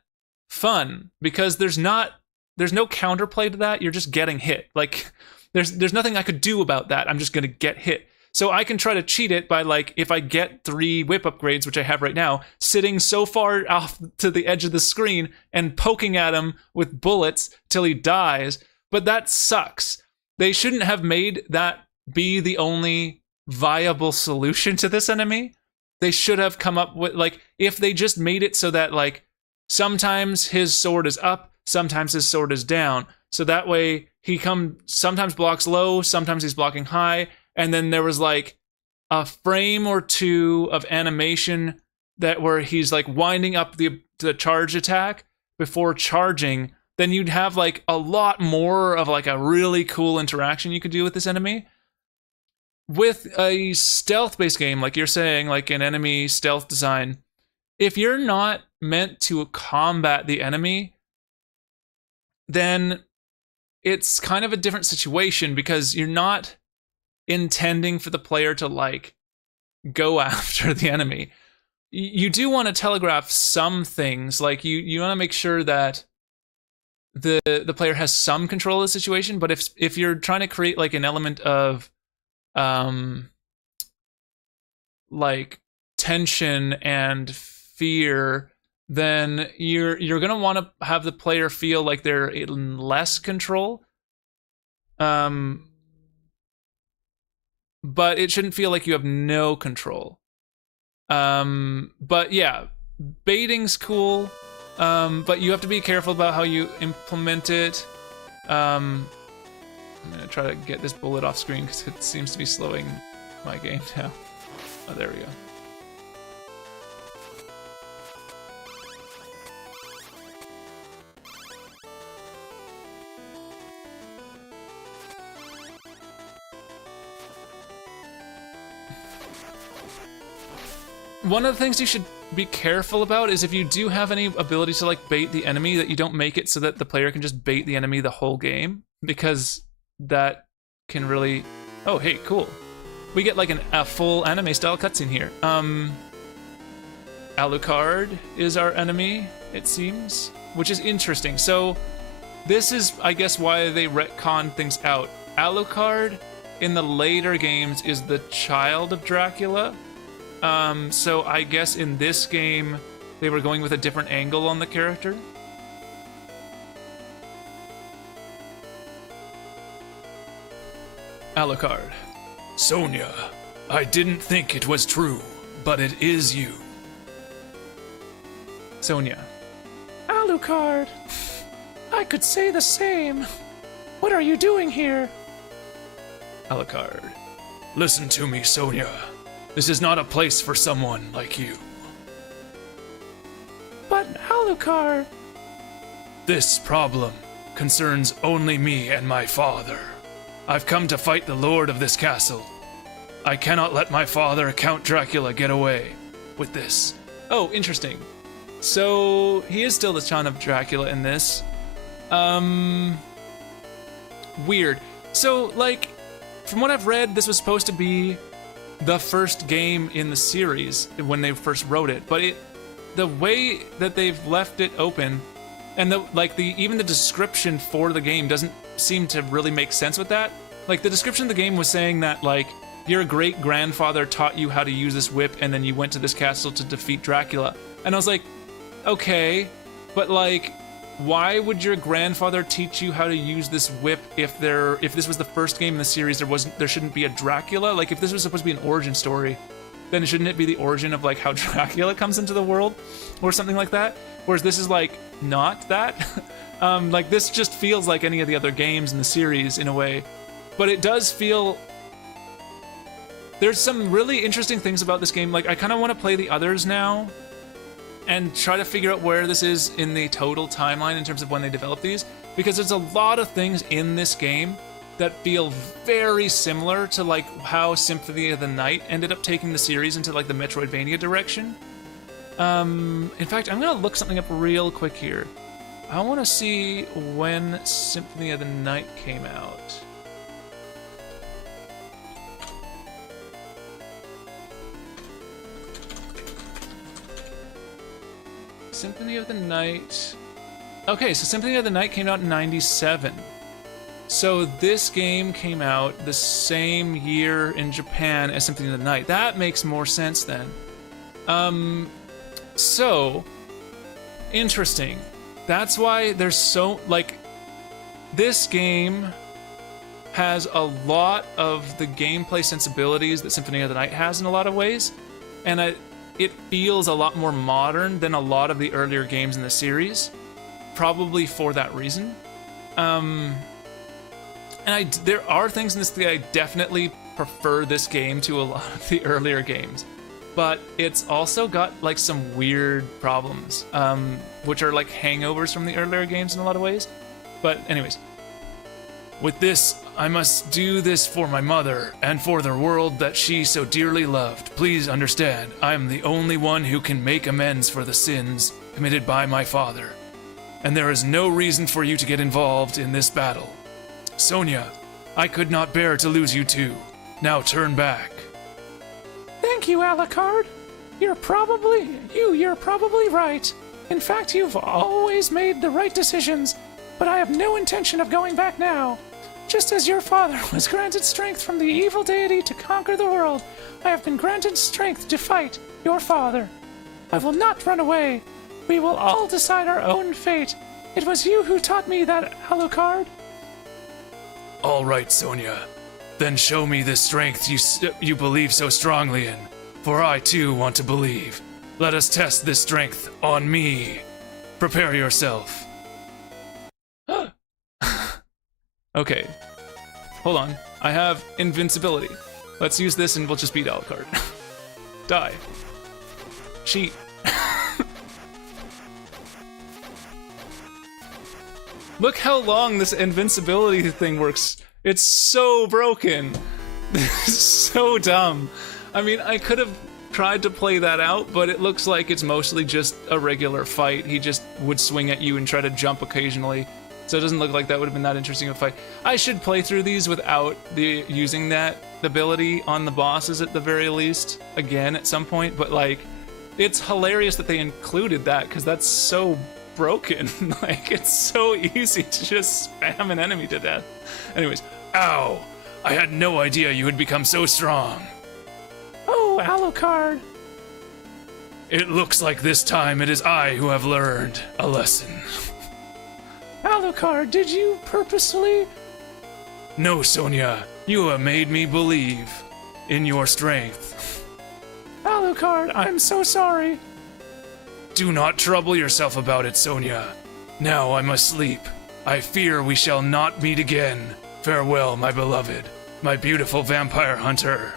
fun because there's no counterplay to that. You're just getting hit. Like there's nothing I could do about that. I'm just going to get hit. So I can try to cheat it by like, if I get 3 whip upgrades, which I have right now, sitting so far off to the edge of the screen and poking at him with bullets till he dies. But that sucks. They shouldn't have made that be the only viable solution to this enemy. They should have come up with, like, if they just made it so that like sometimes his sword is up, sometimes his sword is down, So that way sometimes blocks low, sometimes he's blocking high, and then there was like a frame or two of animation that where he's like winding up the charge attack before charging. Then you'd have like a lot more of like a really cool interaction you could do with this enemy. With a stealth-based game, like you're saying, like an enemy stealth design, if you're not meant to combat the enemy, then it's kind of a different situation because you're not intending for the player to like go after the enemy. You do want to telegraph some things, like you want to make sure that the player has some control of the situation, but if you're trying to create like an element of like tension and fear, then you're gonna want to have the player feel like they're in less control. But it shouldn't feel like you have no control. But yeah, baiting's cool. But you have to be careful about how you implement it. I'm gonna try to get this bullet off screen because it seems to be slowing my game down. Oh, there we go. One of the things you should be careful about is if you do have any ability to like bait the enemy, that you don't make it so that the player can just bait the enemy the whole game, because that can really... Oh, hey, cool. We get like a full anime style cutscene here. Alucard is our enemy, it seems, which is interesting. So this is, I guess, why they retcon things out. Alucard in the later games is the child of Dracula. So I guess in this game, they were going with a different angle on the character. Alucard. Sonia, I didn't think it was true, but it is you. Sonia. Alucard, I could say the same. What are you doing here? Alucard. Listen to me, Sonia. This is not a place for someone like you. But Alucard... This problem concerns only me and my father. I've come to fight the lord of this castle. I cannot let my father, Count Dracula, get away with this. Oh, interesting. So, he is still the child of Dracula in this. Weird. So, like, from what I've read, this was supposed to be the first game in the series when they first wrote it, but the way that they've left it open, and even the description for the game doesn't seem to really make sense with that. Like, the description of the game was saying that like your great grandfather taught you how to use this whip, and then you went to this castle to defeat Dracula. And I was like, okay, but like, why would your grandfather teach you how to use this whip if this was the first game in the series? There shouldn't be a Dracula. Like, if this was supposed to be an origin story, then shouldn't it be the origin of like how Dracula comes into the world or something like that? Whereas this is like not that. Like, this just feels like any of the other games in the series in a way, but it does feel... There's some really interesting things about this game. Like, I kind of want to play the others now and try to figure out where this is in the total timeline in terms of when they developed these, because there's a lot of things in this game that feel very similar to like how Symphony of the Night ended up taking the series into like the Metroidvania direction. In fact, I'm gonna look something up real quick here. I want to see when Symphony of the Night came out. Symphony of the Night. Okay, so Symphony of the Night came out in 97. So this game came out the same year in Japan as Symphony of the Night. That makes more sense then. So interesting. That's why there's so, like, this game has a lot of the gameplay sensibilities that Symphony of the Night has in a lot of ways, and it feels a lot more modern than a lot of the earlier games in the series, probably for that reason. And there are things in this that I definitely prefer this game to a lot of the earlier games, but it's also got like some weird problems, which are like hangovers from the earlier games in a lot of ways. But anyways, with this, I must do this for my mother and for the world that she so dearly loved. Please understand, I am the only one who can make amends for the sins committed by my father, and there is no reason for you to get involved in this battle. Sonia, I could not bear to lose you too. Now turn back. Thank you, Alucard. You're probably right. In fact, you've always made the right decisions, but I have no intention of going back now. Just as your father was granted strength from the evil deity to conquer the world, I have been granted strength to fight your father. I will not run away. We will all decide our own fate. It was you who taught me that, Alucard. All right, Sonia. Then show me the strength you believe so strongly in, for I too want to believe. Let us test this strength on me. Prepare yourself. Okay. Hold on. I have invincibility. Let's use this and we'll just beat Alucard. Die. Cheat. Look how long this invincibility thing works. It's so broken. This is so dumb. I mean, I could have tried to play that out, but it looks like it's mostly just a regular fight. He just would swing at you and try to jump occasionally. So it doesn't look like that would have been that interesting of a fight. I should play through these without using that ability on the bosses at the very least, again at some point, but like, it's hilarious that they included that, because that's so broken. Like, it's so easy to just spam an enemy to death. Anyways, ow! I had no idea you had become so strong. Oh, Alucard. It looks like this time it is I who have learned a lesson. Alucard, did you purposely? No, Sonia. You have made me believe in your strength. Alucard, I'm so sorry. Do not trouble yourself about it, Sonia. Now I must sleep. I fear we shall not meet again. Farewell, my beloved, my beautiful vampire hunter.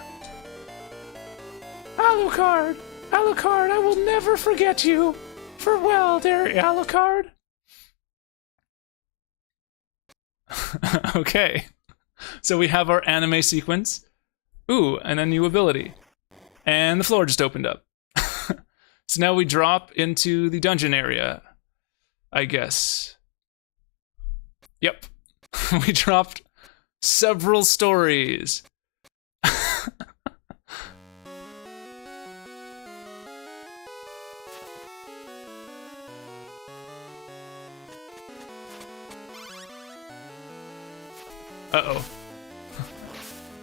Alucard, Alucard, I will never forget you. Farewell, dear Alucard. Okay, so we have our anime sequence. Ooh, and a new ability. And the floor just opened up. So now we drop into the dungeon area, I guess. Yep. We dropped several stories. Uh-oh.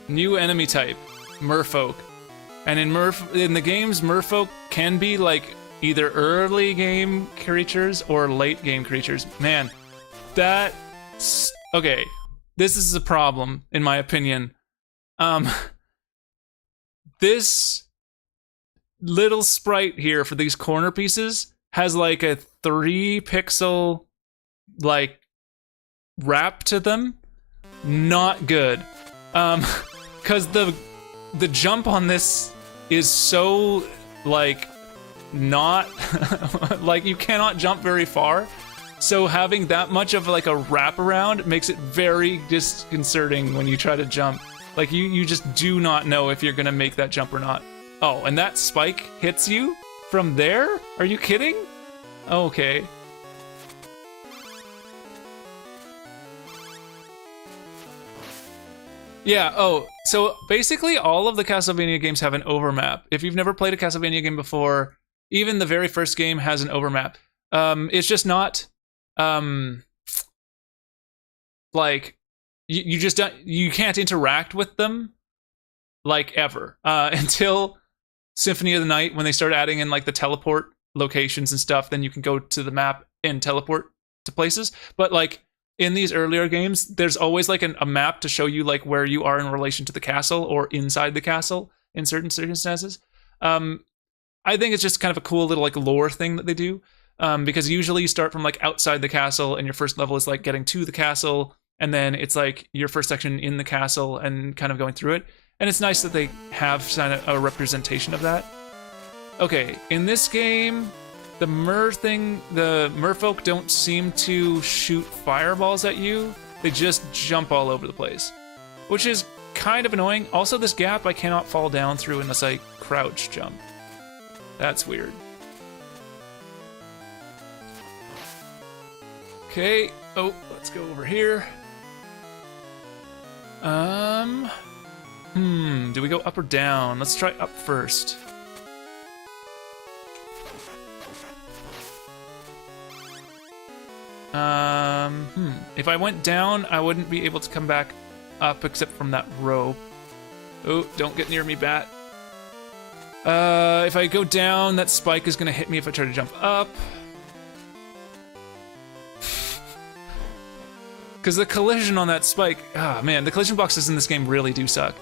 New enemy type, merfolk. And in the games, merfolk can be like either early game creatures or late game creatures. Man, okay. This is a problem, in my opinion. This little sprite here for these corner pieces has like a 3-pixel like wrap to them. Not good. Cause the jump on this is so like not like you cannot jump very far. So having that much of like a wraparound makes it very disconcerting when you try to jump. Like you just do not know if you're gonna make that jump or not. Oh, and that spike hits you from there? Are you kidding? Okay. Yeah, oh, so basically all of the Castlevania games have an overmap. If you've never played a Castlevania game before, even the very first game has an overmap. It's just not, like, you can't interact with them, like, ever. Until Symphony of the Night, when they start adding in, like, the teleport locations and stuff, then you can go to the map and teleport to places. But, like, in these earlier games, there's always like a map to show you like where you are in relation to the castle or inside the castle in certain circumstances. I think it's just kind of a cool little like lore thing that they do. because usually you start from like outside the castle, and your first level is like getting to the castle, and then it's like your first section in the castle and kind of going through it. And it's nice that they have kind of a representation of that. Okay, in this game, the merfolk don't seem to shoot fireballs at you. They just jump all over the place, which is kind of annoying. Also, this gap I cannot fall down through unless I crouch jump. That's weird. Okay. Oh, let's go over here. Do we go up or down? Let's try up first. If I went down, I wouldn't be able to come back up except from that rope. Oh, don't get near me, bat. If I go down, that spike is gonna hit me if I try to jump up. Because the collision on that spike, man, the collision boxes in this game really do suck.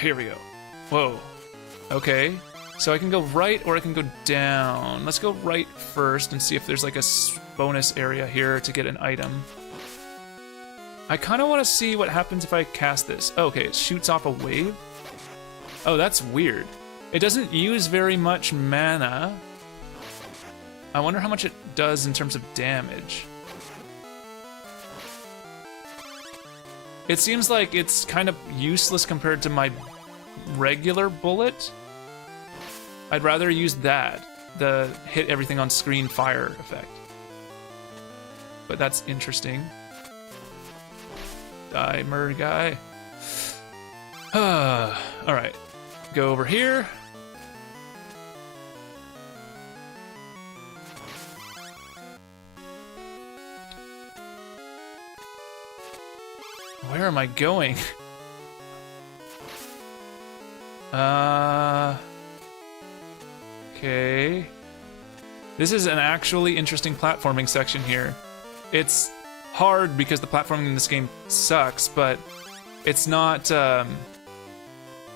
Here we go. Whoa. Okay. So I can go right or I can go down. Let's go right first and see if there's like a bonus area here to get an item. I kind of want to see what happens if I cast this. Oh, okay, it shoots off a wave. Oh, that's weird. It doesn't use very much mana. I wonder how much it does in terms of damage. It seems like it's kind of useless compared to my regular bullet. I'd rather use that, the hit everything on screen fire effect. But that's interesting. Die, murder guy. Alright, go over here. Where am I going? Okay. This is an actually interesting platforming section here. It's hard because the platforming in this game sucks, but it's not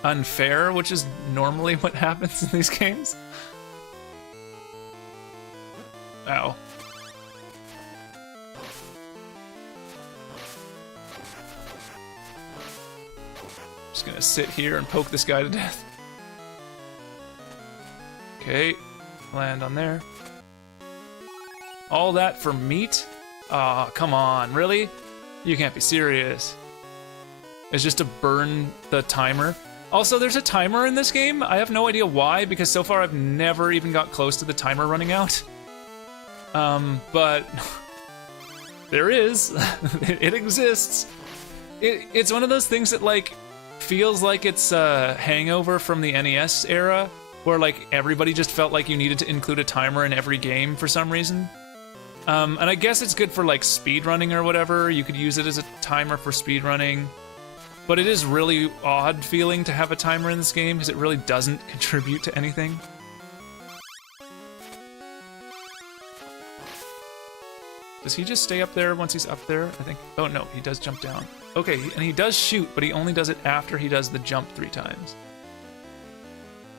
unfair, which is normally what happens in these games. Ow. Just gonna sit here and poke this guy to death. Okay, land on there. All that for meat? Aw, come on, really? You can't be serious. It's just to burn the timer. Also, there's a timer in this game. I have no idea why, because so far I've never even got close to the timer running out. But there is. It exists. It's one of those things that, like, feels like it's a hangover from the NES era, where like everybody just felt like you needed to include a timer in every game for some reason. And I guess it's good for like speedrunning or whatever. You could use it as a timer for speedrunning. But it is really odd feeling to have a timer in this game because it really doesn't contribute to anything. Does he just stay up there once he's up there? I think, oh no, he does jump down. Okay, and he does shoot, but he only does it after he does the jump 3 times.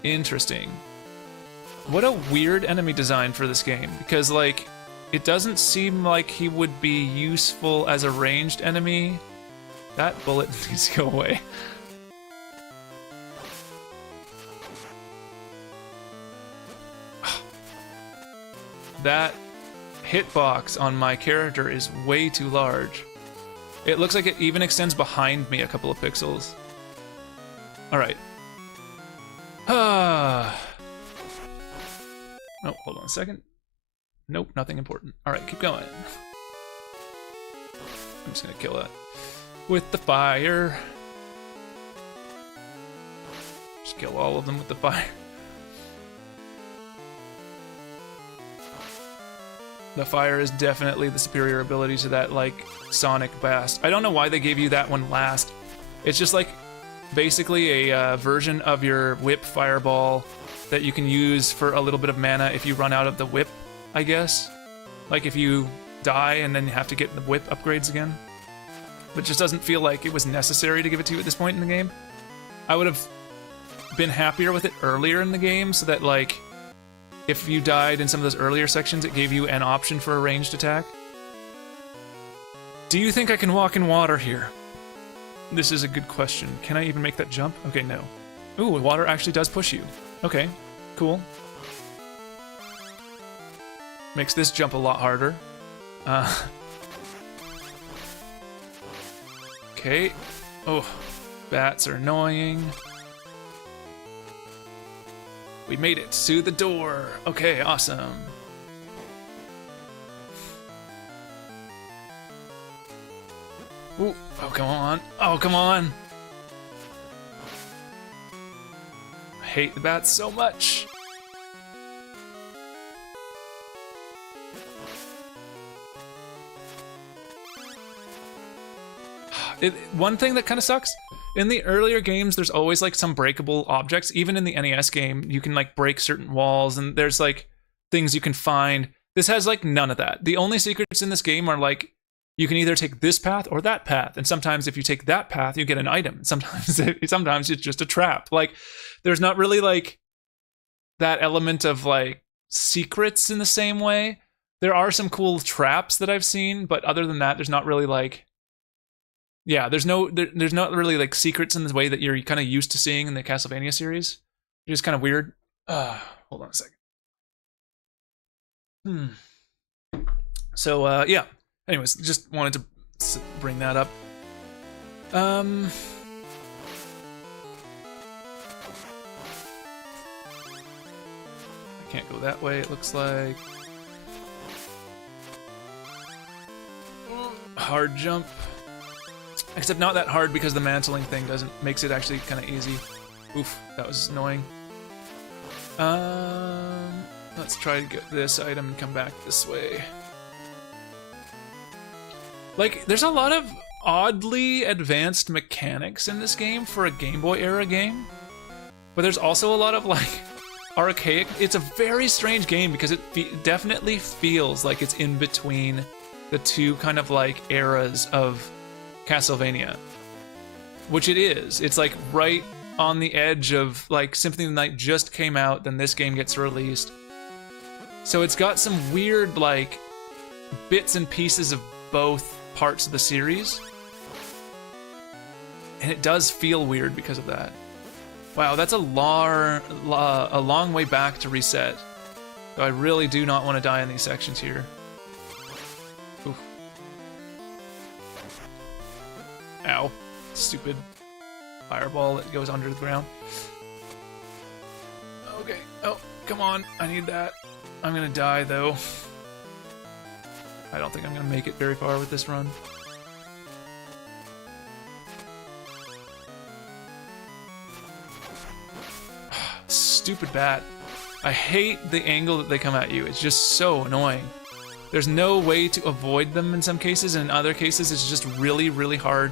Interesting. What a weird enemy design for this game, because like, it doesn't seem like he would be useful as a ranged enemy. That bullet needs to go away. That hitbox on my character is way too large. It looks like it even extends behind me a couple of pixels. Alright. Oh, hold on a second. Nope, nothing important. Alright, keep going. I'm just gonna kill that with the fire. Just kill all of them with the fire. The fire is definitely the superior ability to that, like, Sonic Blast. I don't know why they gave you that one last. It's just like basically a version of your whip fireball that you can use for a little bit of mana if you run out of the whip, I guess. Like if you die and then you have to get the whip upgrades again. But it just doesn't feel like it was necessary to give it to you at this point in the game. I would have been happier with it earlier in the game, so that like if you died in some of those earlier sections, it gave you an option for a ranged attack. Do you think I can walk in water here? This is a good question. Can I even make that jump? Okay, no. Ooh, water actually does push you. Okay, cool. Makes this jump a lot harder. Okay. Oh, bats are annoying. We made it to the door. Okay, awesome. Ooh, oh, come on. Oh, come on. I hate the bats so much. One thing that kind of sucks, in the earlier games, there's always like some breakable objects. Even in the NES game, you can like break certain walls and there's like things you can find. This has like none of that. The only secrets in this game are like, you can either take this path or that path. And sometimes if you take that path, you get an item. Sometimes it's just a trap. Like there's not really like that element of like secrets in the same way. There are some cool traps that I've seen, but other than that, there's not really like, yeah, there's not really like secrets in the way that you're kind of used to seeing in the Castlevania series. It's just kind of weird. Hold on a second. So yeah. Anyways, just wanted to bring that up. I can't go that way, it looks like. Hard jump. Except not that hard because the mantling thing makes it actually kind of easy. Oof, that was annoying. Let's try to get this item and come back this way. Like, there's a lot of oddly advanced mechanics in this game for a Game Boy era game, but there's also a lot of like archaic. It's a very strange game because it definitely feels like it's in between the two kind of like eras of Castlevania, which it is. It's like right on the edge of like Symphony of the Night just came out, then this game gets released. So it's got some weird like bits and pieces of both parts of the series, and it does feel weird because of that. Wow, that's a long way back to reset. So I really do not want to die in these sections here. Oof. Ow. Stupid fireball that goes under the ground. Okay. Oh, come on. I need that. I'm gonna die though. I don't think I'm gonna make it very far with this run. Stupid bat. I hate the angle that they come at you. It's just so annoying. There's no way to avoid them in some cases, and in other cases it's just really, really hard.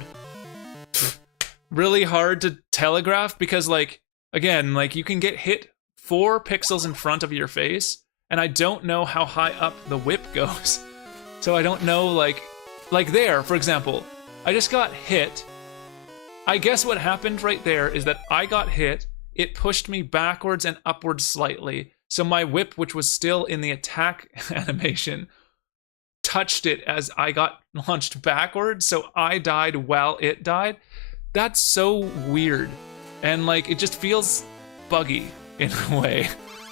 Really hard to telegraph because, like, again, like you can get hit 4 pixels in front of your face, and I don't know how high up the whip goes. So I don't know, like there, for example, I just got hit. I guess what happened right there is that I got hit, it pushed me backwards and upwards slightly, so my whip, which was still in the attack animation, touched it as I got launched backwards, so I died while it died. That's so weird, and like it just feels buggy in a way.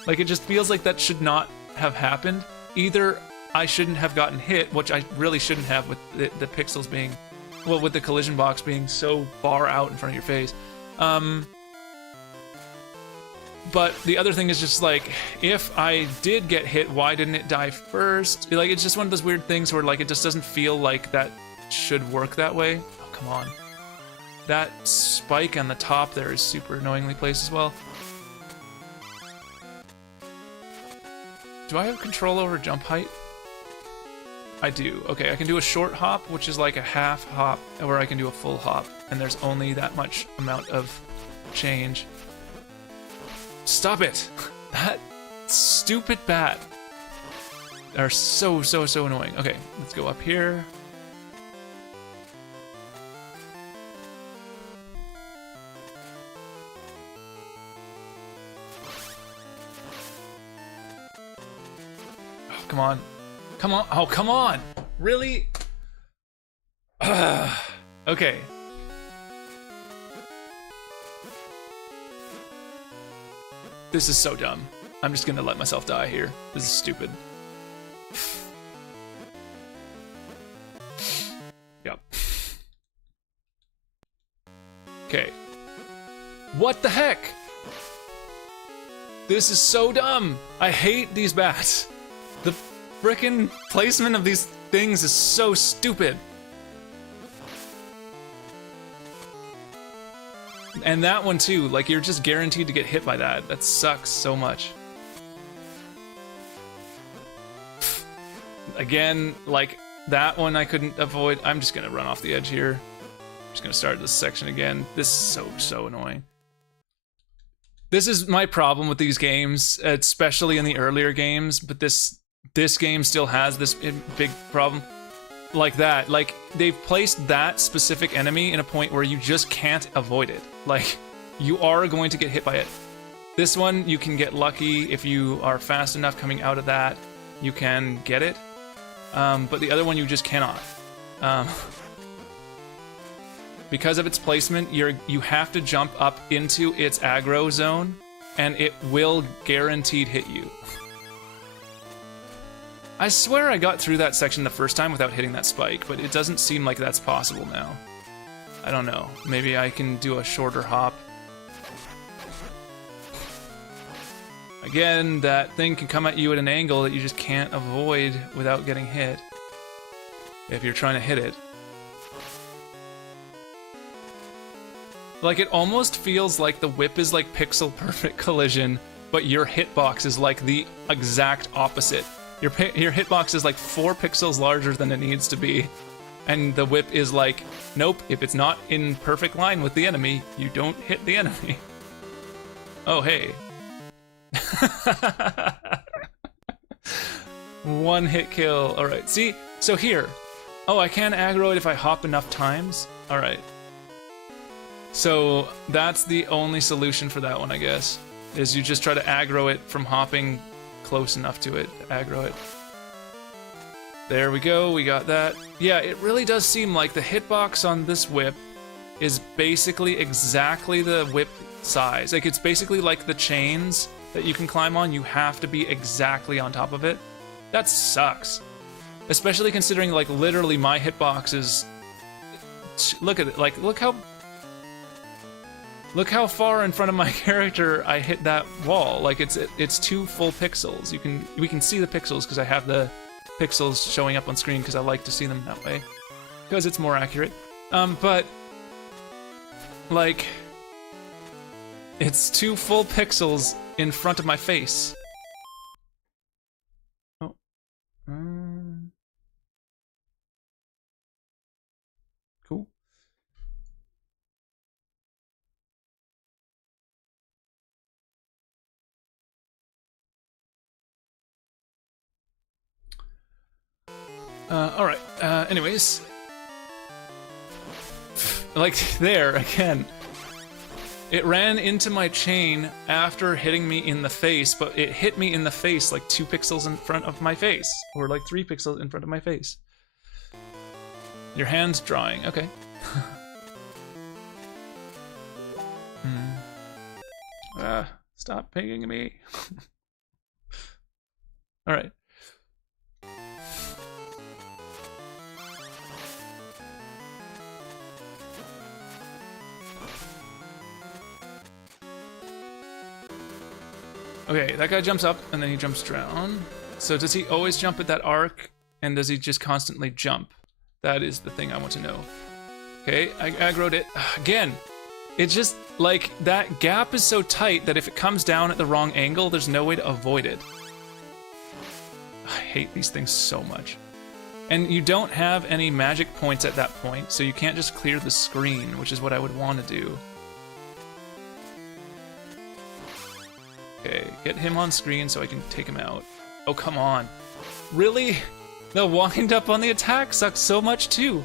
Like it just feels like that should not have happened. Either I shouldn't have gotten hit, which I really shouldn't have with the pixels being, well, with the collision box being so far out in front of your face. But the other thing is just like, if I did get hit, why didn't it die first? Like, it's just one of those weird things where like it just doesn't feel like that should work that way. Oh, come on. That spike on the top there is super annoyingly placed as well. Do I have control over jump height? I do. Okay, I can do a short hop, which is like a half hop, or I can do a full hop, and there's only that much amount of change. Stop it! That stupid bat are so annoying. Okay, let's go up here. come on. Come on. Oh, come on. Really? Okay. This is so dumb. I'm just gonna let myself die here. This is stupid. Yep. Okay. What the heck? This is so dumb. I hate these bats. The frickin' placement of these things is so stupid. And that one too, like you're just guaranteed to get hit by that. That sucks so much. Again, like that one I couldn't avoid. I'm just gonna run off the edge here. I'm just gonna start this section again. This is so annoying. This is my problem with these games, especially in the earlier games, but this game still has this big problem. Like that, like they've placed that specific enemy in a point where you just can't avoid it. Like you are going to get hit by it. This one you can get lucky if you are fast enough coming out of that, you can get it. But the other one you just cannot. Because of its placement, you have to jump up into its aggro zone, and it will guaranteed hit you. I swear I got through that section the first time without hitting that spike, but it doesn't seem like that's possible now. I don't know. Maybe I can do a shorter hop. Again, that thing can come at you at an angle that you just can't avoid without getting hit. If you're trying to hit it. Like, it almost feels like the whip is like pixel perfect collision, but your hitbox is like the exact opposite. Your hitbox is like 4 pixels larger than it needs to be. And the whip is like, nope, if it's not in perfect line with the enemy, you don't hit the enemy. Oh, hey. One hit kill. All right, see? So here. Oh, I can aggro it if I hop enough times? All right. So that's the only solution for that one, I guess. Is you just try to aggro it from hopping close enough to it, aggro it. There we go, we got that. Yeah, it really does seem like the hitbox on this whip is basically exactly the whip size. Like, it's basically like the chains that you can climb on. You have to be exactly on top of it. That sucks. Especially considering, like, literally my hitbox is... Look at it, like, look how far in front of my character I hit that wall. Like, it's 2 full pixels. We can see the pixels because I have the pixels showing up on screen because I like to see them that way because it's more accurate. But like, it's 2 full pixels in front of my face. Oh. Cool. All right. Anyways, like there again, it ran into my chain after hitting me in the face, but it hit me in the face like 2 pixels in front of my face, or like 3 pixels in front of my face. Your hand's drawing. Okay. Stop pinging me. All right. Okay, that guy jumps up and then he jumps down. So does he always jump at that arc, and does he just constantly jump? That is the thing I want to know. Okay, I aggroed it. Again, it's just like that gap is so tight that if it comes down at the wrong angle, there's no way to avoid it. I hate these things so much. And you don't have any magic points at that point, so you can't just clear the screen, which is what I would want to do. Okay, get him on screen so I can take him out. Oh, come on. Really? The wind up on the attack sucks so much too.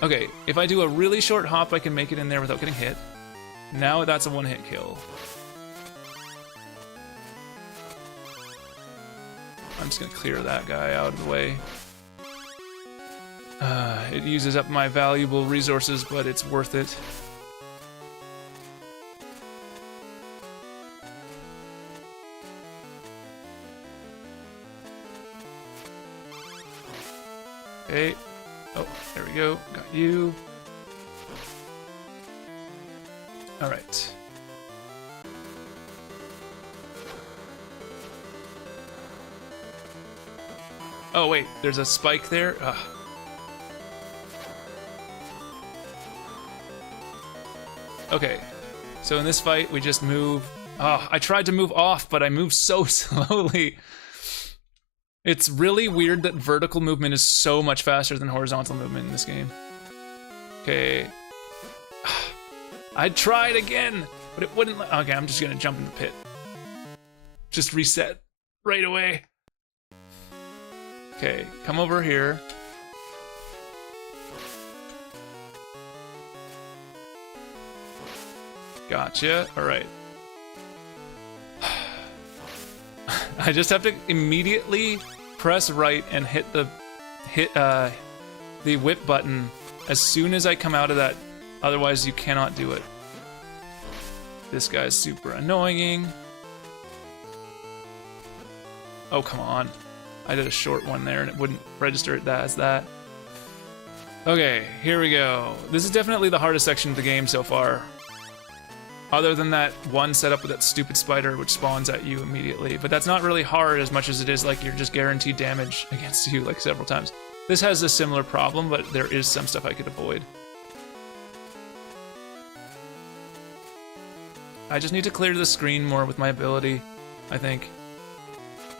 Okay, if I do a really short hop, I can make it in there without getting hit. Now that's a 1-hit kill. I'm just gonna clear that guy out of the way. It uses up my valuable resources, but it's worth it. Okay. Oh, there we go. Got you. All right. Oh, wait. There's a spike there. Ugh. Okay. So in this fight, we just move. Oh, I tried to move off, but I moved so slowly. It's really weird that vertical movement is so much faster than horizontal movement in this game. Okay. I tried again, but it wouldn't let. Okay, I'm just gonna jump in the pit. Just reset right away. Okay, come over here. Gotcha. All right. I just have to immediately press right and hit the whip button as soon as I come out of that. Otherwise, you cannot do it. This guy's super annoying. Oh, come on. I did a short one there and it wouldn't register it as that. Okay, here we go. This is definitely the hardest section of the game so far. Other than that one setup with that stupid spider which spawns at you immediately. But that's not really hard as much as it is like you're just guaranteed damage against you like several times. This has a similar problem, but there is some stuff I could avoid. I just need to clear the screen more with my ability, I think.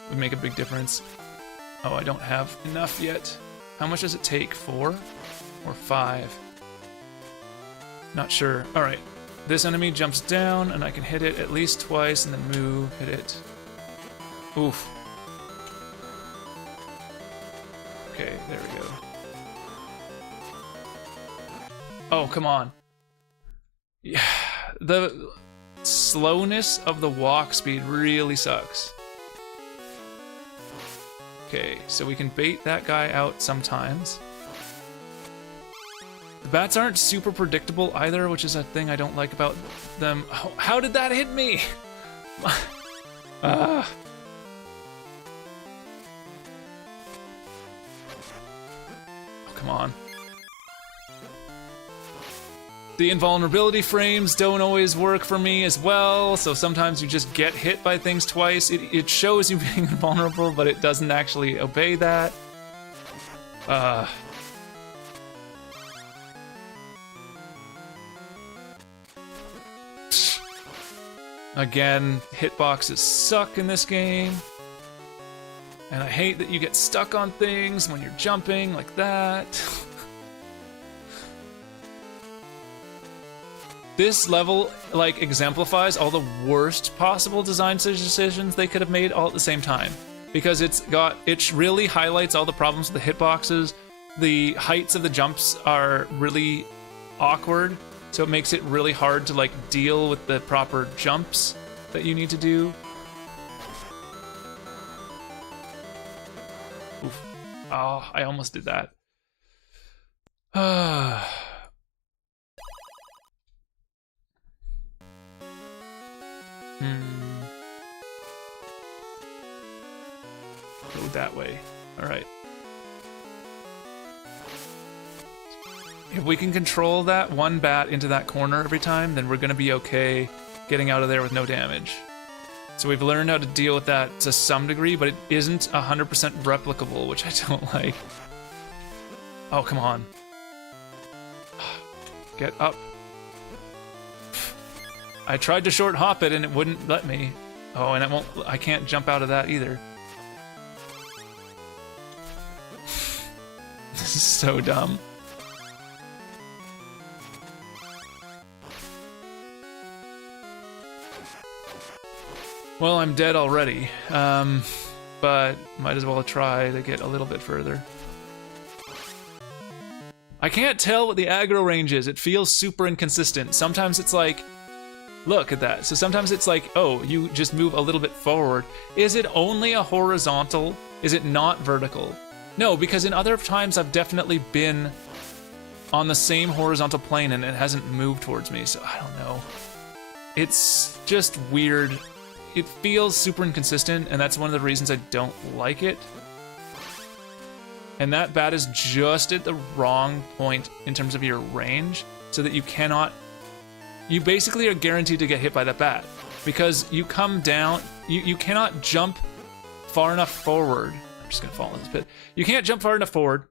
Would make a big difference. Oh, I don't have enough yet. How much does it take? 4 or 5? Not sure. All right. This enemy jumps down, and I can hit it at least twice, and then move, hit it. Oof. Okay, there we go. Oh, come on. Yeah, the slowness of the walk speed really sucks. Okay, so we can bait that guy out sometimes. The bats aren't super predictable either, which is a thing I don't like about them. Oh, how did that hit me? Oh, come on. The invulnerability frames don't always work for me as well, so sometimes you just get hit by things twice. It shows you being invulnerable, but it doesn't actually obey that. Again, hitboxes suck in this game. And I hate that you get stuck on things when you're jumping like that. This level, like, exemplifies all the worst possible design decisions they could have made all at the same time. Because it really highlights all the problems with the hitboxes. The heights of the jumps are really awkward. So it makes it really hard to like deal with the proper jumps that you need to do. Oof. Oh, I almost did that. Go that way. All right. If we can control that one bat into that corner every time, then we're gonna be okay getting out of there with no damage. So we've learned how to deal with that to some degree, but it isn't 100% replicable, which I don't like. Oh, come on. Get up. I tried to short hop it and it wouldn't let me. Oh, and I can't jump out of that either. This is so dumb. Well, I'm dead already, but might as well try to get a little bit further. I can't tell what the aggro range is. It feels super inconsistent. Sometimes it's like, look at that. So sometimes it's like, oh, you just move a little bit forward. Is it only a horizontal Is it not vertical? No, because in other times I've definitely been on the same horizontal plane and it hasn't moved towards me, so I don't know. It's just weird. It feels super inconsistent, and that's one of the reasons I don't like it. And that bat is just at the wrong point in terms of your range, so that you cannot... You basically are guaranteed to get hit by that bat, because you come down, you cannot jump far enough forward. I'm just gonna fall in this pit. You can't jump far enough forward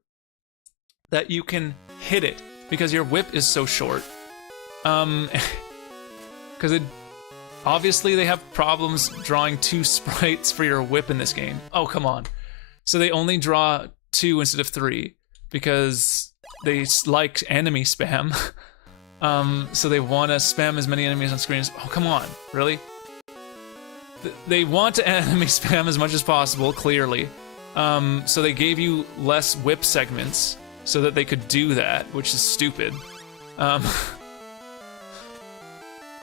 that you can hit it, because your whip is so short. Because it... Obviously, they have problems drawing 2 sprites for your whip in this game. Oh, come on. So they only draw 2 instead of 3, because they like enemy spam. So they want to spam as many enemies on screen as... Oh, come on. Really? They want to enemy spam as much as possible, clearly. So they gave you less whip segments so that they could do that, which is stupid.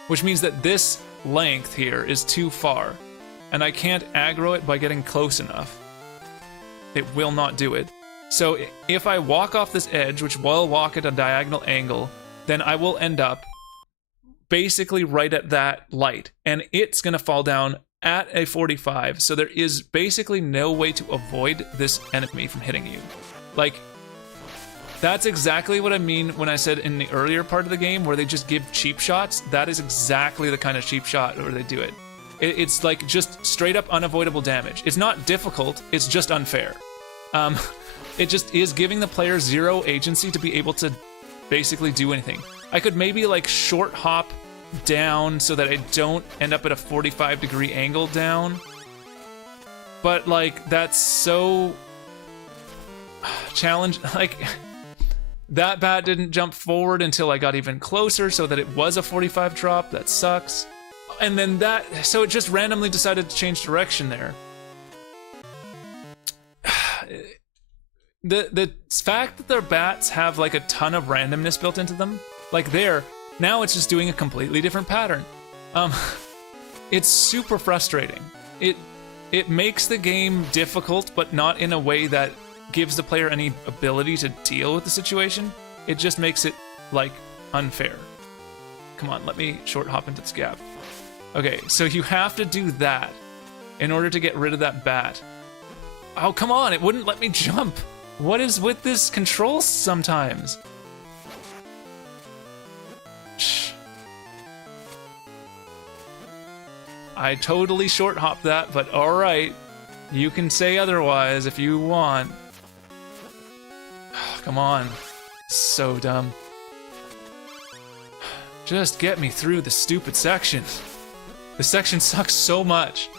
Which means that this length here is too far, and I can't aggro it by getting close enough. It will not do it. So if I walk off this edge, which will walk at a diagonal angle, then I will end up basically right at that light, and it's gonna fall down at a 45, so there is basically no way to avoid this enemy from hitting you. Like, that's exactly what I mean when I said in the earlier part of the game where they just give cheap shots. That is exactly the kind of cheap shot where they do it. It's like just straight up unavoidable damage. It's not difficult, it's just unfair. It just is giving the player 0 agency to be able to basically do anything. I could maybe like short hop down so that I don't end up at a 45-degree angle down. But like, that's so challenge, like, that bat didn't jump forward until I got even closer so that it was a 45 drop. That sucks. And then that, so it just randomly decided to change direction there. The fact that their bats have like a ton of randomness built into them, like there, now it's just doing a completely different pattern. It's super frustrating. It makes the game difficult, but not in a way that gives the player any ability to deal with the situation. It just makes it, like, unfair. Come on, let me short hop into this gap. Okay, so you have to do that in order to get rid of that bat. Oh, come on, it wouldn't let me jump. What is with this control sometimes? Shh. I totally short hopped that, but alright. You can say otherwise if you want. Come on. So dumb. Just get me through the stupid section. The section sucks so much.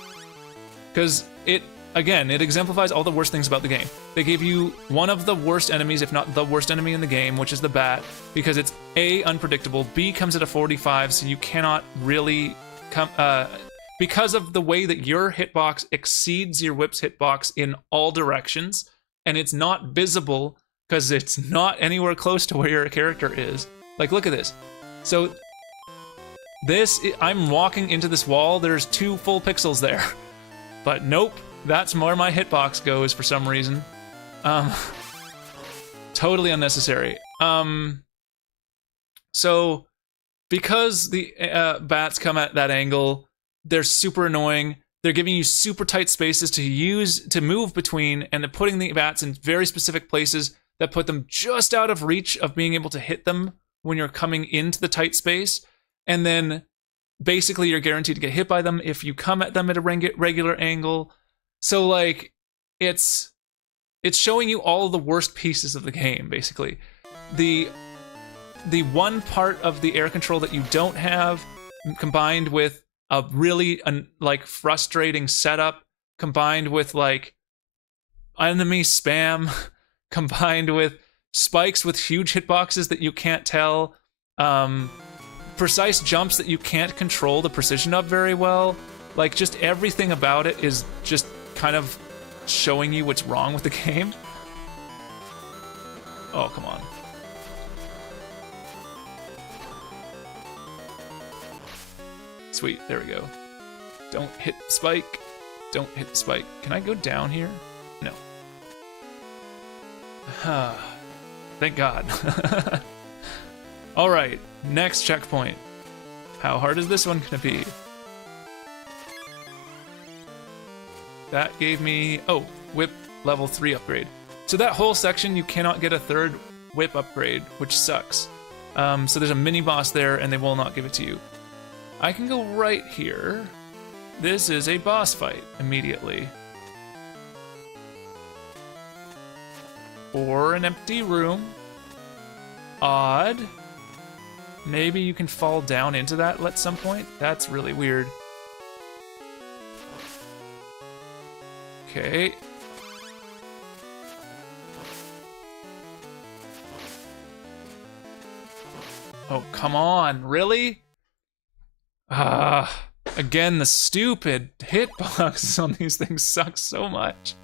Because it, again, it exemplifies all the worst things about the game. They gave you one of the worst enemies, if not the worst enemy in the game, which is the bat, because it's A, unpredictable, B, comes at a 45, so you cannot really come... because of the way that your hitbox exceeds your whip's hitbox in all directions, and it's not visible because it's not anywhere close to where your character is. Like, look at this. So this, I'm walking into this wall, there's 2 full pixels there. But nope, that's where my hitbox goes for some reason. Totally unnecessary. So because the bats come at that angle, they're super annoying. They're giving you super tight spaces to use, to move between, and they're putting the bats in very specific places that put them just out of reach of being able to hit them when you're coming into the tight space. And then basically you're guaranteed to get hit by them if you come at them at a regular angle. So like, it's showing you all of the worst pieces of the game, basically. The one part of the air control that you don't have, combined with a really like frustrating setup, combined with like enemy spam, combined with spikes with huge hitboxes that you can't tell, precise jumps that you can't control the precision of very well. Like, just everything about it is just kind of showing you what's wrong with the game. Oh, come on. Sweet, there we go. Don't hit the spike. Don't hit the spike. Can I go down here? No. Thank God. Alright, next checkpoint. How hard is this one gonna be? That gave me, oh, whip level 3 upgrade. So that whole section, you cannot get a third whip upgrade, which sucks. So there's a mini boss there, and they will not give it to you. I can go right here. This is a boss fight immediately. Or an empty room. Odd. Maybe you can fall down into that at some point? That's really weird. Okay. Oh, come on. Really? Again, the stupid hitboxes on these things suck so much.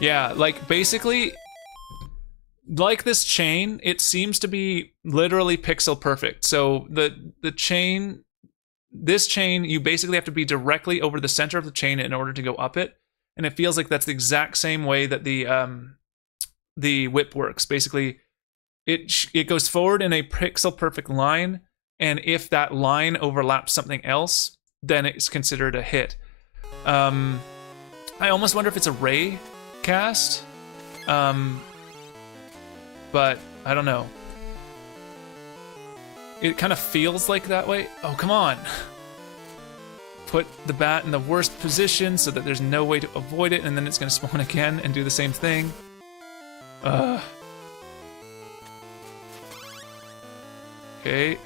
Yeah, like, basically, like this chain, it seems to be literally pixel perfect. So the chain, this chain, you basically have to be directly over the center of the chain in order to go up it. And it feels like that's the exact same way that the whip works. Basically, it goes forward in a pixel perfect line, and if that line overlaps something else, then it's considered a hit. I almost wonder if it's a ray cast, but I don't know. It kind of feels like that way. Oh, come on. Put the bat in the worst position so that there's no way to avoid it, and then it's going to spawn again and do the same thing. Okay.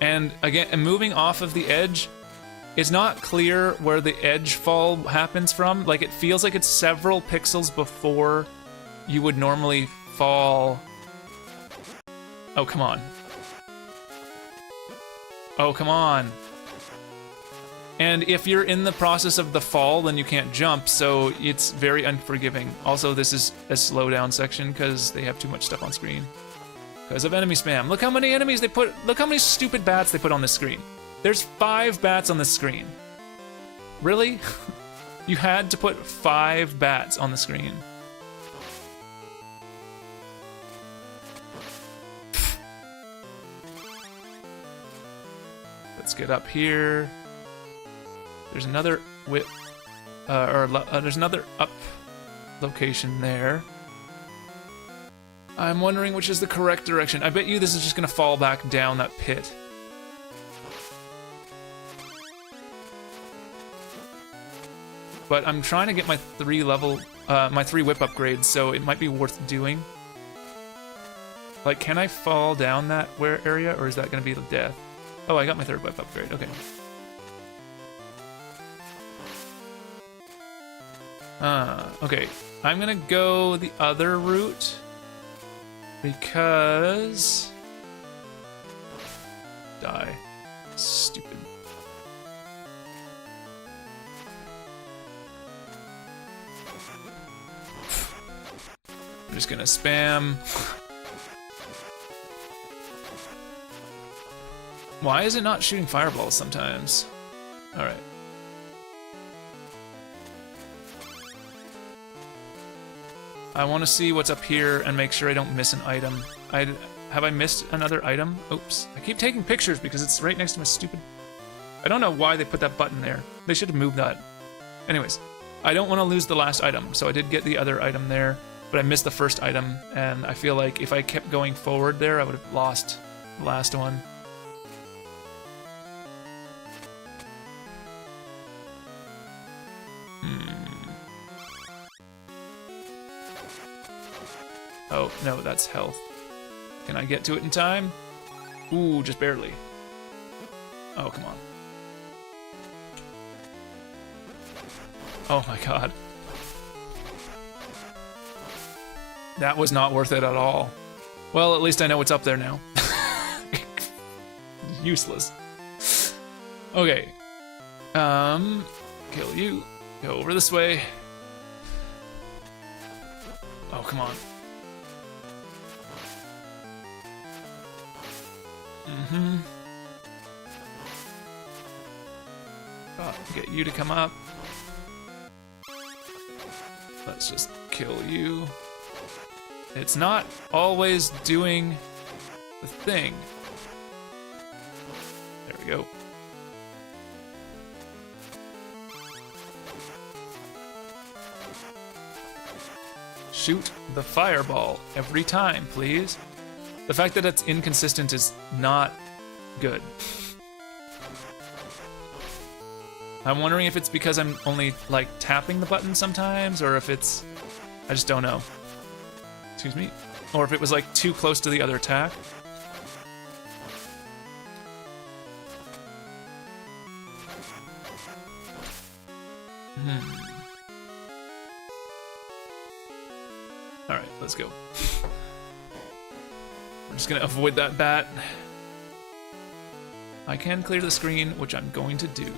And again, moving off of the edge, it's not clear where the edge fall happens from. Like, it feels like it's several pixels before you would normally fall. Oh, come on. Oh, come on. And if you're in the process of the fall, then you can't jump, so it's very unforgiving. Also, this is a slowdown section because they have too much stuff on screen. Because of enemy spam. Look how many enemies they put, look how many stupid bats they put on the screen. There's 5 bats on the screen. Really? You had to put 5 bats on the screen. Let's get up here. There's another whip, there's another up location there. I'm wondering which is the correct direction. I bet you this is just gonna fall back down that pit. But I'm trying to get my 3 whip upgrades, so it might be worth doing. Like, can I fall down that area, or is that gonna be the death? Oh, I got my 3rd whip upgrade, okay. Okay, I'm gonna go the other route because die. Stupid. I'm just gonna spam. Why is it not shooting fireballs sometimes? Alright. I want to see what's up here and make sure I don't miss an item. Have I missed another item? Oops. I keep taking pictures because it's right next to my stupid... I don't know why they put that button there. They should have moved that. Anyways, I don't want to lose the last item, so I did get the other item there, but I missed the first item, and I feel like if I kept going forward there, I would have lost the last one. Oh, no, that's health. Can I get to it in time? Ooh, just barely. Oh, come on. Oh my god. That was not worth it at all. Well, at least I know what's up there now. Useless. Okay. Kill you. Go over this way. Oh, come on. get you to come up. Let's just kill you. It's not always doing the thing. There we go. Shoot the fireball every time, please. The fact that it's inconsistent is not good. I'm wondering if it's because I'm only like tapping the button sometimes, or if it's, I just don't know. Excuse me. Or if it was like too close to the other attack. All right, let's go. We're just gonna avoid that bat. I can clear the screen, which I'm going to do.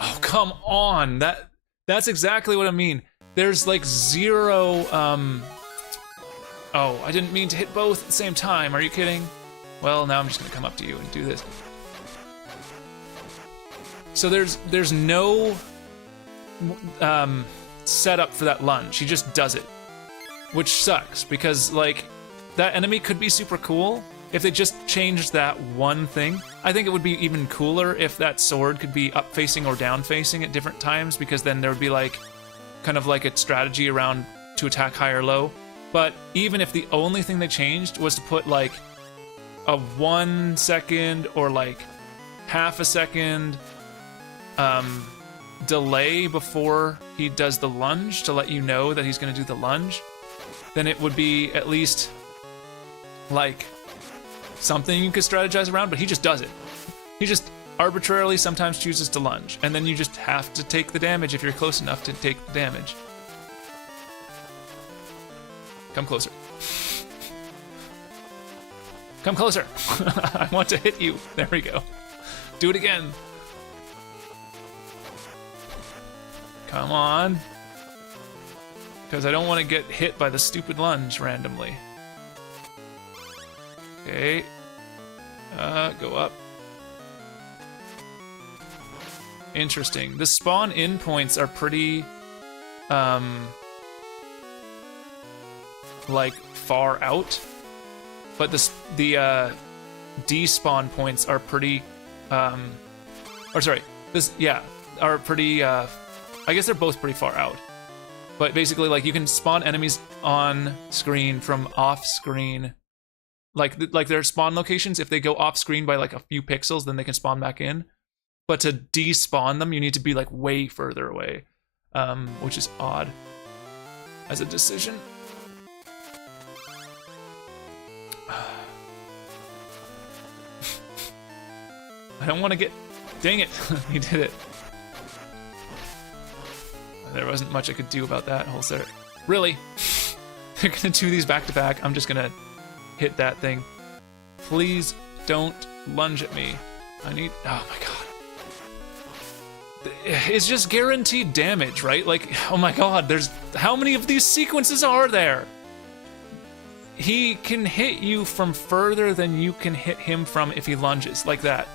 Oh, come on. That's exactly what I mean. There's like zero, oh, I didn't mean to hit both at the same time. Are you kidding? Well, now I'm just gonna come up to you and do this. So there's no setup for that lunge. He just does it, which sucks because like that enemy could be super cool if they just changed that one thing. I think it would be even cooler if that sword could be up facing or down facing at different times, because then there would be like kind of like a strategy around to attack high or low. But even if the only thing they changed was to put like a 1 second or like half a second delay before he does the lunge to let you know that he's going to do the lunge, then it would be at least like something you could strategize around. But he just does it. He just arbitrarily sometimes chooses to lunge, and then you just have to take the damage if you're close enough to take the damage. Come closer. Come closer. I want to hit you. There we go. Do it again. Come on. Because I don't want to get hit by the stupid lunge randomly. Okay. Go up. Interesting. The spawn in points are pretty, like far out, but the despawn points are pretty, are pretty. I guess they're both pretty far out. But basically, like, you can spawn enemies on screen from off screen. Like their spawn locations, if they go off screen by like a few pixels, then they can spawn back in. But to despawn them, you need to be like way further away, which is odd as a decision. I don't want to get... Dang it, he did it. There wasn't much I could do about that whole set. Really? They're gonna do these back to back. I'm just gonna hit that thing. Please don't lunge at me. I need... Oh my god. It's just guaranteed damage, right? Like, oh my god, there's... How many of these sequences are there? He can hit you from further than you can hit him from if he lunges, like that.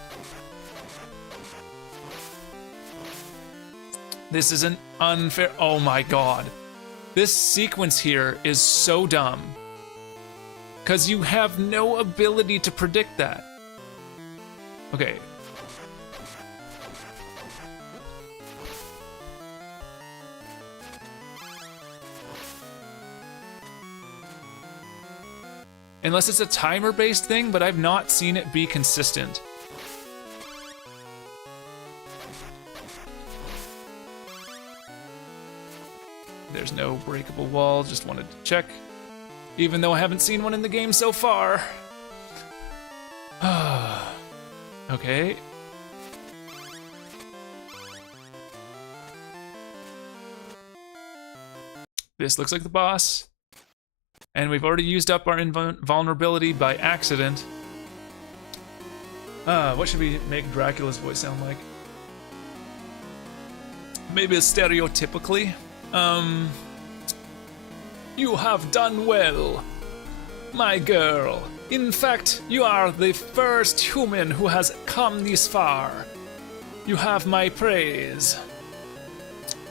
This is an unfair... Oh my god. This sequence here is so dumb. Because you have no ability to predict that. Okay. Unless it's a timer-based thing, but I've not seen it be consistent. There's no breakable wall, just wanted to check. Even though I haven't seen one in the game so far. Okay. This looks like the boss. And we've already used up our invulnerability by accident. What should we make Dracula's voice sound like? Maybe stereotypically. You have done well. My girl, in fact, you are the first human who has come this far. You have my praise.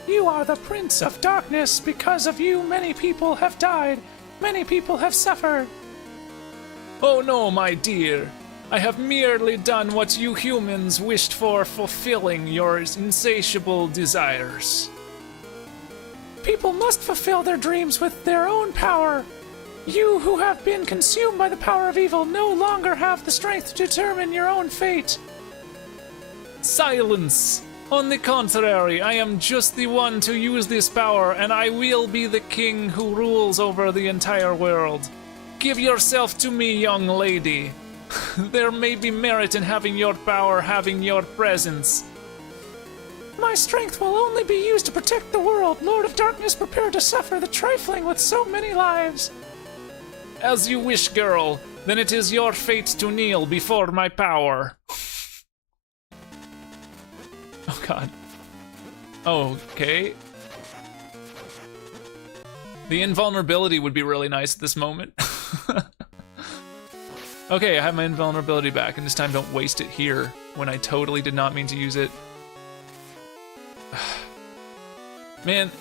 You are the Prince of Darkness. Because of you, many people have died. Many people have suffered. Oh no, my dear. I have merely done what you humans wished for, fulfilling your insatiable desires. People must fulfill their dreams with their own power. You who have been consumed by the power of evil no longer have the strength to determine your own fate. Silence! On the contrary, I am just the one to use this power, and I will be the king who rules over the entire world. Give yourself to me, young lady. There may be merit in having your power, having your presence. My strength will only be used to protect the world. Lord of Darkness, prepare to suffer the trifling with so many lives. As you wish, girl. Then it is your fate to kneel before my power. Oh god. Okay. The invulnerability would be really nice at this moment. Okay, I have my invulnerability back, and this time don't waste it here when I totally did not mean to use it. Man,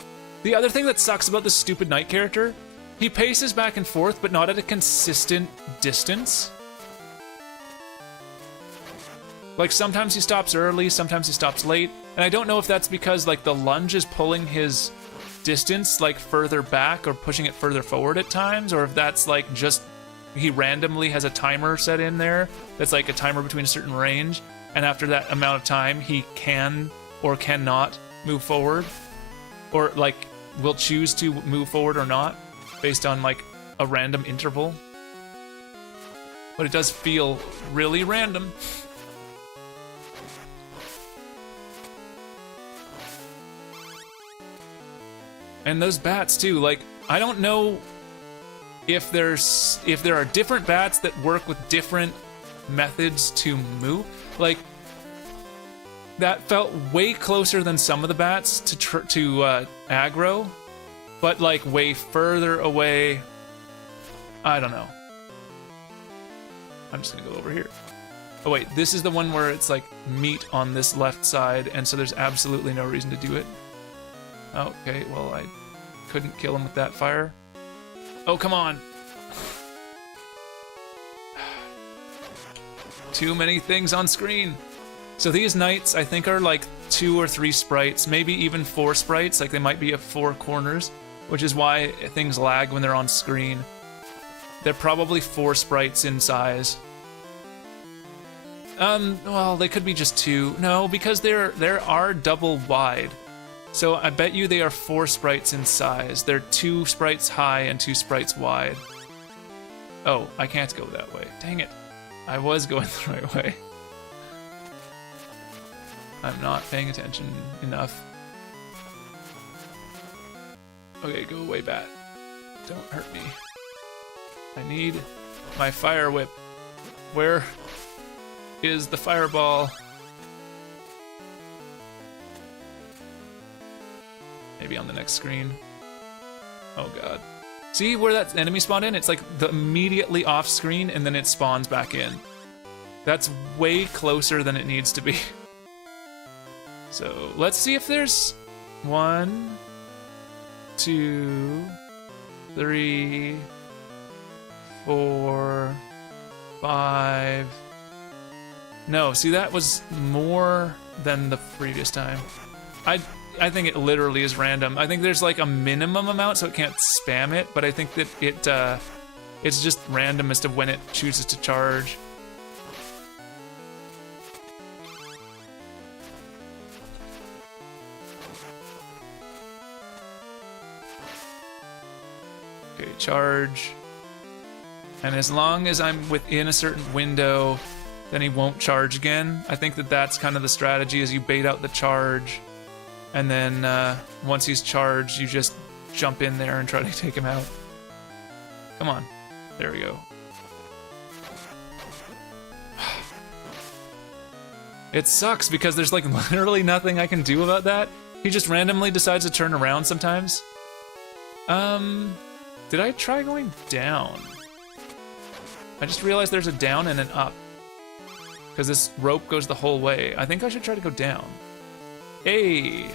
the other thing that sucks about this stupid knight character, he paces back and forth, but not at a consistent distance. Like, sometimes he stops early, sometimes he stops late, and I don't know if that's because, like, the lunge is pulling his distance, like, further back or pushing it further forward at times, or if that's, like, just he randomly has a timer set in there that's, like, a timer between a certain range, and after that amount of time, he can or cannot move forward, or, like, will choose to move forward or not, based on, like, a random interval. But it does feel really random. And those bats too, like, I don't know if there are different bats that work with different methods to move. Like, that felt way closer than some of the bats to aggro, but like way further away. I don't know. I'm just gonna go over here. Oh wait, this is the one where it's like meat on this left side, and so there's absolutely no reason to do it. Okay, well, I couldn't kill him with that fire. Oh, come on. Too many things on screen. So these knights, I think, are like 2 or 3 sprites, maybe even 4 sprites, like they might be at 4 corners, which is why things lag when they're on screen. They're probably 4 sprites in size. Well, they could be just 2. No, because there are double wide. So I bet you they are 4 sprites in size. They're 2 sprites high and 2 sprites wide. Oh, I can't go that way. Dang it. I was going the right way. I'm not paying attention enough. Okay, go away, bat. Don't hurt me. I need my fire whip. Where is the fireball? Maybe on the next screen. Oh god. See where that enemy spawned in? It's like the immediately off screen and then it spawns back in. That's way closer than it needs to be. So let's see if there's 1, 2, 3, 4, 5. No, see, that was more than the previous time. I think it literally is random. I think there's like a minimum amount, so it can't spam it, but I think that it's just random as to when it chooses to charge. Okay, charge. And as long as I'm within a certain window, then he won't charge again. I think that that's kind of the strategy, is you bait out the charge, and then once he's charged, you just jump in there and try to take him out. Come on. There we go. It sucks because there's like literally nothing I can do about that. He just randomly decides to turn around sometimes. Did I try going down? I just realized there's a down and an up. Because this rope goes the whole way. I think I should try to go down. Hey!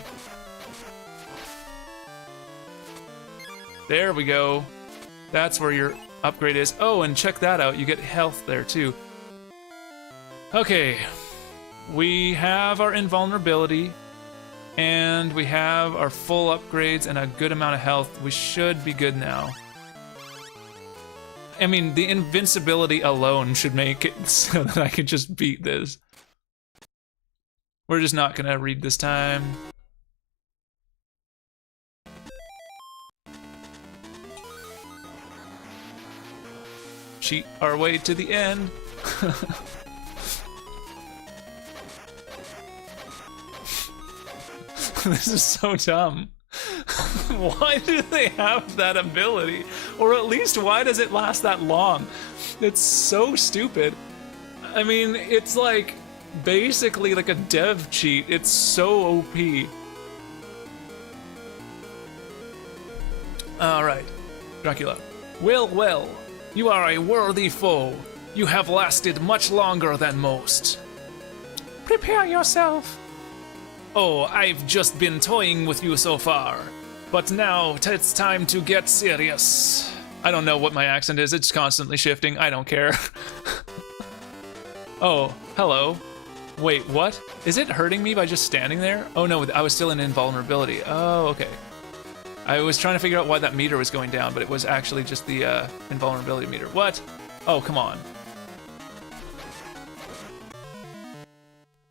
There we go. That's where your upgrade is. Oh, and check that out. You get health there, too. Okay. We have our invulnerability. And we have our full upgrades and a good amount of health. We should be good now. I mean, the invincibility alone should make it so that I can just beat this. We're just not gonna read this time. Cheat our way to the end. This is so dumb. Why do they have that ability? Or at least why does it last that long? It's so stupid. I mean, it's like basically like a dev cheat. It's so OP. Alright, Dracula. Well, well, you are a worthy foe. You have lasted much longer than most. Prepare yourself. Oh, I've just been toying with you so far. But now it's time to get serious. I don't know what my accent is. It's constantly shifting. I don't care. Oh, hello. Wait, what? Is it hurting me by just standing there? Oh no, I was still in invulnerability. Oh, okay. I was trying to figure out why that meter was going down, but it was actually just the invulnerability meter. What? Oh, come on.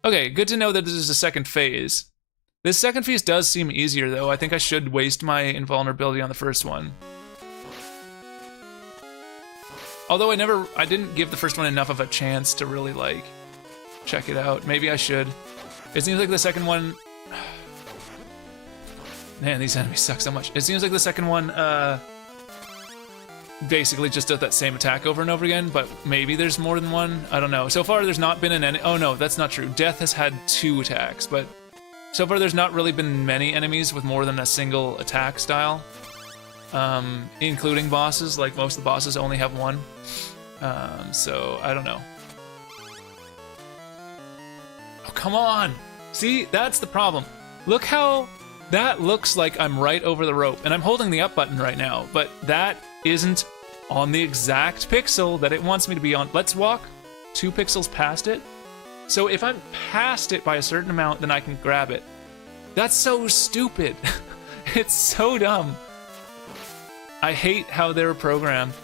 Okay, good to know that this is a second phase. This second phase does seem easier, though. I think I should waste my invulnerability on the first one. Although I didn't give the first one enough of a chance to really, like, check it out. Maybe I should. It seems like the second one... Man, these enemies suck so much. It seems like the second one, basically just does that same attack over and over again, but maybe there's more than one. I don't know. So far, there's not been an enemy. Oh no, that's not true. Death has had 2 attacks, but so far there's not really been many enemies with more than a single attack style, including bosses. Like most of the bosses only have 1. So I don't know. Oh, come on. See, that's the problem. Look how that looks like I'm right over the rope, and I'm holding the up button right now, but that isn't on the exact pixel that it wants me to be on. Let's walk 2 pixels past it. So if I'm past it by a certain amount, then I can grab it. That's so stupid. It's so dumb. I hate how they're programmed.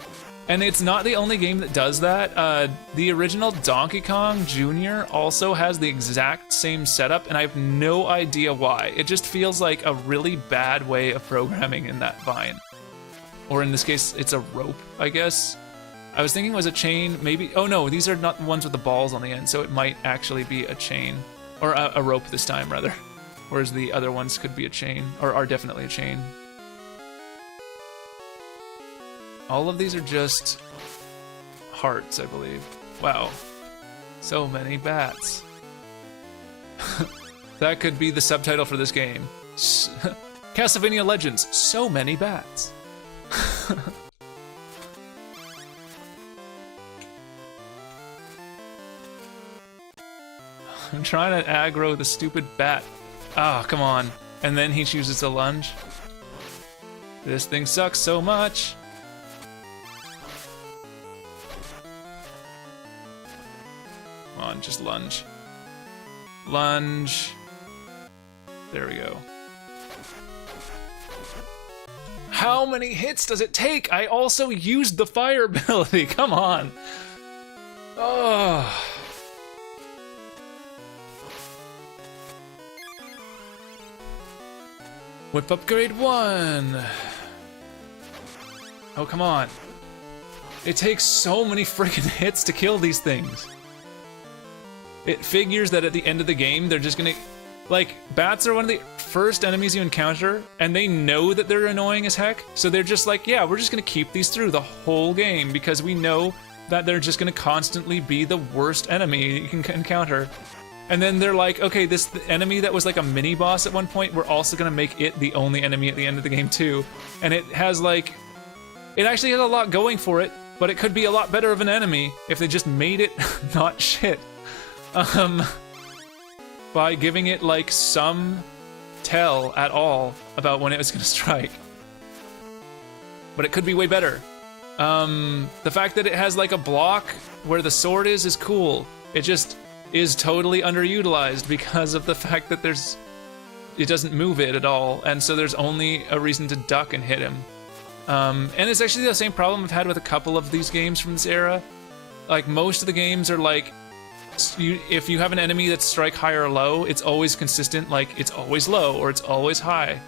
And it's not the only game that does that. The original Donkey Kong Jr. also has the exact same setup, and I have no idea why. It just feels like a really bad way of programming in that vine. Or in this case, it's a rope, I guess. I was thinking it was a chain, maybe. Oh no, these are not the ones with the balls on the end, so it might actually be a chain. Or a rope this time, rather. Whereas the other ones could be a chain, or are definitely a chain. All of these are just hearts, I believe. Wow. So many bats. That could be the subtitle for this game. Castlevania Legends, so many bats. I'm trying to aggro the stupid bat. Ah, come on. And then he chooses to lunge. This thing sucks so much. Come on, just lunge. Lunge. There we go. How many hits does it take? I also used the fire ability. Come on. Oh. Whip upgrade 1. Oh, come on. It takes so many freaking hits to kill these things. It figures that at the end of the game, they're just gonna... Like, bats are one of the first enemies you encounter, and they know that they're annoying as heck, so they're just like, yeah, we're just gonna keep these through the whole game, because we know that they're just gonna constantly be the worst enemy you can encounter. And then they're like, okay, this enemy that was like a mini-boss at one point, we're also gonna make it the only enemy at the end of the game too. And it has like... It actually has a lot going for it, but it could be a lot better of an enemy if they just made it not shit. By giving it like some tell at all about when it was gonna strike. But it could be way better. The fact that it has like a block where the sword is cool. It just is totally underutilized because of the fact that it doesn't move it at all, and so there's only a reason to duck and hit him. And it's actually the same problem I've had with a couple of these games from this era. Like, most of the games are like, if you have an enemy that's strike high or low, it's always consistent, like it's always low or it's always high.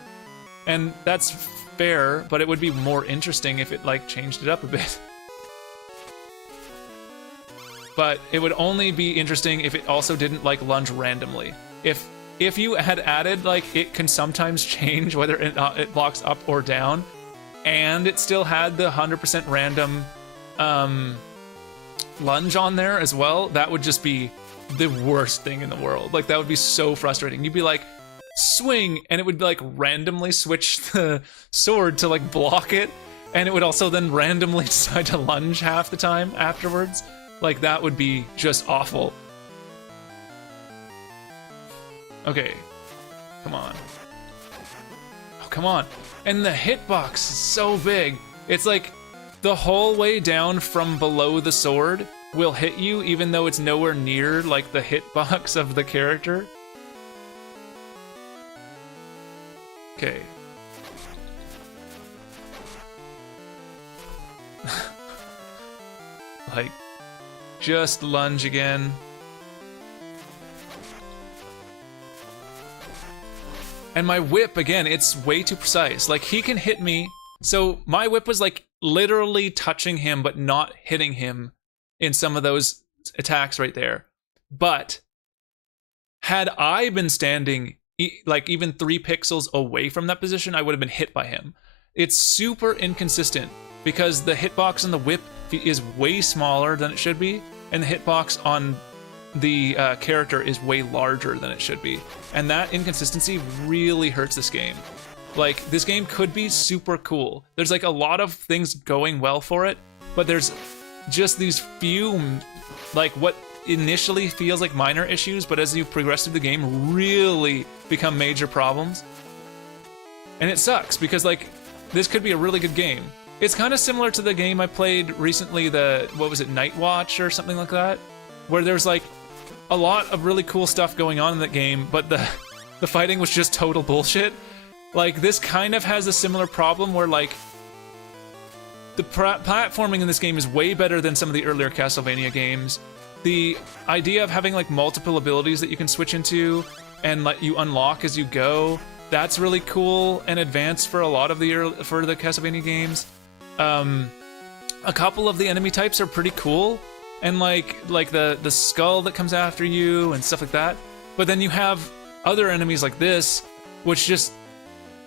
And that's fair, but it would be more interesting if it like changed it up a bit. But it would only be interesting if it also didn't like lunge randomly. If you had added like it can sometimes change whether it blocks up or down, and it still had the 100% random lunge on there as well, that would just be the worst thing in the world. Like, that would be so frustrating. You'd be like, swing, and it would like randomly switch the sword to like block it, and it would also then randomly decide to lunge half the time afterwards. Like, that would be just awful. Okay, come on. Oh, come on. And the hitbox is so big. It's like the whole way down from below the sword will hit you even though it's nowhere near like the hitbox of the character. Okay. Like, just lunge again. And my whip, again, it's way too precise. Like, he can hit me. So my whip was like literally touching him but not hitting him in some of those attacks right there. But had I been standing like even 3 pixels away from that position, I would have been hit by him. It's super inconsistent because the hitbox on the whip is way smaller than it should be, and the hitbox on the character is way larger than it should be. And that inconsistency really hurts this game. Like, this game could be super cool. There's like a lot of things going well for it, but there's just these few, like, what initially feels like minor issues, but as you progress through the game really become major problems. And it sucks because like, this could be a really good game. It's kind of similar to the game I played recently, what was it, Night Watch or something like that, where there's like a lot of really cool stuff going on in that game, but the fighting was just total bullshit. Like, this kind of has a similar problem where like the platforming in this game is way better than some of the earlier Castlevania games. The idea of having like multiple abilities that you can switch into and let you unlock as you go, that's really cool and advanced for a lot of the Castlevania games. A couple of the enemy types are pretty cool, and like the skull that comes after you and stuff like that. But then you have other enemies like this, which just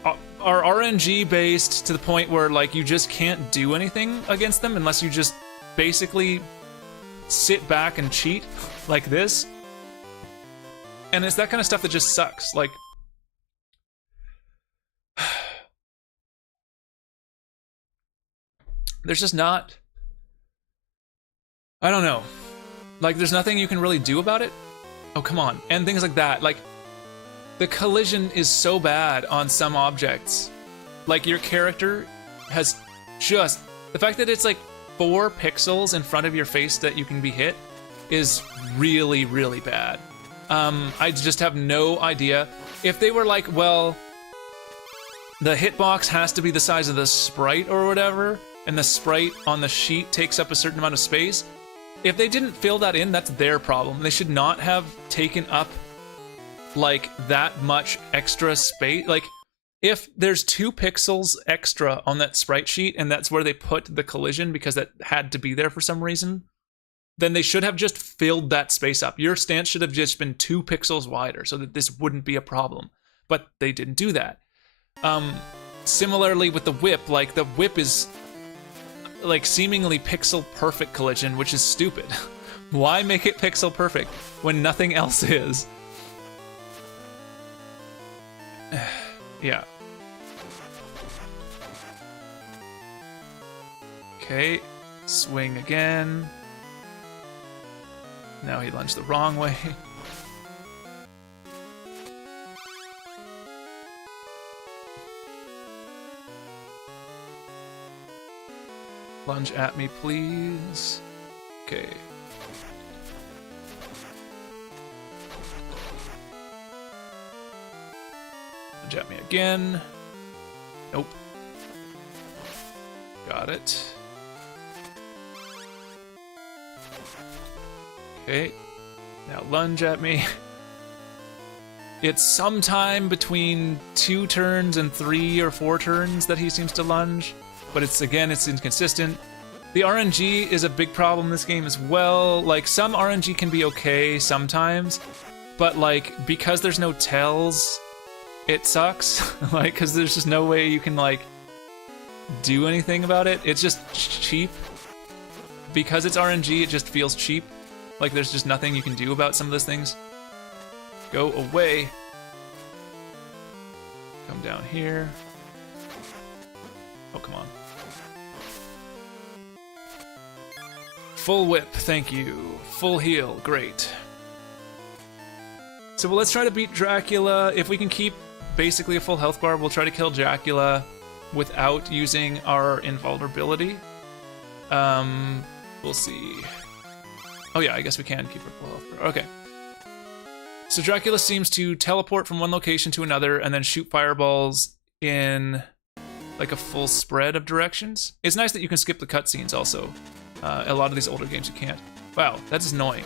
are RNG based to the point where like you just can't do anything against them unless you just basically sit back and cheat like this. And it's that kind of stuff that just sucks. Like, there's just not, I don't know. Like, there's nothing you can really do about it. Oh, come on. And things like that. Like, the collision is so bad on some objects. Like, your character has just, the fact that it's like 4 pixels in front of your face that you can be hit is really, really bad. I just have no idea. If they were like, well, the hitbox has to be the size of the sprite or whatever, and the sprite on the sheet takes up a certain amount of space, if they didn't fill that in, that's their problem. They should not have taken up like that much extra space. Like, if there's 2 pixels extra on that sprite sheet and that's where they put the collision because that had to be there for some reason, then they should have just filled that space up. Your stance should have just been 2 pixels wider so that this wouldn't be a problem. But they didn't do that. Similarly with the whip, like the whip is like seemingly pixel perfect collision, which is stupid. Why make it pixel perfect when nothing else is? Yeah. Okay, Swing again. Now he lunged the wrong way. Lunge at me, please. Okay. Lunge at me again. Nope. Got it. Okay. Now lunge at me. It's sometime between 2 turns and 3 or 4 turns that he seems to lunge. But it's inconsistent. The RNG is a big problem in this game as well. Like, some RNG can be okay sometimes, but like, because there's no tells, it sucks. Like, because there's just no way you can like do anything about it. It's just cheap. Because it's RNG, it just feels cheap. Like, there's just nothing you can do about some of those things. Go away. Come down here. Oh, come on. Full whip, thank you. Full heal, great. So well, let's try to beat Dracula. If we can keep basically a full health bar, we'll try to kill Dracula without using our invulnerability. We'll see. Oh yeah, I guess we can keep our full health bar. Okay. So Dracula seems to teleport from one location to another and then shoot fireballs in like a full spread of directions. It's nice that you can skip the cutscenes also. A lot of these older games you can't. Wow, that's annoying.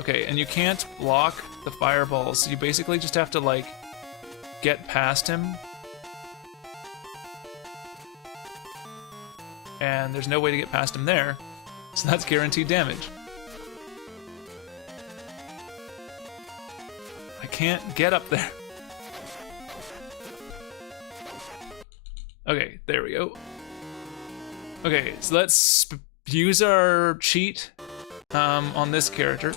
Okay, and you can't block the fireballs, so you basically just have to like get past him. And there's no way to get past him there, so that's guaranteed damage. I can't get up there. Okay, there we go. Okay, so let's use our cheat on this character.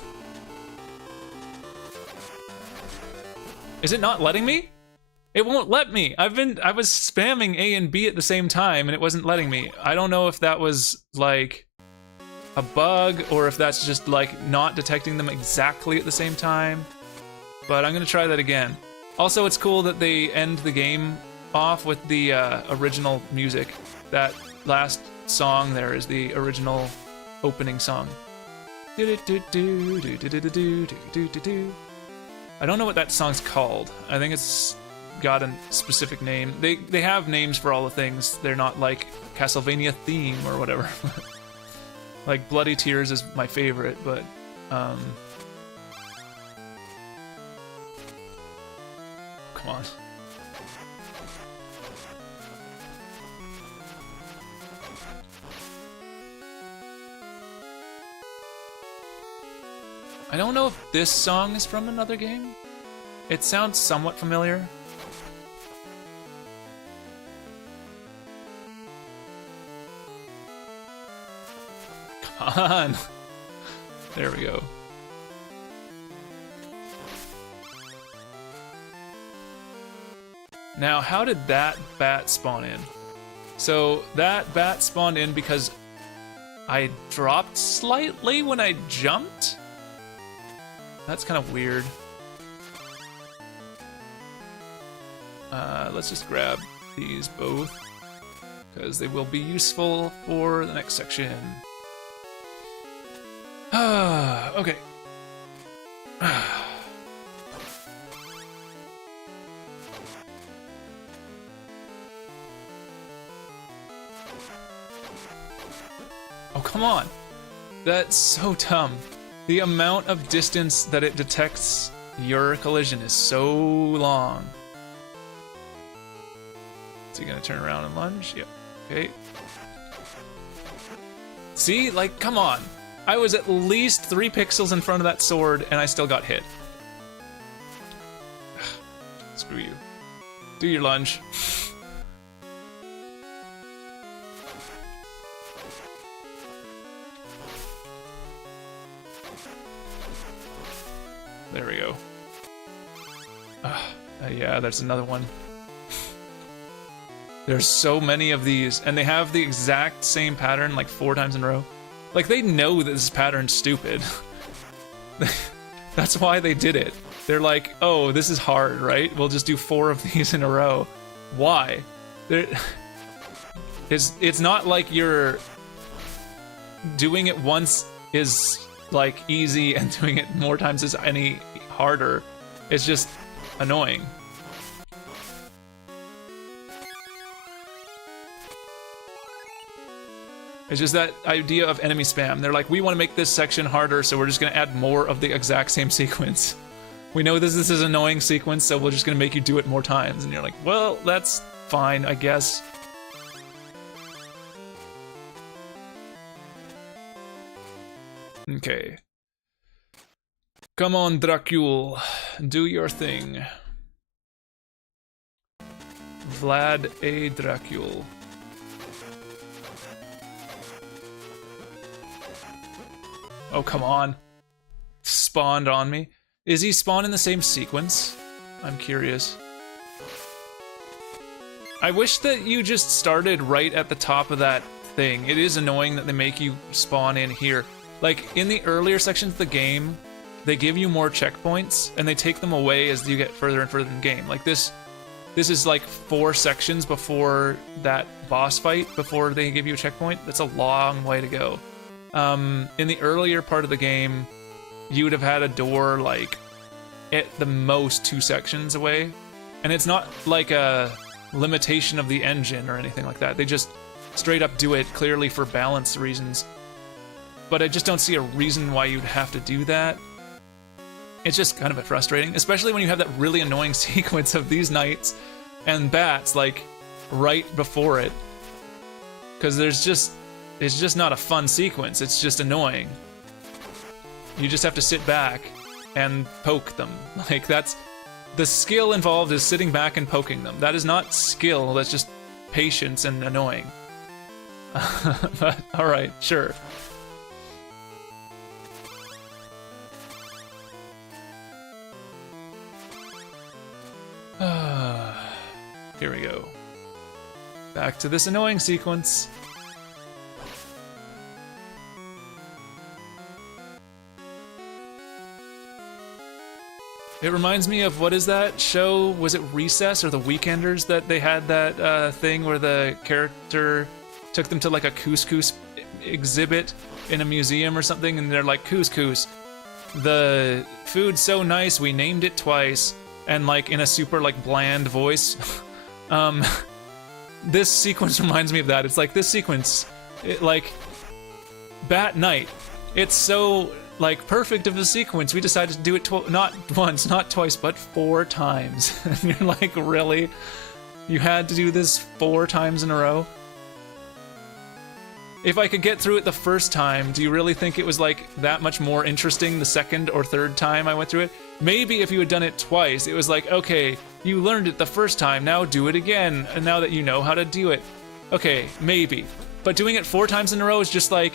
Is it not letting me? It won't let me. I was spamming A and B at the same time and it wasn't letting me. I don't know if that was like a bug or if that's just like not detecting them exactly at the same time. But I'm gonna try that again. Also, it's cool that they end the game off with the original music. That last song there is the original opening song. I don't know what that song's called. I think it's got a specific name. They have names for all the things. They're not like Castlevania theme or whatever. Like Bloody Tears is my favorite, but come on. I don't know if this song is from another game. It sounds somewhat familiar. Come on. There we go. Now, how did that bat spawn in? So that bat spawned in because I dropped slightly when I jumped? That's kind of weird. Let's just grab these both, because they will be useful for the next section. Okay. Oh, come on. That's so dumb. The amount of distance that it detects your collision is so long. So you're gonna turn around and lunge? Yep. Okay. See? Like, come on. I was at least 3 pixels in front of that sword and I still got hit. Screw you. Do your lunge. There we go. Yeah, there's another one. There's so many of these, and they have the exact same pattern like 4 times in a row. Like, they know that this pattern's stupid. That's why they did it. They're like, oh, this is hard, right? We'll just do 4 of these in a row. Why? It's not like you're doing it once is like easy and doing it more times is any harder. It's just annoying. It's just that idea of enemy spam. They're like, we want to make this section harder, so we're just going to add more of the exact same sequence. We know this is an annoying sequence, so we're just going to make you do it more times. And you're like, well, that's fine, I guess. Okay. Come on, Dracul. Do your thing. Vlad A. Dracul. Oh, come on. Spawned on me. Is he spawned in the same sequence? I'm curious. I wish that you just started right at the top of that thing. It is annoying that they make you spawn in here. Like, in the earlier sections of the game, they give you more checkpoints, and they take them away as you get further and further in the game. Like, this is like 4 sections before that boss fight, before they give you a checkpoint. That's a long way to go. In the earlier part of the game, you would have had a door like at the most 2 sections away, and it's not like a limitation of the engine or anything like that. They just straight up do it clearly for balance reasons, but I just don't see a reason why you'd have to do that. It's just kind of frustrating, especially when you have that really annoying sequence of these knights and bats like right before it, because it's just not a fun sequence. It's just annoying. You just have to sit back and poke them. Like, that's the skill involved, is sitting back and poking them. That is not skill, that's just patience and annoying. But alright, sure. Here we go. Back to this annoying sequence. It reminds me of, what is that show? Was it Recess or The Weekenders that they had that thing where the character took them to like a couscous exhibit in a museum or something, and they're like, couscous, the food's so nice we named it twice, and like in a super like bland voice. This sequence reminds me of that. It's like this sequence, like Bat Night. It's so like perfect of a sequence. We decided to do it not once, not twice, but 4 times. And you're like, really? You had to do this 4 times in a row? If I could get through it the first time, do you really think it was like that much more interesting the second or third time I went through it? Maybe if you had done it twice, it was like, okay, you learned it the first time, now do it again, and now that you know how to do it. Okay, maybe. But doing it 4 times in a row is just like,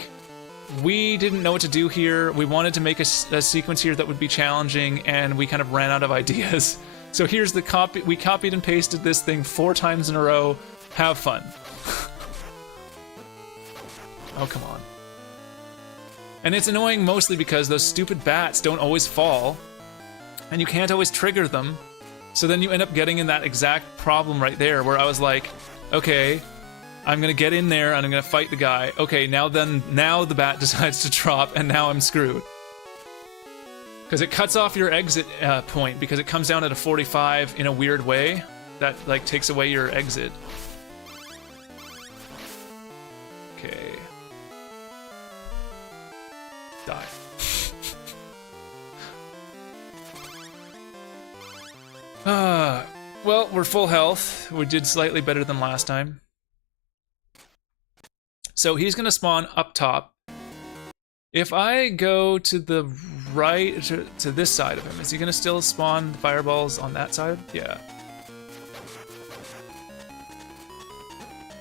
we didn't know what to do here. We wanted to make a sequence here that would be challenging, and we kind of ran out of ideas. So here's the copy. We copied and pasted this thing 4 times in a row. Have fun. Oh, come on. And it's annoying mostly because those stupid bats don't always fall, and you can't always trigger them. So then you end up getting in that exact problem right there where I was like, okay, I'm gonna get in there and I'm gonna fight the guy. Okay, now the bat decides to drop, and now I'm screwed. Because it cuts off your exit point, because it comes down at a 45 in a weird way that like takes away your exit. Okay. Die. Well, we're full health. We did slightly better than last time. So he's gonna spawn up top. If I go to the right, to this side of him, is he gonna still spawn fireballs on that side? Yeah.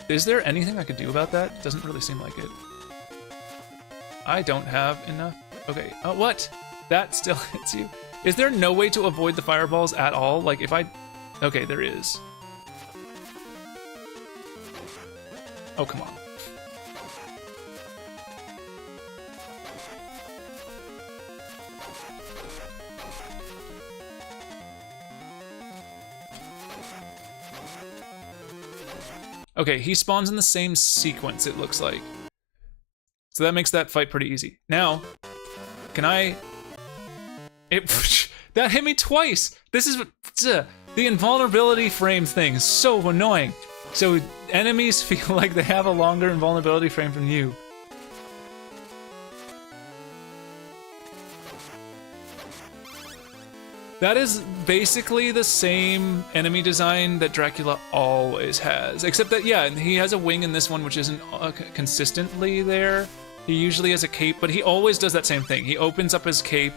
Is there anything I could do about that? Doesn't really seem like it. I don't have enough. Okay, what? That still hits you. Is there no way to avoid the fireballs at all? Like if I, okay, there is. Oh, come on. Okay, he spawns in the same sequence, it looks like. So that makes that fight pretty easy. Now, can I... That hit me twice! This is... The invulnerability frame thing is so annoying. So enemies feel like they have a longer invulnerability frame than you. That is basically the same enemy design that Dracula always has. Except that, yeah, he has a wing in this one which isn't consistently there. He usually has a cape, but he always does that same thing. He opens up his cape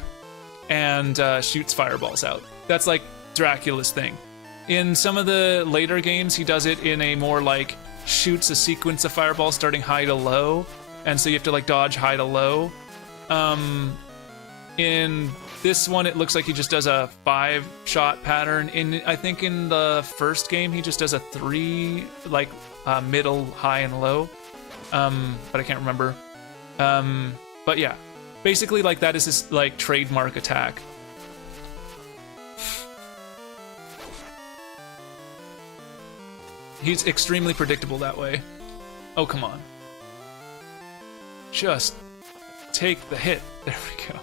and shoots fireballs out. That's like Dracula's thing. In some of the later games, he does it in a more like shoots a sequence of fireballs starting high to low, and so you have to like dodge high to low. In this one, it looks like he just does a 5-shot pattern. I think in the first game, he just does a 3, like middle, high, and low. But I can't remember. But yeah, basically like that is his like trademark attack. He's extremely predictable that way. Oh, come on. Just take the hit. There we go.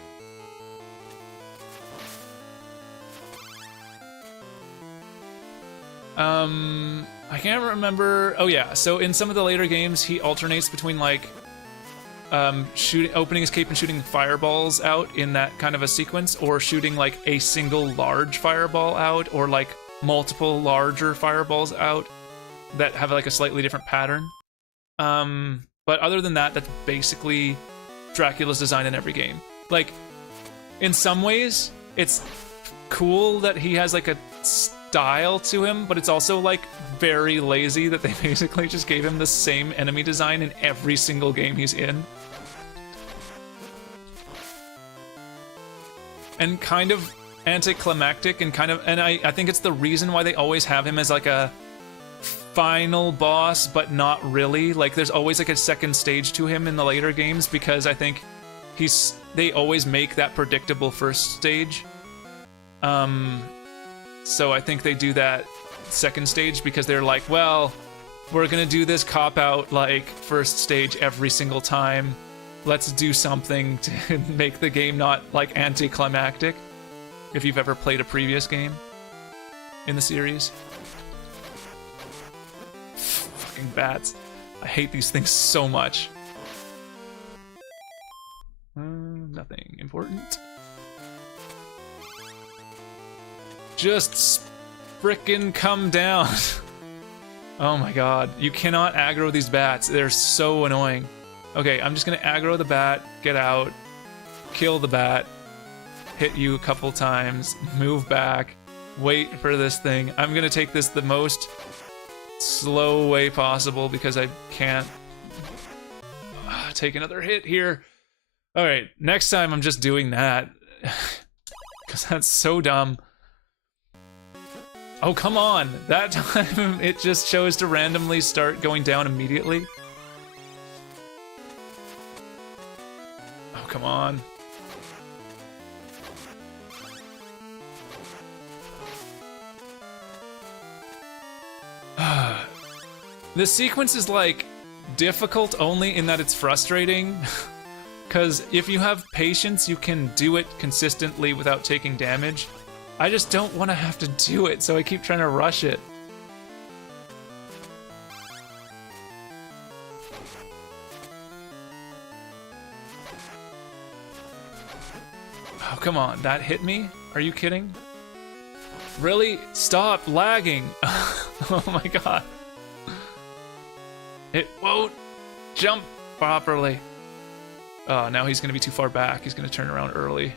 I can't remember. Oh yeah, so in some of the later games, he alternates between like opening his cape and shooting fireballs out in that kind of a sequence, or shooting like a single large fireball out, or like multiple larger fireballs out that have like a slightly different pattern. But other than that, that's basically Dracula's design in every game. Like, in some ways, it's cool that he has like a style to him, but it's also like very lazy that they basically just gave him the same enemy design in every single game he's in. And kind of anticlimactic, and I think it's the reason why they always have him as like a final boss, but not really. Like there's always like a second stage to him in the later games, because I think they always make that predictable first stage. So I think they do that second stage because they're like, well, we're gonna do this cop-out like first stage every single time. Let's do something to make the game not like anticlimactic. If you've ever played a previous game in the series. Fucking bats. I hate these things so much. Nothing important. Just frickin' come down. Oh my god. You cannot aggro these bats. They're so annoying. Okay, I'm just gonna aggro the bat, get out, kill the bat, hit you a couple times, move back, wait for this thing. I'm gonna take this the most slow way possible because I can't take another hit here. Alright, next time I'm just doing that. Because that's so dumb. Oh, come on! That time it just chose to randomly start going down immediately. Oh, come on. This sequence is like difficult only in that it's frustrating. Because if you have patience, you can do it consistently without taking damage. I just don't want to have to do it, so I keep trying to rush it. Oh, come on, that hit me? Are you kidding? Really? Stop lagging! Oh my god. It won't jump properly. Oh, now he's gonna be too far back. He's gonna turn around early.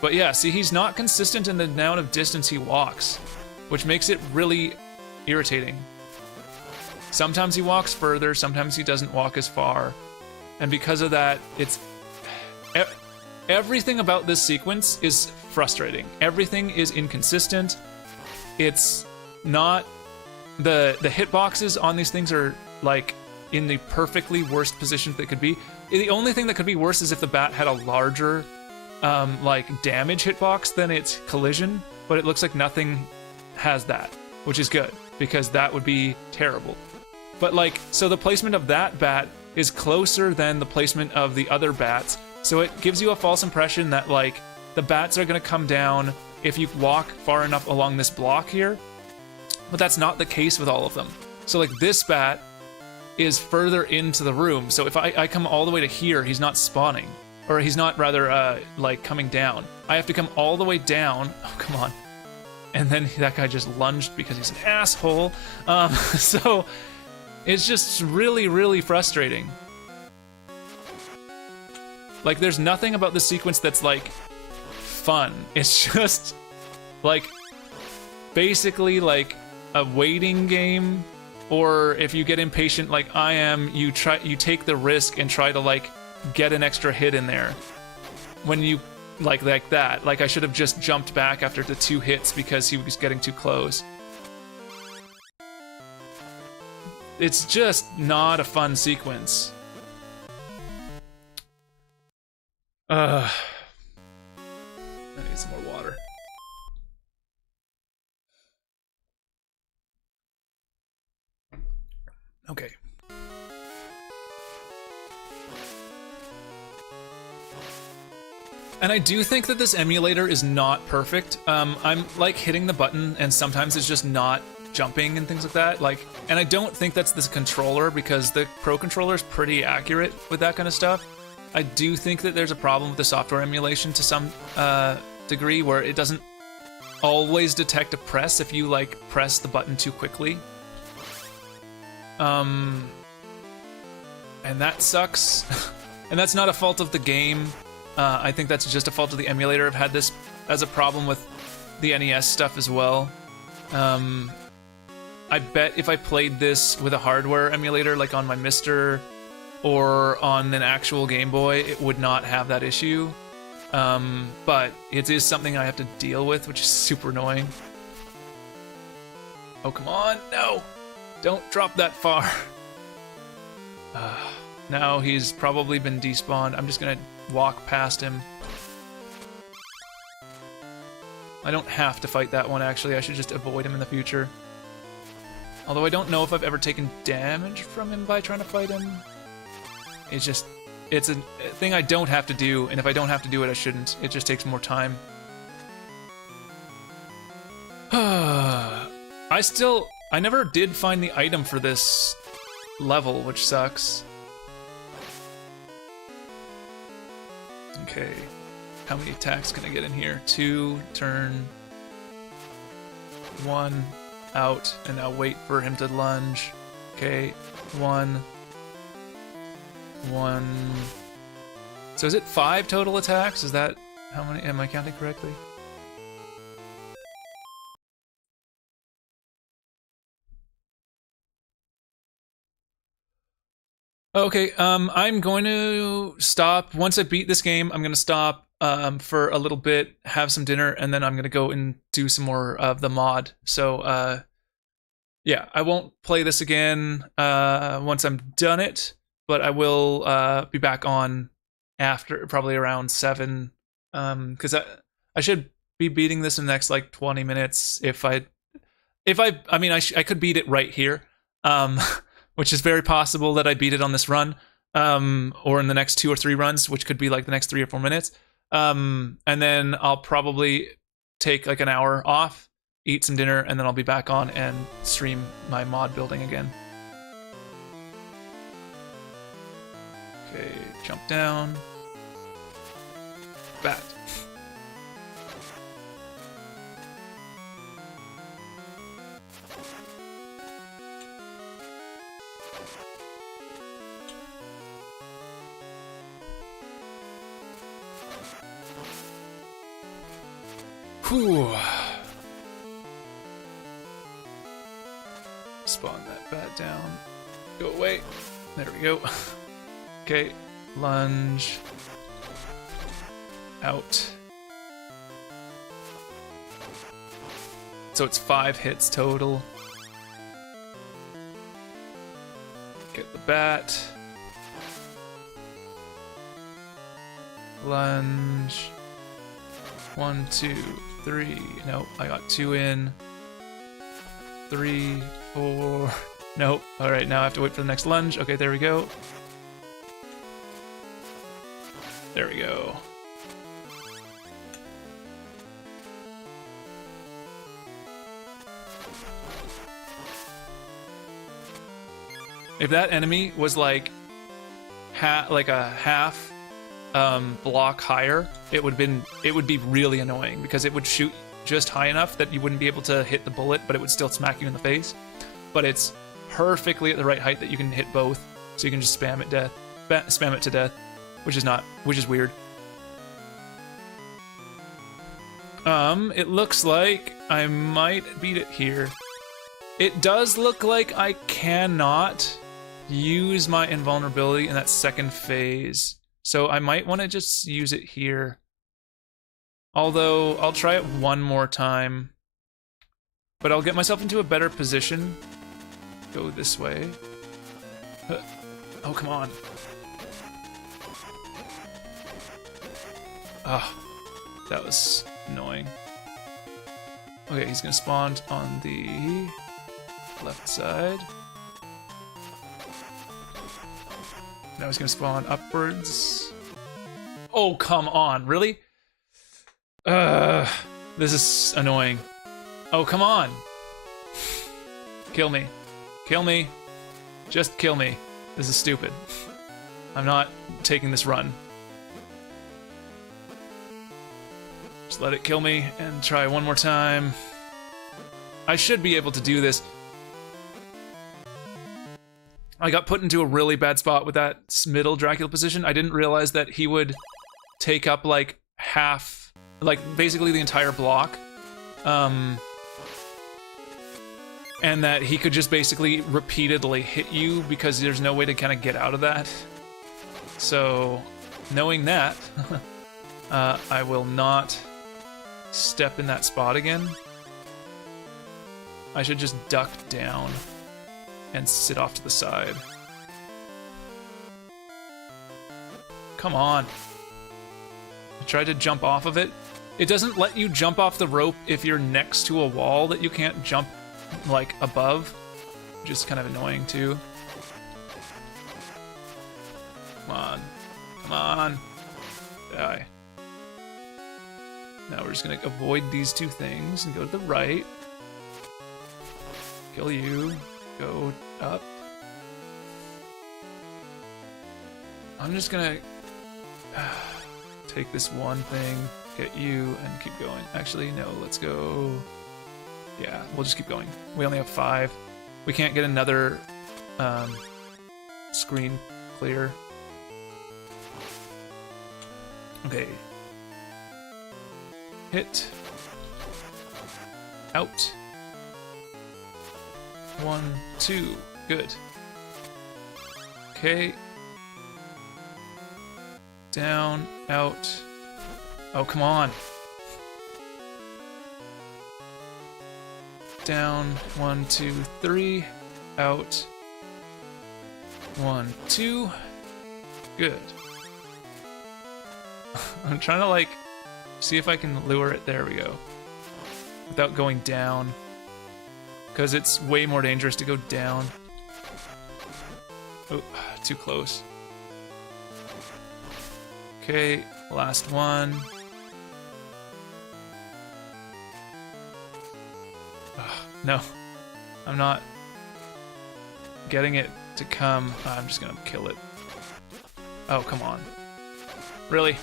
But yeah, see, he's not consistent in the amount of distance he walks, which makes it really irritating. Sometimes he walks further, sometimes he doesn't walk as far. And because of that, it's... Everything about this sequence is frustrating. Everything is inconsistent. It's not the hitboxes on these things are like in the perfectly worst position they could be. The only thing that could be worse is if the bat had a larger like damage hitbox than its collision, but it looks like nothing has that, which is good because that would be terrible. But like, so the placement of that bat is closer than the placement of the other bats, so it gives you a false impression that like the bats are going to come down if you walk far enough along this block here, but that's not the case with all of them. So like this bat is further into the room, so if I come all the way to here, he's not spawning, or he's not rather like coming down. I have to come all the way down. Oh, come on. And then that guy just lunged because he's an asshole. So it's just really, really frustrating. Like, there's nothing about the sequence that's like fun. It's just like basically like a waiting game, or if you get impatient like I am, you take the risk and try to like get an extra hit in there. When you like that, like I should have just jumped back after the 2 hits because he was getting too close. It's just not a fun sequence. I need some more water. Okay. And I do think that this emulator is not perfect. I'm like hitting the button and sometimes it's just not jumping and things like that. Like, and I don't think that's this controller because the Pro Controller is pretty accurate with that kind of stuff. I do think that there's a problem with the software emulation to some degree where it doesn't always detect a press if you like press the button too quickly. And that sucks. And that's not a fault of the game. I think that's just a fault of the emulator. I've had this as a problem with the NES stuff as well. I bet if I played this with a hardware emulator, like on my Mister or on an actual Game Boy, it would not have that issue. But it is something I have to deal with, which is super annoying. Oh, come on, no! Don't drop that far. Now he's probably been despawned. I'm just gonna walk past him. I don't have to fight that one, actually. I should just avoid him in the future. Although I don't know if I've ever taken damage from him by trying to fight him. It's just, it's a thing I don't have to do, and if I don't have to do it, I shouldn't. It just takes more time. I never did find the item for this level, which sucks. Okay, how many attacks can I get in here? 2, turn 1, out, and now wait for him to lunge. Okay, 1. So is it 5 total attacks? Is that how many? Am I counting correctly? Okay, I'm going to stop. Once I beat this game, I'm going to stop for a little bit, have some dinner, and then I'm going to go and do some more of the mod. So, yeah, I won't play this again once I'm done it, but I will be back on after, probably around 7, because I should be beating this in the next, like, 20 minutes I mean, I could beat it right here. Which is very possible that I beat it on this run, or in the next 2 or 3 runs, which could be like the next 3 or 4 minutes. And then I'll probably take like an hour off, eat some dinner, and then I'll be back on and stream my mod building again. Okay, jump down. Bat. Whew. Spawn that bat down. Go away. There we go. Okay, lunge. Out. So it's 5 hits total. bat. Lunge. 1, 2, 3. Nope, I got 2 in. 3, 4. Nope. Alright, now I have to wait for the next lunge. Okay, there we go. There we go. If that enemy was like a half block higher, it would be really annoying because it would shoot just high enough that you wouldn't be able to hit the bullet, but it would still smack you in the face. But it's perfectly at the right height that you can hit both, so you can just spam it to death, which is weird. It looks like I might beat it here. It does look like I cannot use my invulnerability in that second phase, so I might want to just use it here. Although, I'll try it one more time, but I'll get myself into a better position. Go this way. Oh, come on. Ah, that was annoying. Okay, he's gonna spawn on the left side. Now he's gonna spawn upwards. Oh, come on, really? This is annoying. Oh, come on. Kill me. Kill me. Just kill me. This is stupid. I'm not taking this run. Just let it kill me and try one more time. I should be able to do this. I got put into a really bad spot with that middle Dracula position. I didn't realize that he would take up like half, like basically the entire block. And that he could just basically repeatedly hit you because there's no way to kind of get out of that. So, knowing that, I will not step in that spot again. I should just duck down and sit off to the side. Come on. I tried to jump off of it. It doesn't let you jump off the rope if you're next to a wall that you can't jump like above, which is kind of annoying too. Come on. Come on. Die. Now we're just gonna avoid these two things and go to the right. Kill you. Go up. I'm just gonna take this one thing, get you, and keep going. Actually, no, let's go. Yeah, we'll just keep going. We only have 5. We can't get another screen clear. Okay. Hit. Out. 1, 2. Good. Okay. Down, out. Oh, come on. Down, 1, 2, 3. Out. 1, 2. Good. I'm trying to like see if I can lure it. There we go. Without going down. Because it's way more dangerous to go down. Oh, too close. Okay, last one. No, I'm not getting it to come. I'm just gonna kill it. Oh, come on. Really?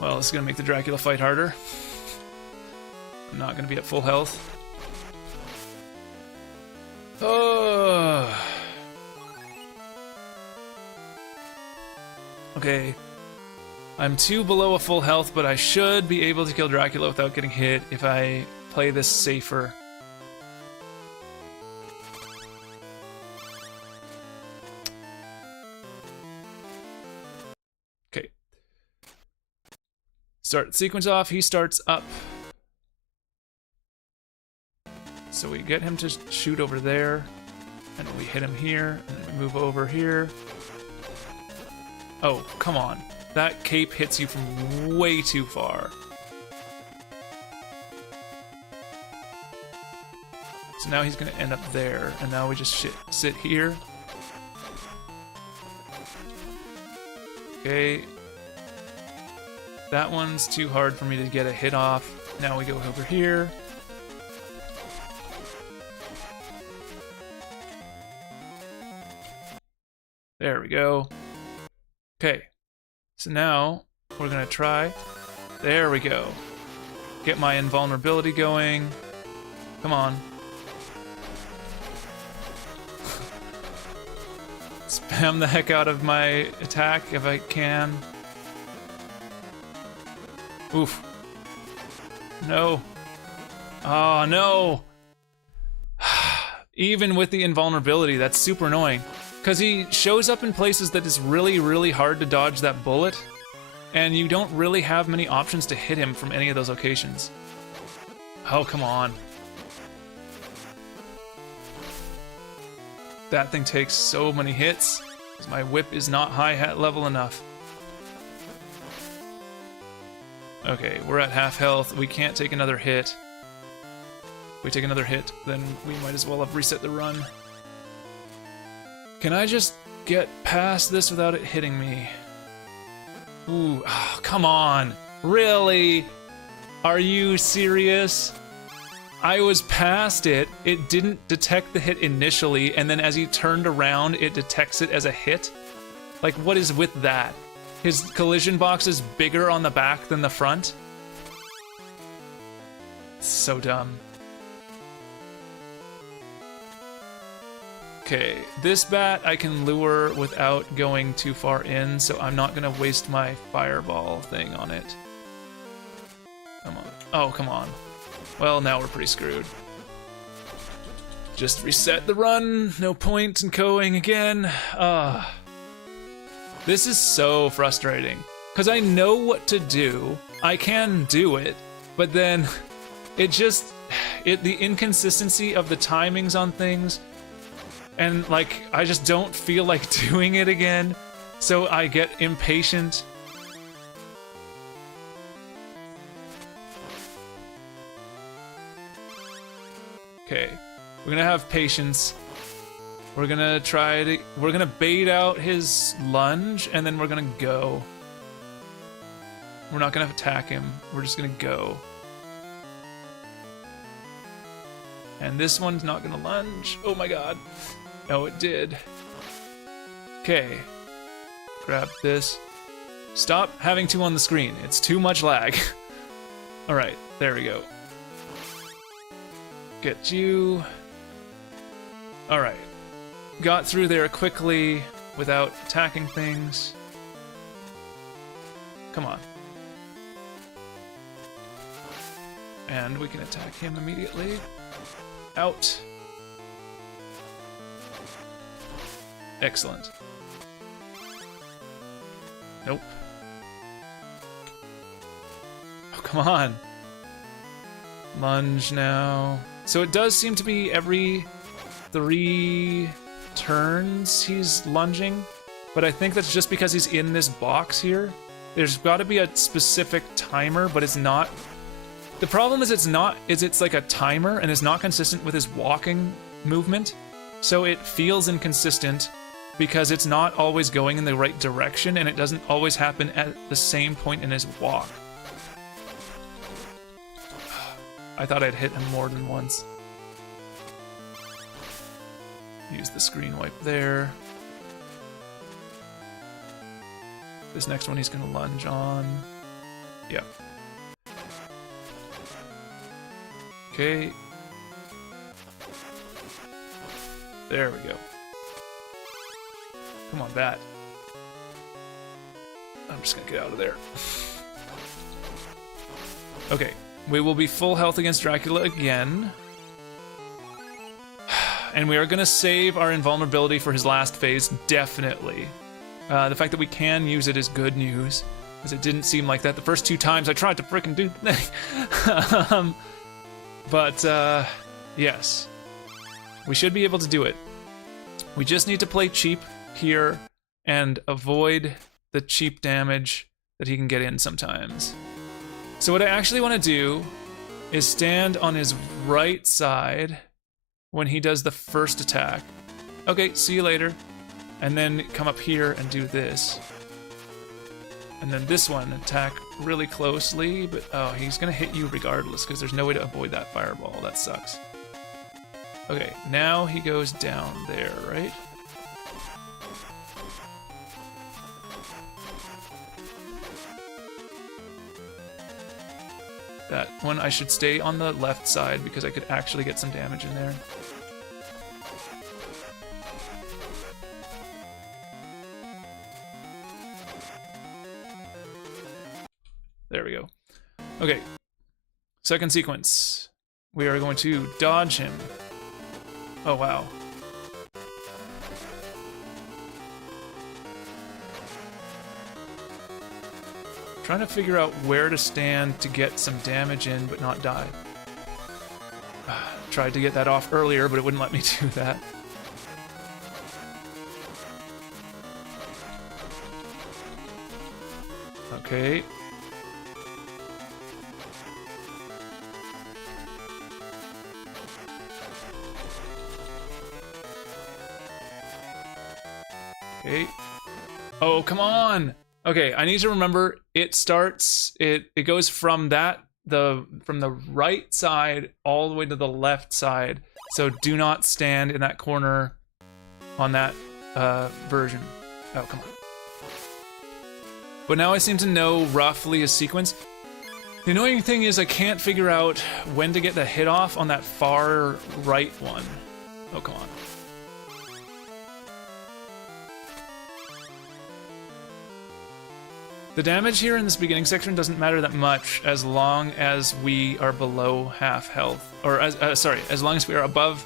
Well, this is gonna make the Dracula fight harder. I'm not gonna be at full health. Oh. Okay. I'm 2 below a full health, but I should be able to kill Dracula without getting hit if I play this safer. Okay. Start the sequence off. He starts up. So we get him to shoot over there. And we hit him here, and then we move over here. Oh, come on. That cape hits you from way too far. So now he's gonna end up there, and now we just sit here. Okay. That one's too hard for me to get a hit off. Now we go over here. There we go. Okay. So now we're gonna try. There we go. Get my invulnerability going. Come on. Spam the heck out of my attack if I can. Oof. No. Oh, no. Even with the invulnerability, that's super annoying. Because he shows up in places that is really, really hard to dodge that bullet. And you don't really have many options to hit him from any of those locations. Oh, come on. That thing takes so many hits. My whip is not high hat level enough. Okay, we're at half health. We can't take another hit. If we take another hit, then we might as well have reset the run. Can I just get past this without it hitting me? Ooh, oh, come on. Really? Are you serious? I was past it. It didn't detect the hit initially, and then as he turned around, it detects it as a hit? Like, what is with that? His collision box is bigger on the back than the front? So dumb. Okay, this bat I can lure without going too far in, so I'm not gonna waste my fireball thing on it. Come on. Oh, come on. Well, now we're pretty screwed. Just reset the run. No point in going again. This is so frustrating. Because I know what to do. I can do it. But then the inconsistency of the timings on things. And like, I just don't feel like doing it again. So I get impatient. Okay, we're gonna have patience. We're gonna bait out his lunge, and then we're gonna go. We're not gonna attack him, we're just gonna go. And this one's not gonna lunge. Oh my god. No, it did. Okay. Grab this. Stop having two on the screen. It's too much lag. Alright, there we go. Get you. Alright. Got through there quickly without attacking things. Come on. And we can attack him immediately. Out. Excellent. Nope. Oh, come on. Lunge now. So it does seem to be every 3 turns he's lunging, but I think that's just because he's in this box here. There's got to be a specific timer, but it's not. The problem is it's like a timer and it's not consistent with his walking movement, so it feels inconsistent because it's not always going in the right direction and it doesn't always happen at the same point in his walk. I thought I'd hit him more than once. Use the screen wipe there. This next one he's gonna lunge on. Yep. Okay. There we go. Come on, bat. I'm just gonna get out of there. Okay. We will be full health against Dracula again. And we are going to save our invulnerability for his last phase, definitely. The fact that we can use it is good news, because it didn't seem like that the first 2 times I tried to frickin' do the thing. Yes. We should be able to do it. We just need to play cheap here and avoid the cheap damage that he can get in sometimes. So what I actually want to do is stand on his right side when he does the first attack. Okay, see you later. And then come up here and do this. And then this one, attack really closely, but oh, he's gonna hit you regardless because there's no way to avoid that fireball. That sucks. Okay, now he goes down there, right? That one, I should stay on the left side because I could actually get some damage in there. There we go. Okay. Second sequence. We are going to dodge him. Oh, wow. Trying to figure out where to stand to get some damage in but not die. Tried to get that off earlier, but it wouldn't let me do that. Okay. Okay. Oh, come on! Okay, I need to remember it starts, it goes from from the right side all the way to the left side. So do not stand in that corner on that version. Oh, come on. But now I seem to know roughly a sequence. The annoying thing is I can't figure out when to get the hit off on that far right one. Oh, come on. The damage here in this beginning section doesn't matter that much as long as we are below half health. Or, as long as we are above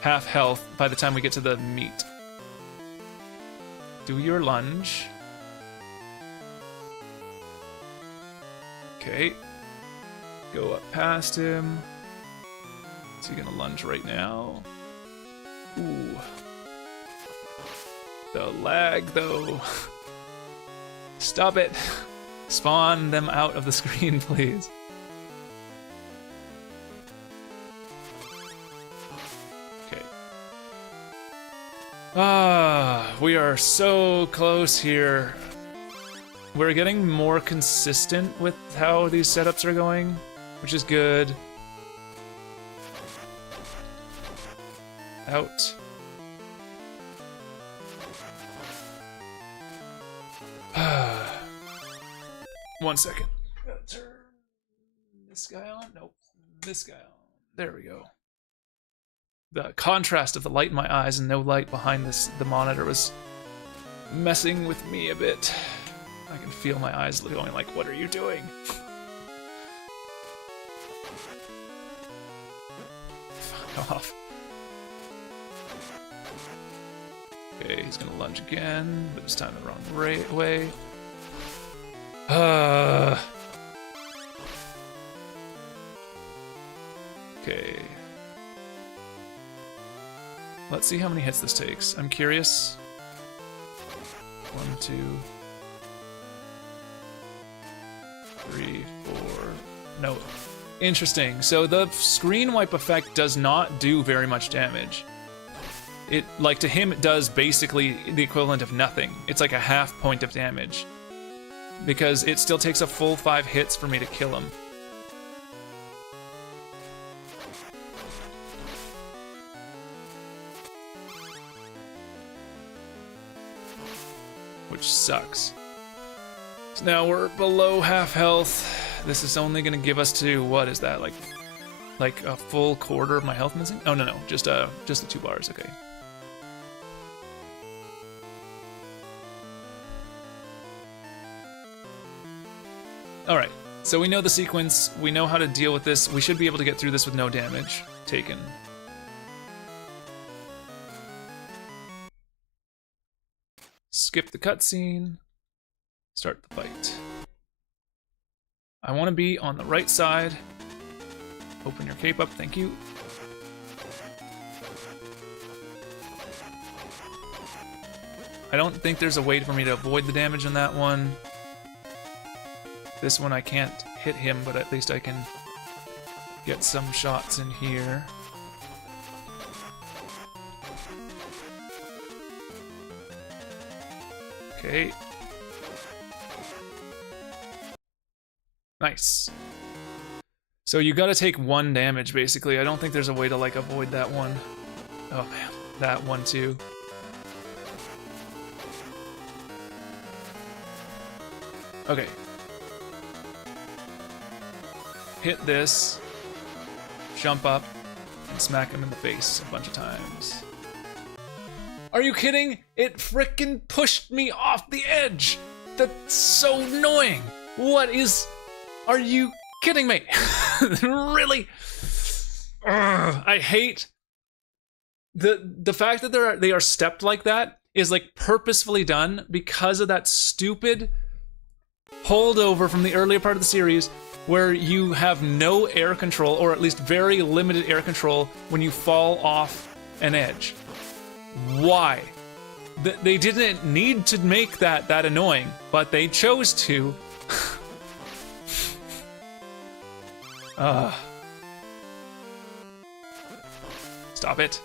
half health by the time we get to the meat. Do your lunge. Okay. Go up past him. Is he gonna lunge right now? Ooh. The lag, though. Stop it. Spawn them out of the screen, please. Okay. We are so close here. We're getting more consistent with how these setups are going, which is good. Out. One second. Gotta turn this guy on. Nope. This guy on. There we go. The contrast of the light in my eyes and no light behind the monitor was messing with me a bit. I can feel my eyes going like, what are you doing? Fuck off. Okay, he's gonna lunge again, but this time the wrong way. Okay. Let's see how many hits this takes. I'm curious. 1, 2, 3, 4. No. Interesting. So the screen wipe effect does not do very much damage. It, like, to him, it does basically the equivalent of nothing. It's like a half point of damage. Because it still takes a full 5 hits for me to kill him. Which sucks. So now we're below half health. This is only gonna give us to, what is that, like a full quarter of my health missing? Oh, no, just the 2 bars, okay. Alright, so we know the sequence, we know how to deal with this, we should be able to get through this with no damage taken. Skip the cutscene, start the fight. I want to be on the right side. Open your cape up, thank you. I don't think there's a way for me to avoid the damage on that one. This one I can't hit him, but at least I can get some shots in here. Okay. Nice. So you gotta take 1 damage, basically. I don't think there's a way to, like, avoid that one. Oh, man. That one, too. Okay. Hit this. Jump up. And smack him in the face a bunch of times. Are you kidding? It frickin' pushed me off the edge! That's so annoying! What is... Are you kidding me? Really? Ugh, I hate... The fact that they are stepped like that is, like, purposefully done because of that stupid holdover from the earlier part of the series where you have no air control, or at least very limited air control, when you fall off an edge. Why? They didn't need to make that annoying, but they chose to. Stop it.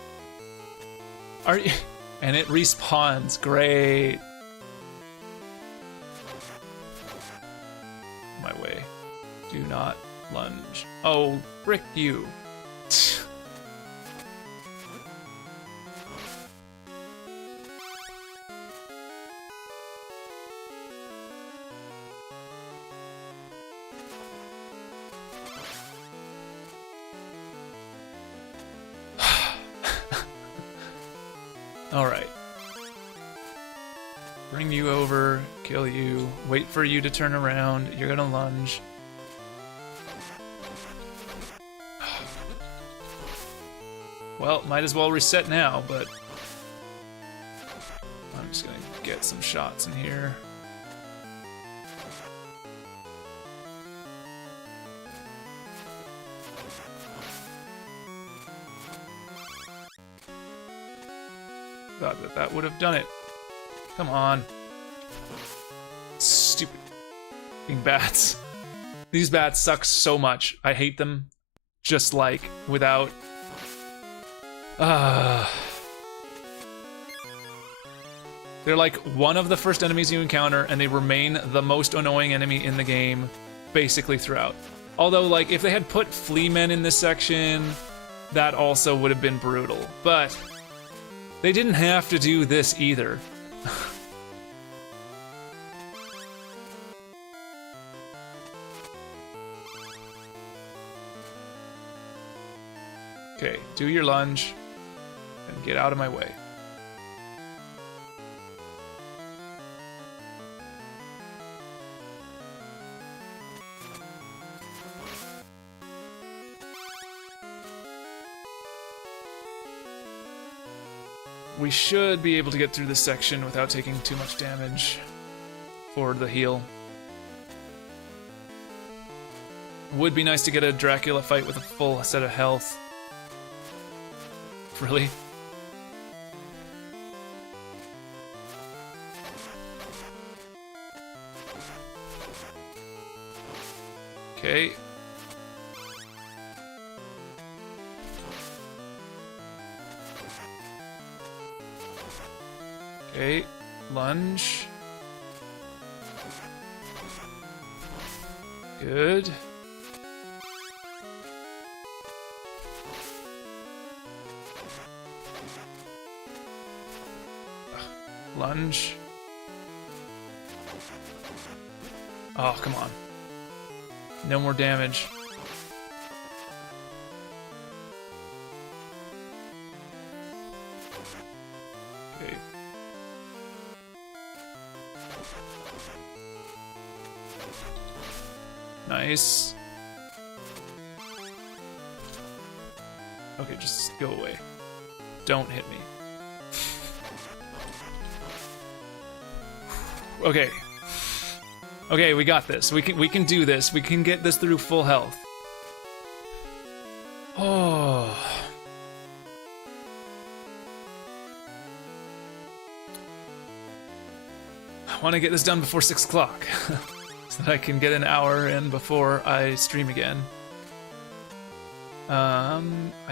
Are you? And it respawns. Great. My way. Do not lunge. Oh, frick you. All right. Bring you over, kill you, wait for you to turn around, you're gonna lunge. Well, might as well reset now, but I'm just gonna get some shots in here. Thought that would have done it. Come on. Stupid fucking bats. These bats suck so much. I hate them. Just like without... They're like one of the first enemies you encounter, and they remain the most annoying enemy in the game, basically throughout. Although, like, if they had put flea men in this section, that also would have been brutal. But they didn't have to do this either. Okay, do your lunge and get out of my way. We should be able to get through this section without taking too much damage for the heal. Would be nice to get a Dracula fight with a full set of health. Really? Okay. Okay, lunge. Good. Lunge. Oh, come on. No more damage. Okay. Nice. Okay, just go away. Don't hit me. Okay. Okay, we got this. We can do this. We can get this through full health. Oh. want to get this done before 6 o'clock so that I can get an hour in before I stream again. I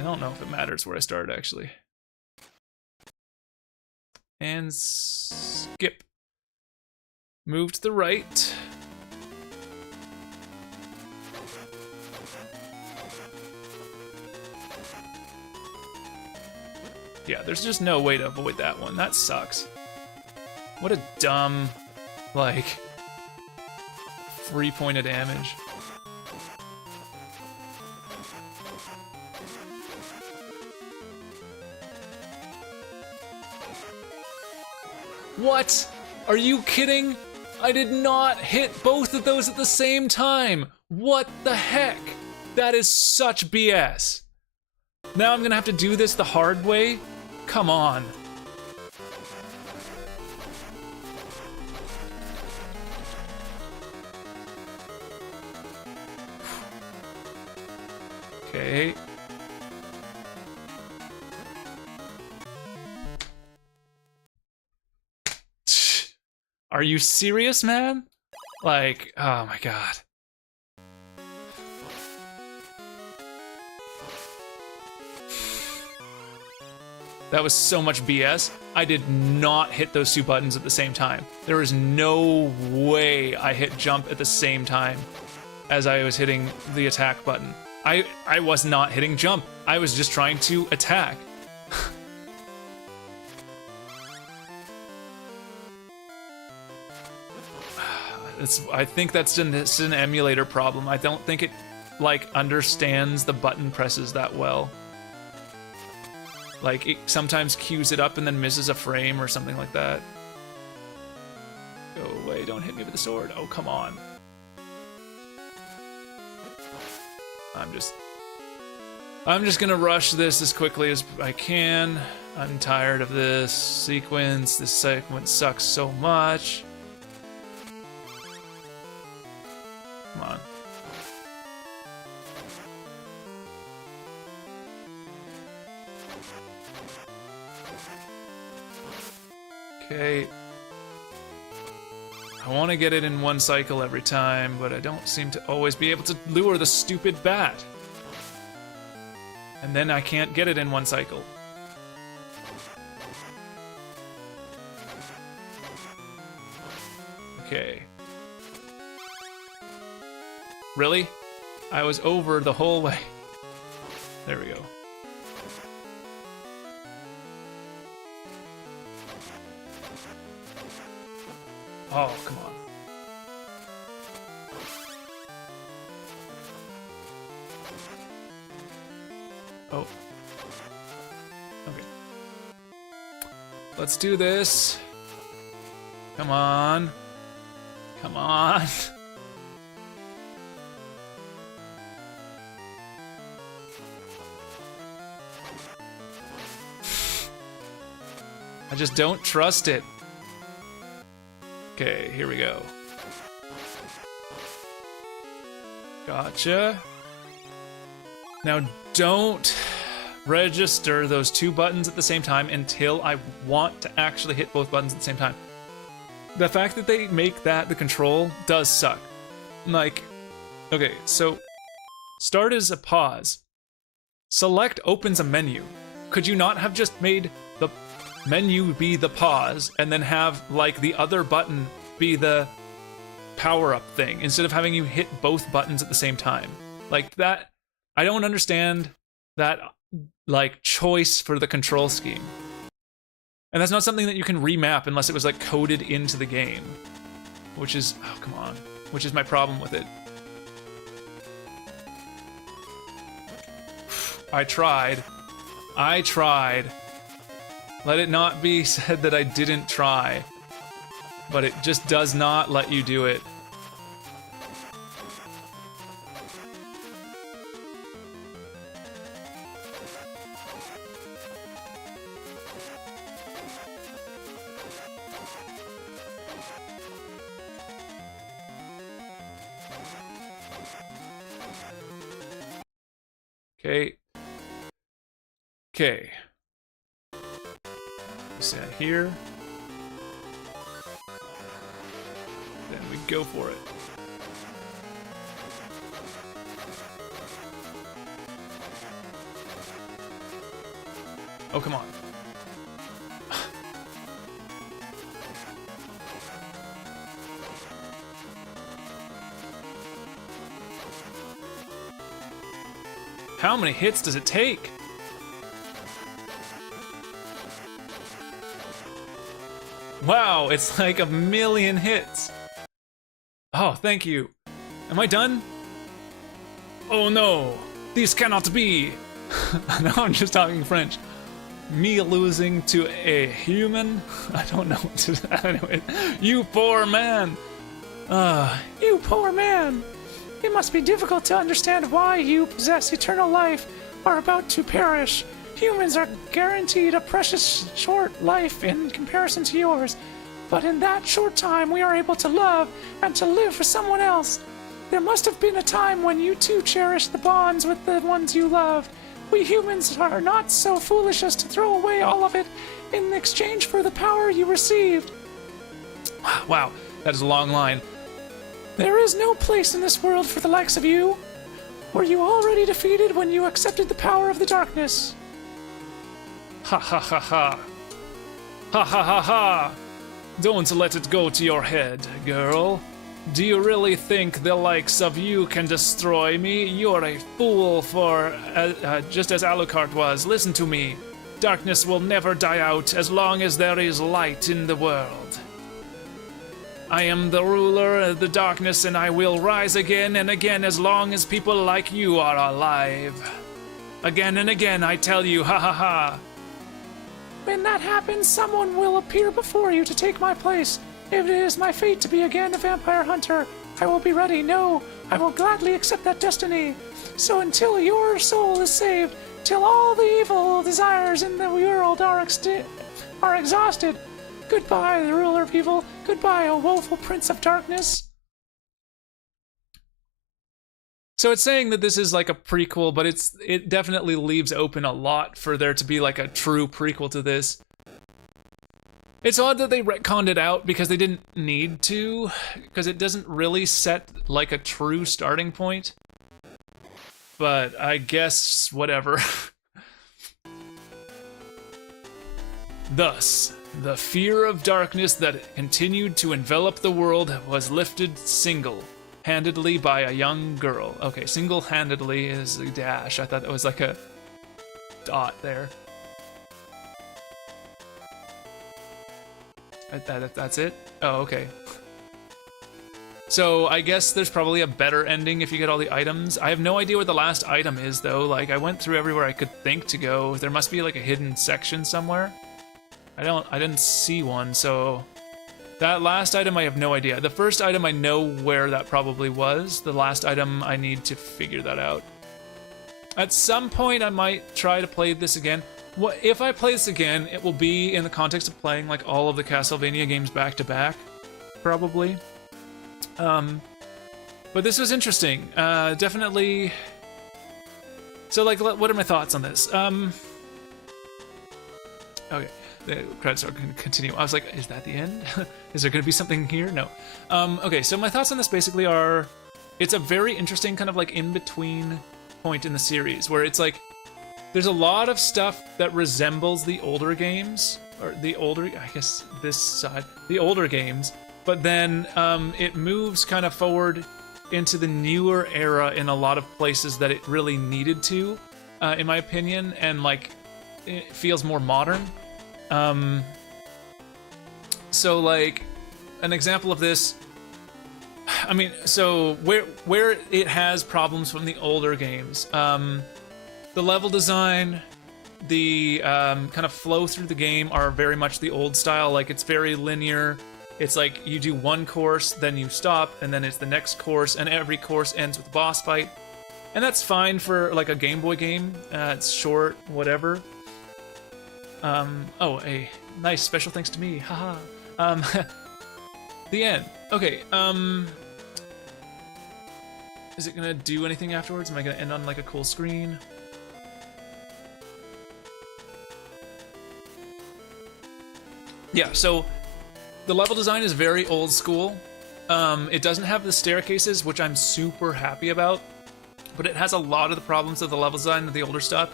don't know if it matters where I started, actually. And skip. Move to the right. Yeah, there's just no way to avoid that one. That sucks. What a dumb, like, 3 point of damage. What? Are you kidding? I did not hit both of those at the same time. What the heck? That is such BS. Now I'm gonna have to do this the hard way? Come on. Okay. Are you serious, man? Like, oh my god. That was so much BS. I did not hit those 2 buttons at the same time. There is no way I hit jump at the same time as I was hitting the attack button. I was not hitting jump. I was just trying to attack. I think that's an emulator problem. I don't think it, like, understands the button presses that well. Like, it sometimes queues it up and then misses a frame or something like that. Go away, don't hit me with the sword. Oh, come on. I'm just gonna rush this as quickly as I can. I'm tired of this sequence. This sequence sucks so much. Come on. Okay. I want to get it in one cycle every time, but I don't seem to always be able to lure the stupid bat. And then I can't get it in one cycle. Okay. Really? I was over the whole way. There we go. Oh, come on. Oh. Okay. Let's do this. Come on. Come on. I just don't trust it. Okay, here we go. Gotcha. Now don't register those 2 buttons at the same time until I want to actually hit both buttons at the same time. The fact that they make that the control does suck. Like, okay, so start is a pause. Select opens a menu. Could you not have just made the menu be the pause and then have, like, the other button be the power-up thing instead of having you hit both buttons at the same time? Like, that, I don't understand that, like, choice for the control scheme. And that's not something that you can remap unless it was, like, coded into the game. Which is, oh, come on. Which is my problem with it. I tried. Let it not be said that I didn't try. But it just does not let you do it. Okay. Okay. Stand here. then we go for it. Oh, come on. How many hits does it take? Wow, it's like 1,000,000 hits. Oh, thank you. Am I done? Oh no, these cannot be. Now I'm just talking French. Me losing to a human? I don't know what to anyway. You poor man. You poor man. It must be difficult to understand why you possess eternal life are about to perish. Humans are guaranteed a precious short life in comparison to yours, but in that short time we are able to love and to live for someone else. There must have been a time when you too cherished the bonds with the ones you loved. We humans are not so foolish as to throw away all of it in exchange for the power you received. Wow, that is a long line. There is no place in this world for the likes of you. Were you already defeated when you accepted the power of the darkness? Ha ha ha ha. Ha ha ha ha. Don't let it go to your head, girl. Do you really think the likes of you can destroy me? You're a fool for, just as Alucard was. Listen to me. Darkness will never die out as long as there is light in the world. I am the ruler of the darkness, and I will rise again and again as long as people like you are alive. Again and again, I tell you, ha ha ha. When that happens, someone will appear before you to take my place. If it is my fate to be again a vampire hunter, I will be ready. No, I will gladly accept that destiny. So until your soul is saved, till all the evil desires in the world are exhausted, goodbye, the ruler of evil. Goodbye, O woeful prince of darkness. So it's saying that this is like a prequel, but it definitely leaves open a lot for there to be like a true prequel to this. It's odd that they retconned it out because they didn't need to, because it doesn't really set like a true starting point. But I guess whatever. Thus, the fear of darkness that continued to envelop the world was lifted single-handedly by a young girl. Okay, single-handedly is a dash. I thought that was like a dot there. That's it? Oh, okay. So I guess there's probably a better ending if you get all the items. I have no idea what the last item is, though. Like, I went through everywhere I could think to go. There must be like a hidden section somewhere. I didn't see one, so that last item I have no idea. The first item I know where that probably was. The last item I need to figure that out. At some point I might try to play this again. If I play this again, it will be in the context of playing like all of the Castlevania games back to back, probably. But this was interesting. Definitely. So like, what are my thoughts on this? Okay. The credits are going to continue. I was like, is that the end? Is there going to be something here? No. Okay, so my thoughts on this basically are, it's a very interesting kind of like in-between point in the series where it's like, there's a lot of stuff that resembles the older games, or the older, I guess this side, the older games, but then it moves kind of forward into the newer era in a lot of places that it really needed to, in my opinion, and like, it feels more modern. So like an example of this, I mean, so where it has problems from the older games, the level design, the kind of flow through the game are very much the old style. Like, it's very linear. It's like you do one course, then you stop, and then it's the next course, and every course ends with a boss fight. And that's fine for like a Game Boy game. It's short, whatever. Oh, a nice special thanks to me, haha. The end. Okay, is it gonna do anything afterwards? Am I gonna end on like a cool screen? Yeah, so the level design is very old school. It doesn't have the staircases, which I'm super happy about, but it has a lot of the problems of the level design of the older stuff,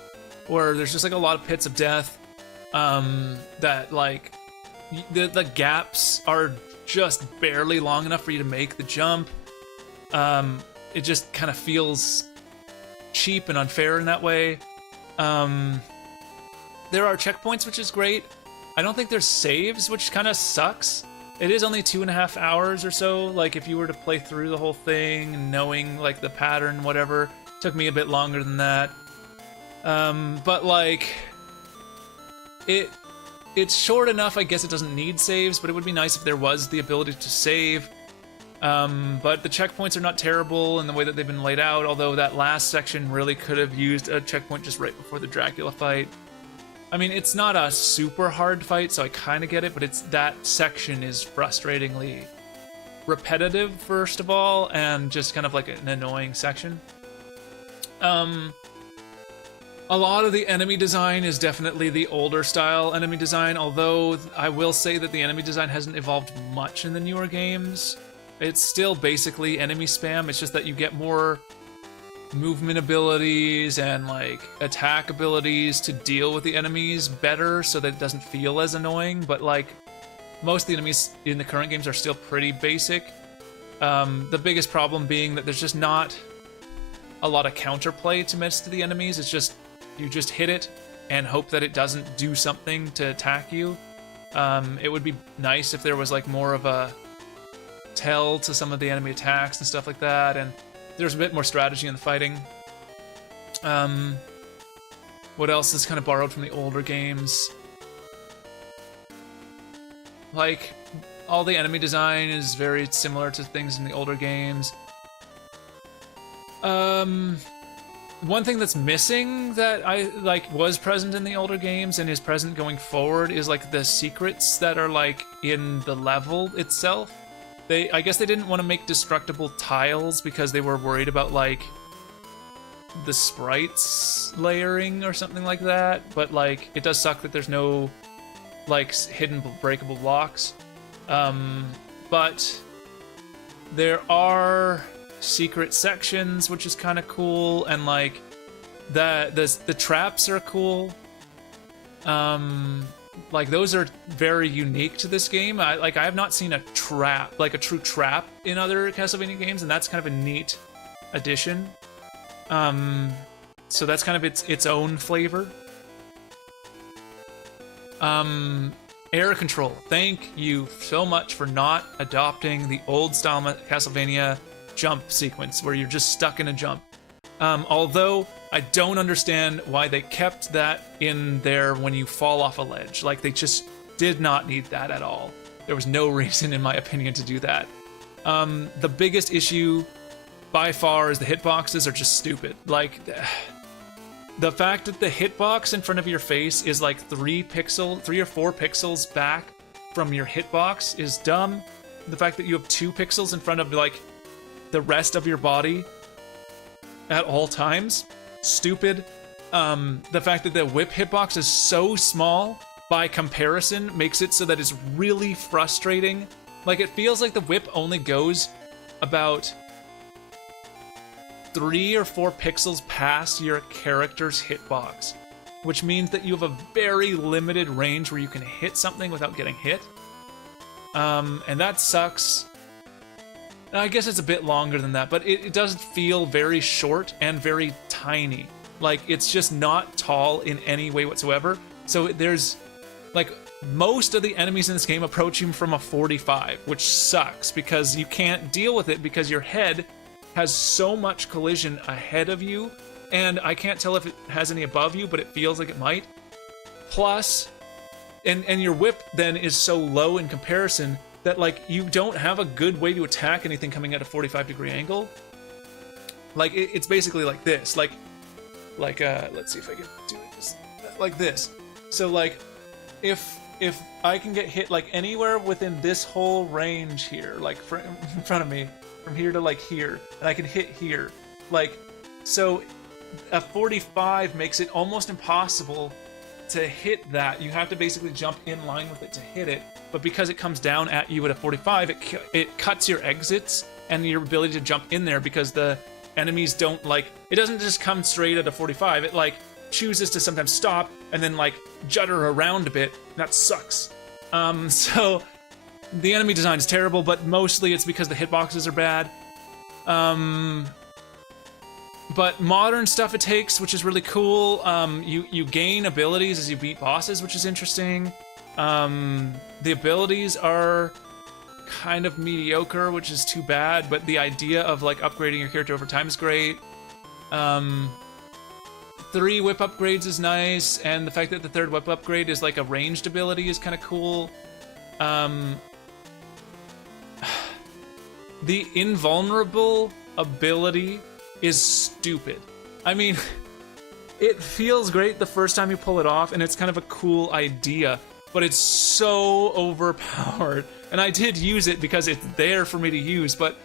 where there's just like a lot of pits of death, that like the gaps are just barely long enough for you to make the jump. It just kind of feels cheap and unfair in that way. There are checkpoints, which is great. I don't think there's saves, which kind of sucks. It is only 2.5 hours or so. Like, if you were to play through the whole thing, knowing like the pattern, whatever, took me a bit longer than that. But like, it's short enough. I guess it doesn't need saves, but it would be nice if there was the ability to save. But the checkpoints are not terrible in the way that they've been laid out. Although that last section really could have used a checkpoint just right before the Dracula fight. I mean, it's not a super hard fight, so I kind of get it, but that section is frustratingly repetitive, first of all, and just kind of like an annoying section. A lot of the enemy design is definitely the older style enemy design, although I will say that the enemy design hasn't evolved much in the newer games. It's still basically enemy spam, it's just that you get more movement abilities and like attack abilities to deal with the enemies better so that it doesn't feel as annoying, but like most of the enemies in the current games are still pretty basic. The biggest problem being that there's just not a lot of counterplay to most of the enemies. It's just you just hit it and hope that it doesn't do something to attack you. It would be nice if there was like more of a tell to some of the enemy attacks and stuff like that, and there's a bit more strategy in the fighting. What else is kind of borrowed from the older games? Like, all the enemy design is very similar to things in the older games. One thing that's missing that I like was present in the older games and is present going forward is like the secrets that are like in the level itself. I guess they didn't want to make destructible tiles because they were worried about like the sprites layering or something like that, but like it does suck that there's no like hidden breakable blocks. But there are secret sections, which is kind of cool, and like the traps are cool. Like those are very unique to this game. I have not seen a trap, like a true trap, in other Castlevania games, and that's kind of a neat addition. So that's kind of its own flavor. Air control. Thank you so much for not adopting the old style Castlevania jump sequence where you're just stuck in a jump. Although I don't understand why they kept that in there when you fall off a ledge. Like, they just did not need that at all. There was no reason, in my opinion, to do that. The biggest issue by far is the hitboxes are just stupid. Like, the fact that the hitbox in front of your face is like 3 or 4 pixels back from your hitbox is dumb. The fact that you have 2 pixels in front of like the rest of your body at all times, stupid. The fact that the whip hitbox is so small by comparison makes it so that it's really frustrating. Like, it feels like the whip only goes about 3 or 4 pixels past your character's hitbox, which means that you have a very limited range where you can hit something without getting hit. And that sucks. I guess it's a bit longer than that, but it does feel very short and very tiny. Like, it's just not tall in any way whatsoever. So there's, like, most of the enemies in this game approach you from a 45, which sucks because you can't deal with it because your head has so much collision ahead of you, and I can't tell if it has any above you, but it feels like it might. Plus, and your whip then is so low in comparison that, like, you don't have a good way to attack anything coming at a 45-degree angle. Like, it's basically like this. Like, let's see if I can do it just like this. So, like, if I can get hit, like, anywhere within this whole range here, like, in front of me, from here to, like, here, and I can hit here. Like, so a 45 makes it almost impossible to hit that. You have to basically jump in line with it to hit it. but because it comes down at you at a 45, it cuts your exits and your ability to jump in there, because the enemies don't like, it doesn't just come straight at a 45, it like chooses to sometimes stop and then like judder around a bit. That sucks. So the enemy design is terrible, but mostly it's because the hitboxes are bad. But modern stuff it takes, which is really cool. You gain abilities as you beat bosses, which is interesting. The abilities are kind of mediocre, which is too bad, but the idea of like upgrading your character over time is great. 3 whip upgrades is nice, and the fact that the 3rd whip upgrade is like a ranged ability is kind of cool. The invulnerable ability is stupid. I mean, it feels great the first time you pull it off, and it's kind of a cool idea, but it's so overpowered. And I did use it because it's there for me to use, but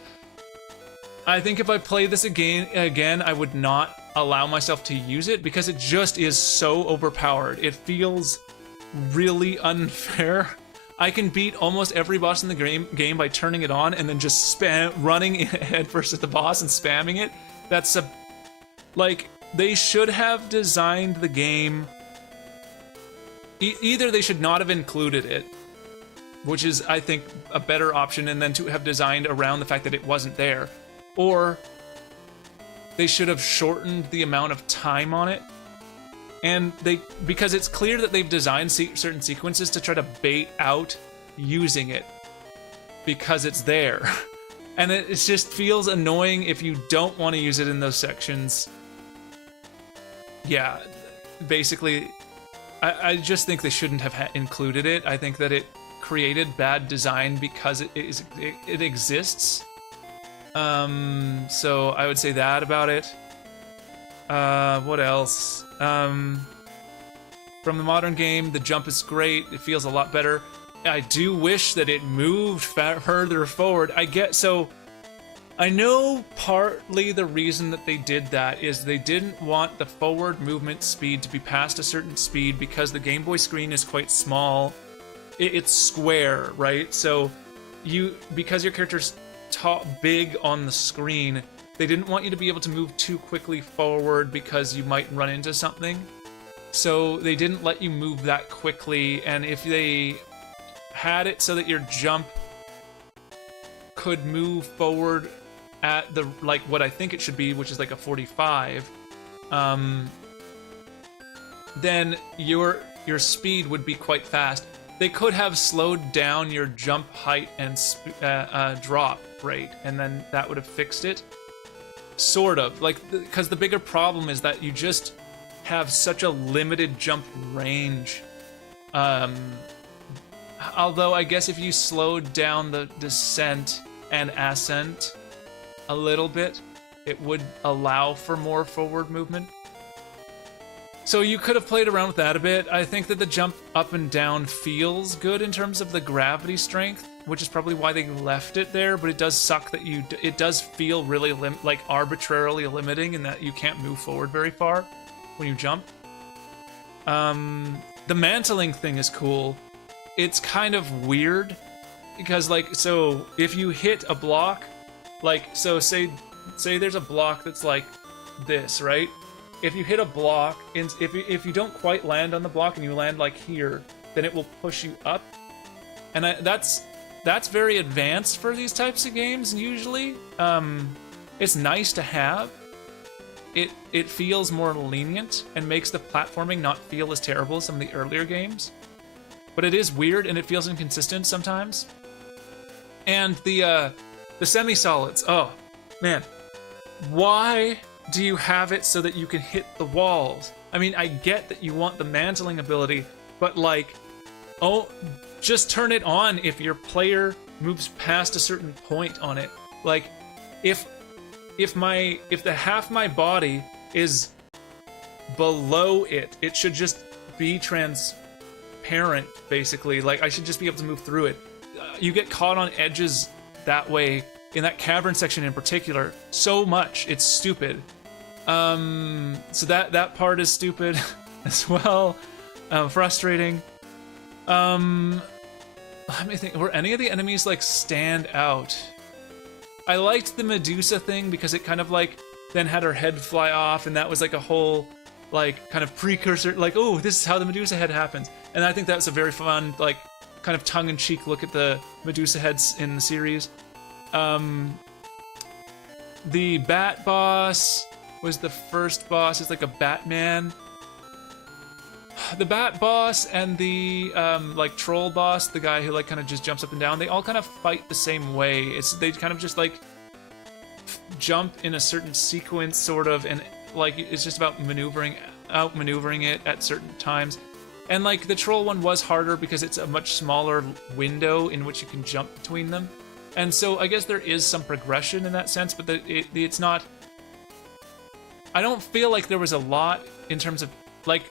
I think if I play this again, I would not allow myself to use it because it just is so overpowered. It feels really unfair. I can beat almost every boss in the game by turning it on and then just running head first at the boss and spamming it. That's like, they should have designed the game. Either they should not have included it, which is, I think, a better option, and then to have designed around the fact that it wasn't there, or they should have shortened the amount of time on it. And because it's clear that they've designed certain sequences to try to bait out using it because it's there. And it just feels annoying if you don't want to use it in those sections. Yeah, basically, I just think they shouldn't have included it. I think that it created bad design because it exists. So I would say that about it. What else? From the modern game, the jump is great. It feels a lot better. I do wish that it moved further forward. I know partly the reason that they did that is they didn't want the forward movement speed to be past a certain speed because the Game Boy screen is quite small. It's square, right? So because your character's big on the screen, they didn't want you to be able to move too quickly forward because you might run into something. So they didn't let you move that quickly, and if they had it so that your jump could move forward at the, like, what I think it should be, which is like a 45, then your speed would be quite fast. They could have slowed down your jump height and drop rate, and then that would have fixed it. Sort of, like, because the bigger problem is that you just have such a limited jump range. Although I guess if you slowed down the descent and ascent a little bit, it would allow for more forward movement. So you could have played around with that a bit. I think that the jump up and down feels good in terms of the gravity strength, which is probably why they left it there, but it does suck that it does feel really like arbitrarily limiting in that you can't move forward very far when you jump. The mantling thing is cool. It's kind of weird because, like, so if you hit a block, like, so say there's a block that's like this, right? If you hit a block, and if you don't quite land on the block and you land like here, then it will push you up. And that's very advanced for these types of games usually. It's nice to have. It feels more lenient and makes the platforming not feel as terrible as some of the earlier games. But it is weird and it feels inconsistent sometimes. And the semi-solids, oh man, why do you have it so that you can hit the walls? I mean, I get that you want the mantling ability, but like, oh, just turn it on if your player moves past a certain point on it. Like, if the half my body is below it, it should just be transparent, basically. Like, I should just be able to move through it. You get caught on edges that way, in that cavern section in particular, so much. It's stupid. So that part is stupid as well. Frustrating. let me think. Were any of the enemies like stand out? I liked the Medusa thing because it kind of like then had her head fly off, and that was like a whole like kind of precursor, like, oh, this is how the Medusa head happens. And I think that was a very fun, like, kind of tongue-in-cheek look at the Medusa heads in the series. The Bat Boss was the first boss. It's like a Batman. The Bat Boss and the like Troll Boss, the guy who like kind of just jumps up and down, they all kind of fight the same way. They kind of just like jump in a certain sequence, sort of, and like it's just about outmaneuvering it at certain times. And like the Troll one was harder because it's a much smaller window in which you can jump between them. And so I guess there is some progression in that sense, but it's not... I don't feel like there was a lot in terms of like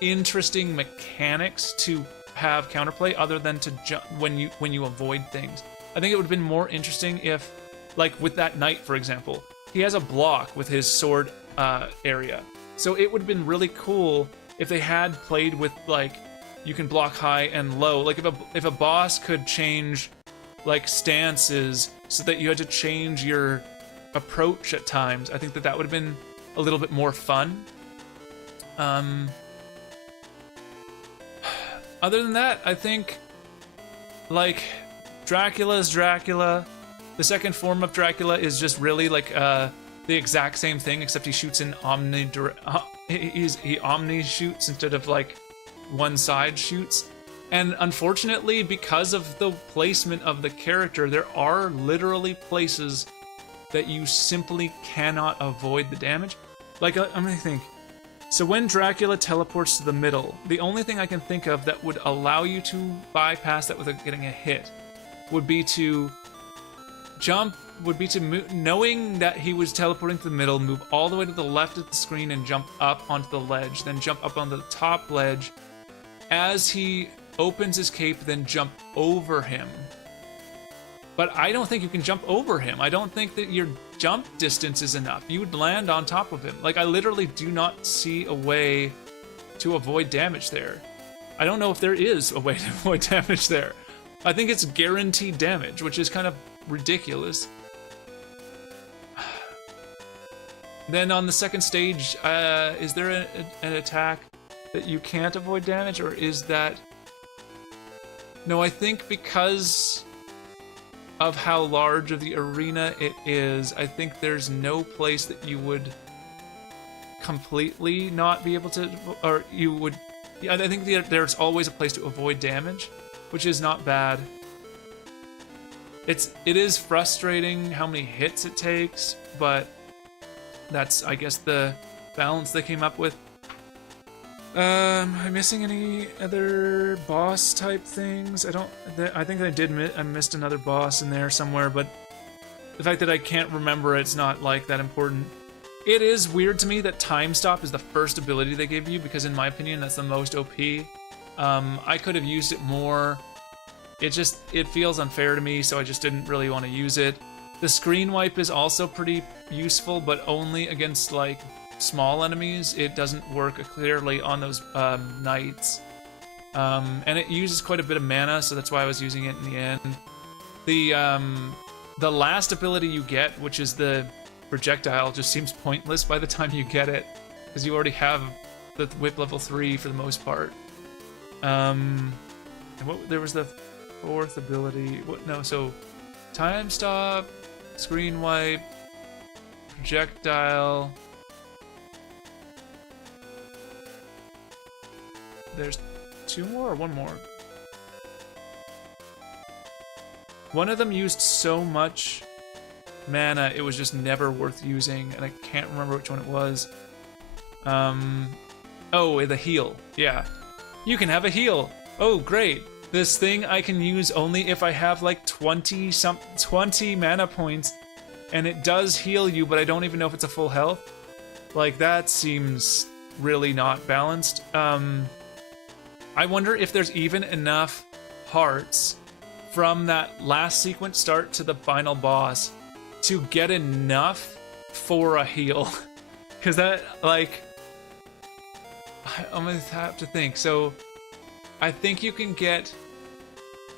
interesting mechanics to have counterplay other than to jump when you avoid things. I think it would have been more interesting if, like with that knight, for example, he has a block with his sword area. So it would have been really cool if they had played with like you can block high and low. Like if a boss could change like stances so that you had to change your approach at times, I think that would have been a little bit more fun. Other than that, I think like Dracula's Dracula. The second form of Dracula is just really like the exact same thing, except he shoots in he omni shoots instead of like one side shoots. And unfortunately, because of the placement of the character, there are literally places that you simply cannot avoid the damage. Like, I'm gonna think. So when Dracula teleports to the middle, the only thing I can think of that would allow you to bypass that without getting a hit would be to knowing that he was teleporting to the middle, move all the way to the left of the screen and jump up onto the ledge, then jump up on the top ledge. As he opens his cape, then jump over him. But I don't think you can jump over him. I don't think that your jump distance is enough. You would land on top of him. Like, I literally do not see a way to avoid damage there. I don't know if there is a way to avoid damage there. I think it's guaranteed damage, which is kind of ridiculous. Then on the second stage, is there an attack that you can't avoid damage, or is that... No, I think because of how large of the arena it is, I think there's no place that you would completely not be able to, or you would... Yeah, I think there's always a place to avoid damage, which is not bad. It is frustrating how many hits it takes, but that's, I guess, the balance they came up with. Am I missing any other boss type things? I think I missed another boss in there somewhere, but the fact that I can't remember it's not like that important. It is weird to me that Time Stop is the first ability they give you, because in my opinion that's the most OP. I could have used it more. It feels unfair to me, so I just didn't really want to use it. The screen wipe is also pretty useful, but only against like small enemies. It doesn't work clearly on those knights. And it uses quite a bit of mana, so that's why I was using it in the end. The last ability you get, which is the projectile, just seems pointless by the time you get it, because you already have the whip level 3 for the most part. And there was the fourth ability. So Time Stop, Screen Wipe, Projectile. There's 2 more or 1 more? One of them used so much mana it was just never worth using, and I can't remember which one it was. Oh, the heal. Yeah. You can have a heal. Oh, great. This thing I can use only if I have like 20 mana points, and it does heal you, but I don't even know if it's a full health. Like, that seems really not balanced. I wonder if there's even enough hearts from that last sequence start to the final boss to get enough for a heal. Because that, like... I'm gonna have to think. So, I think you can get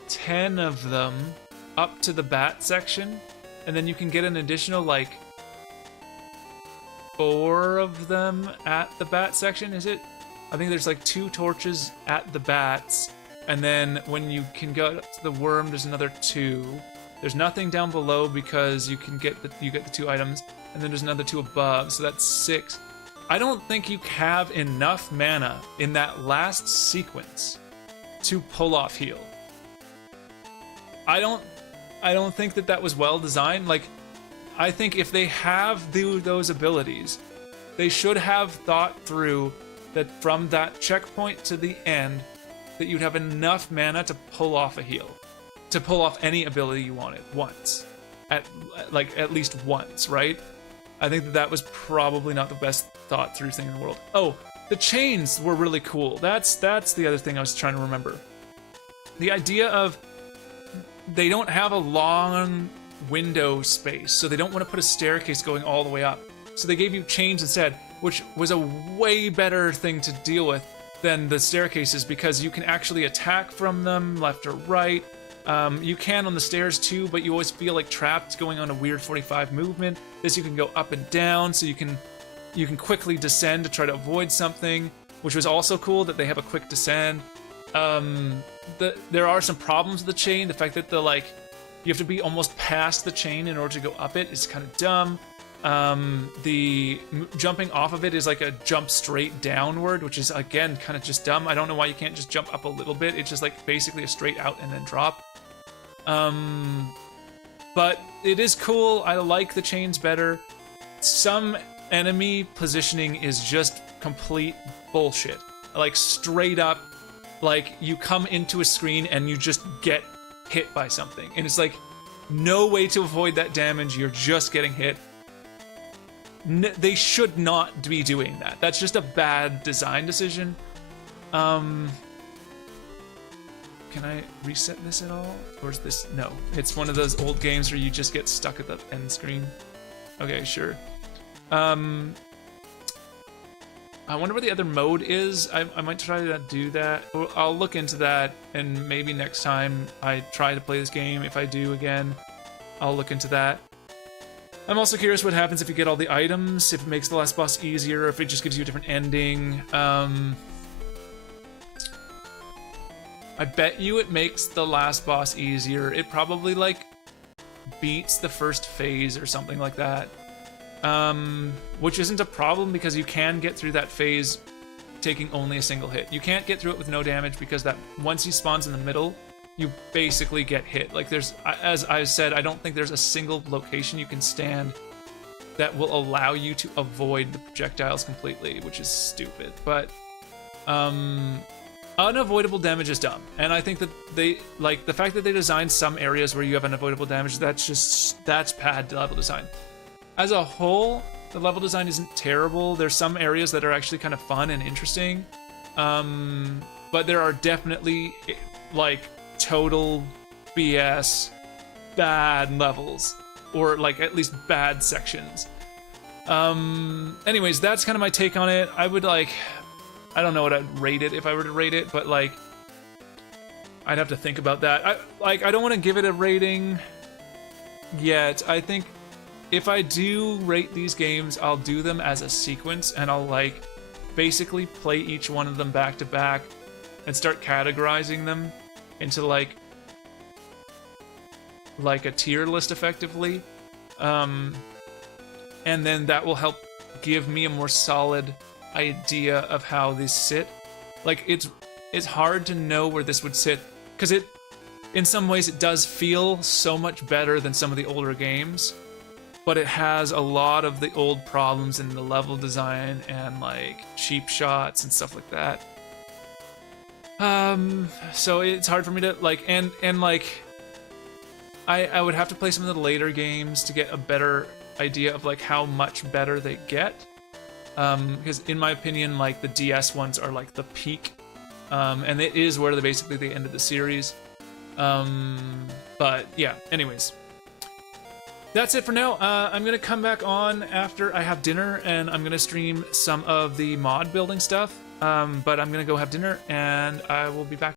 10 of them up to the bat section, and then you can get an additional like 4 of them at the bat section. Is it? I think there's like 2 torches at the bats, and then when you can go up to the worm, there's another 2. There's nothing down below because you get the 2 items, and then there's another 2 above, so that's 6. I don't think you have enough mana in that last sequence to pull off heal. I don't think that was well designed. Like, I think if they have those abilities, they should have thought through that from that checkpoint to the end, that you'd have enough mana to pull off a heal, to pull off any ability you wanted once, at least once, right? I think that was probably not the best thought through thing in the world. Oh, the chains were really cool. That's the other thing I was trying to remember. The idea of they don't have a long window space, so they don't want to put a staircase going all the way up. So they gave you chains instead, which was a way better thing to deal with than the staircases, because you can actually attack from them left or right. You can on the stairs too, but you always feel like trapped going on a weird 45 movement. This you can go up and down, so you can quickly descend to try to avoid something, which was also cool that they have a quick descend. There are some problems with the chain. The fact that you have to be almost past the chain in order to go up it is kind of dumb. The jumping off of it is like a jump straight downward, which is again kind of just dumb. I don't know why you can't just jump up a little bit. It's just like basically a straight out and then drop. But it is cool. I like the chains better. Some enemy positioning is just complete bullshit. Like straight up, like you come into a screen and you just get hit by something, and it's like no way to avoid that damage. You're just getting hit. They should not be doing that. That's just a bad design decision. Can I reset this at all? Or is this... No. It's one of those old games where you just get stuck at the end screen. Okay, sure. I wonder what the other mode is. I might try to do that. I'll look into that, and maybe next time I try to play this game, if I do again, I'll look into that. I'm also curious what happens if you get all the items, if it makes the last boss easier, if it just gives you a different ending. I bet you it makes the last boss easier. It probably, like, beats the first phase or something like that. Which isn't a problem because you can get through that phase taking only a single hit. You can't get through it with no damage because that once he spawns in the middle, you basically get hit. Like there's, as I said, I don't think there's a single location you can stand that will allow you to avoid the projectiles completely, which is stupid. But unavoidable damage is dumb, and I think that they like the fact that they designed some areas where you have unavoidable damage. That's bad level design. As a whole, the level design isn't terrible. There's some areas that are actually kind of fun and interesting, but there are definitely like total BS bad levels, or like at least bad sections. Anyways, that's kind of my take on it. I would like, I don't know what I'd rate it if I were to rate it, but like I'd have to think about that. I don't want to give it a rating yet. I think if I do rate these games, I'll do them as a sequence, and I'll like basically play each one of them back to back and start categorizing them into like a tier list effectively. And then that will help give me a more solid idea of how these sit. Like it's hard to know where this would sit because it, in some ways, it does feel so much better than some of the older games, but it has a lot of the old problems in the level design and like cheap shots and stuff like that. So it's hard for me to like, and like I would have to play some of the later games to get a better idea of like how much better they get. Because in my opinion, like the DS ones are like the peak, and it is where they ended the series. But yeah, anyways, that's it for now. I'm gonna come back on after I have dinner, and I'm gonna stream some of the mod building stuff. But I'm gonna go have dinner, and I will be back.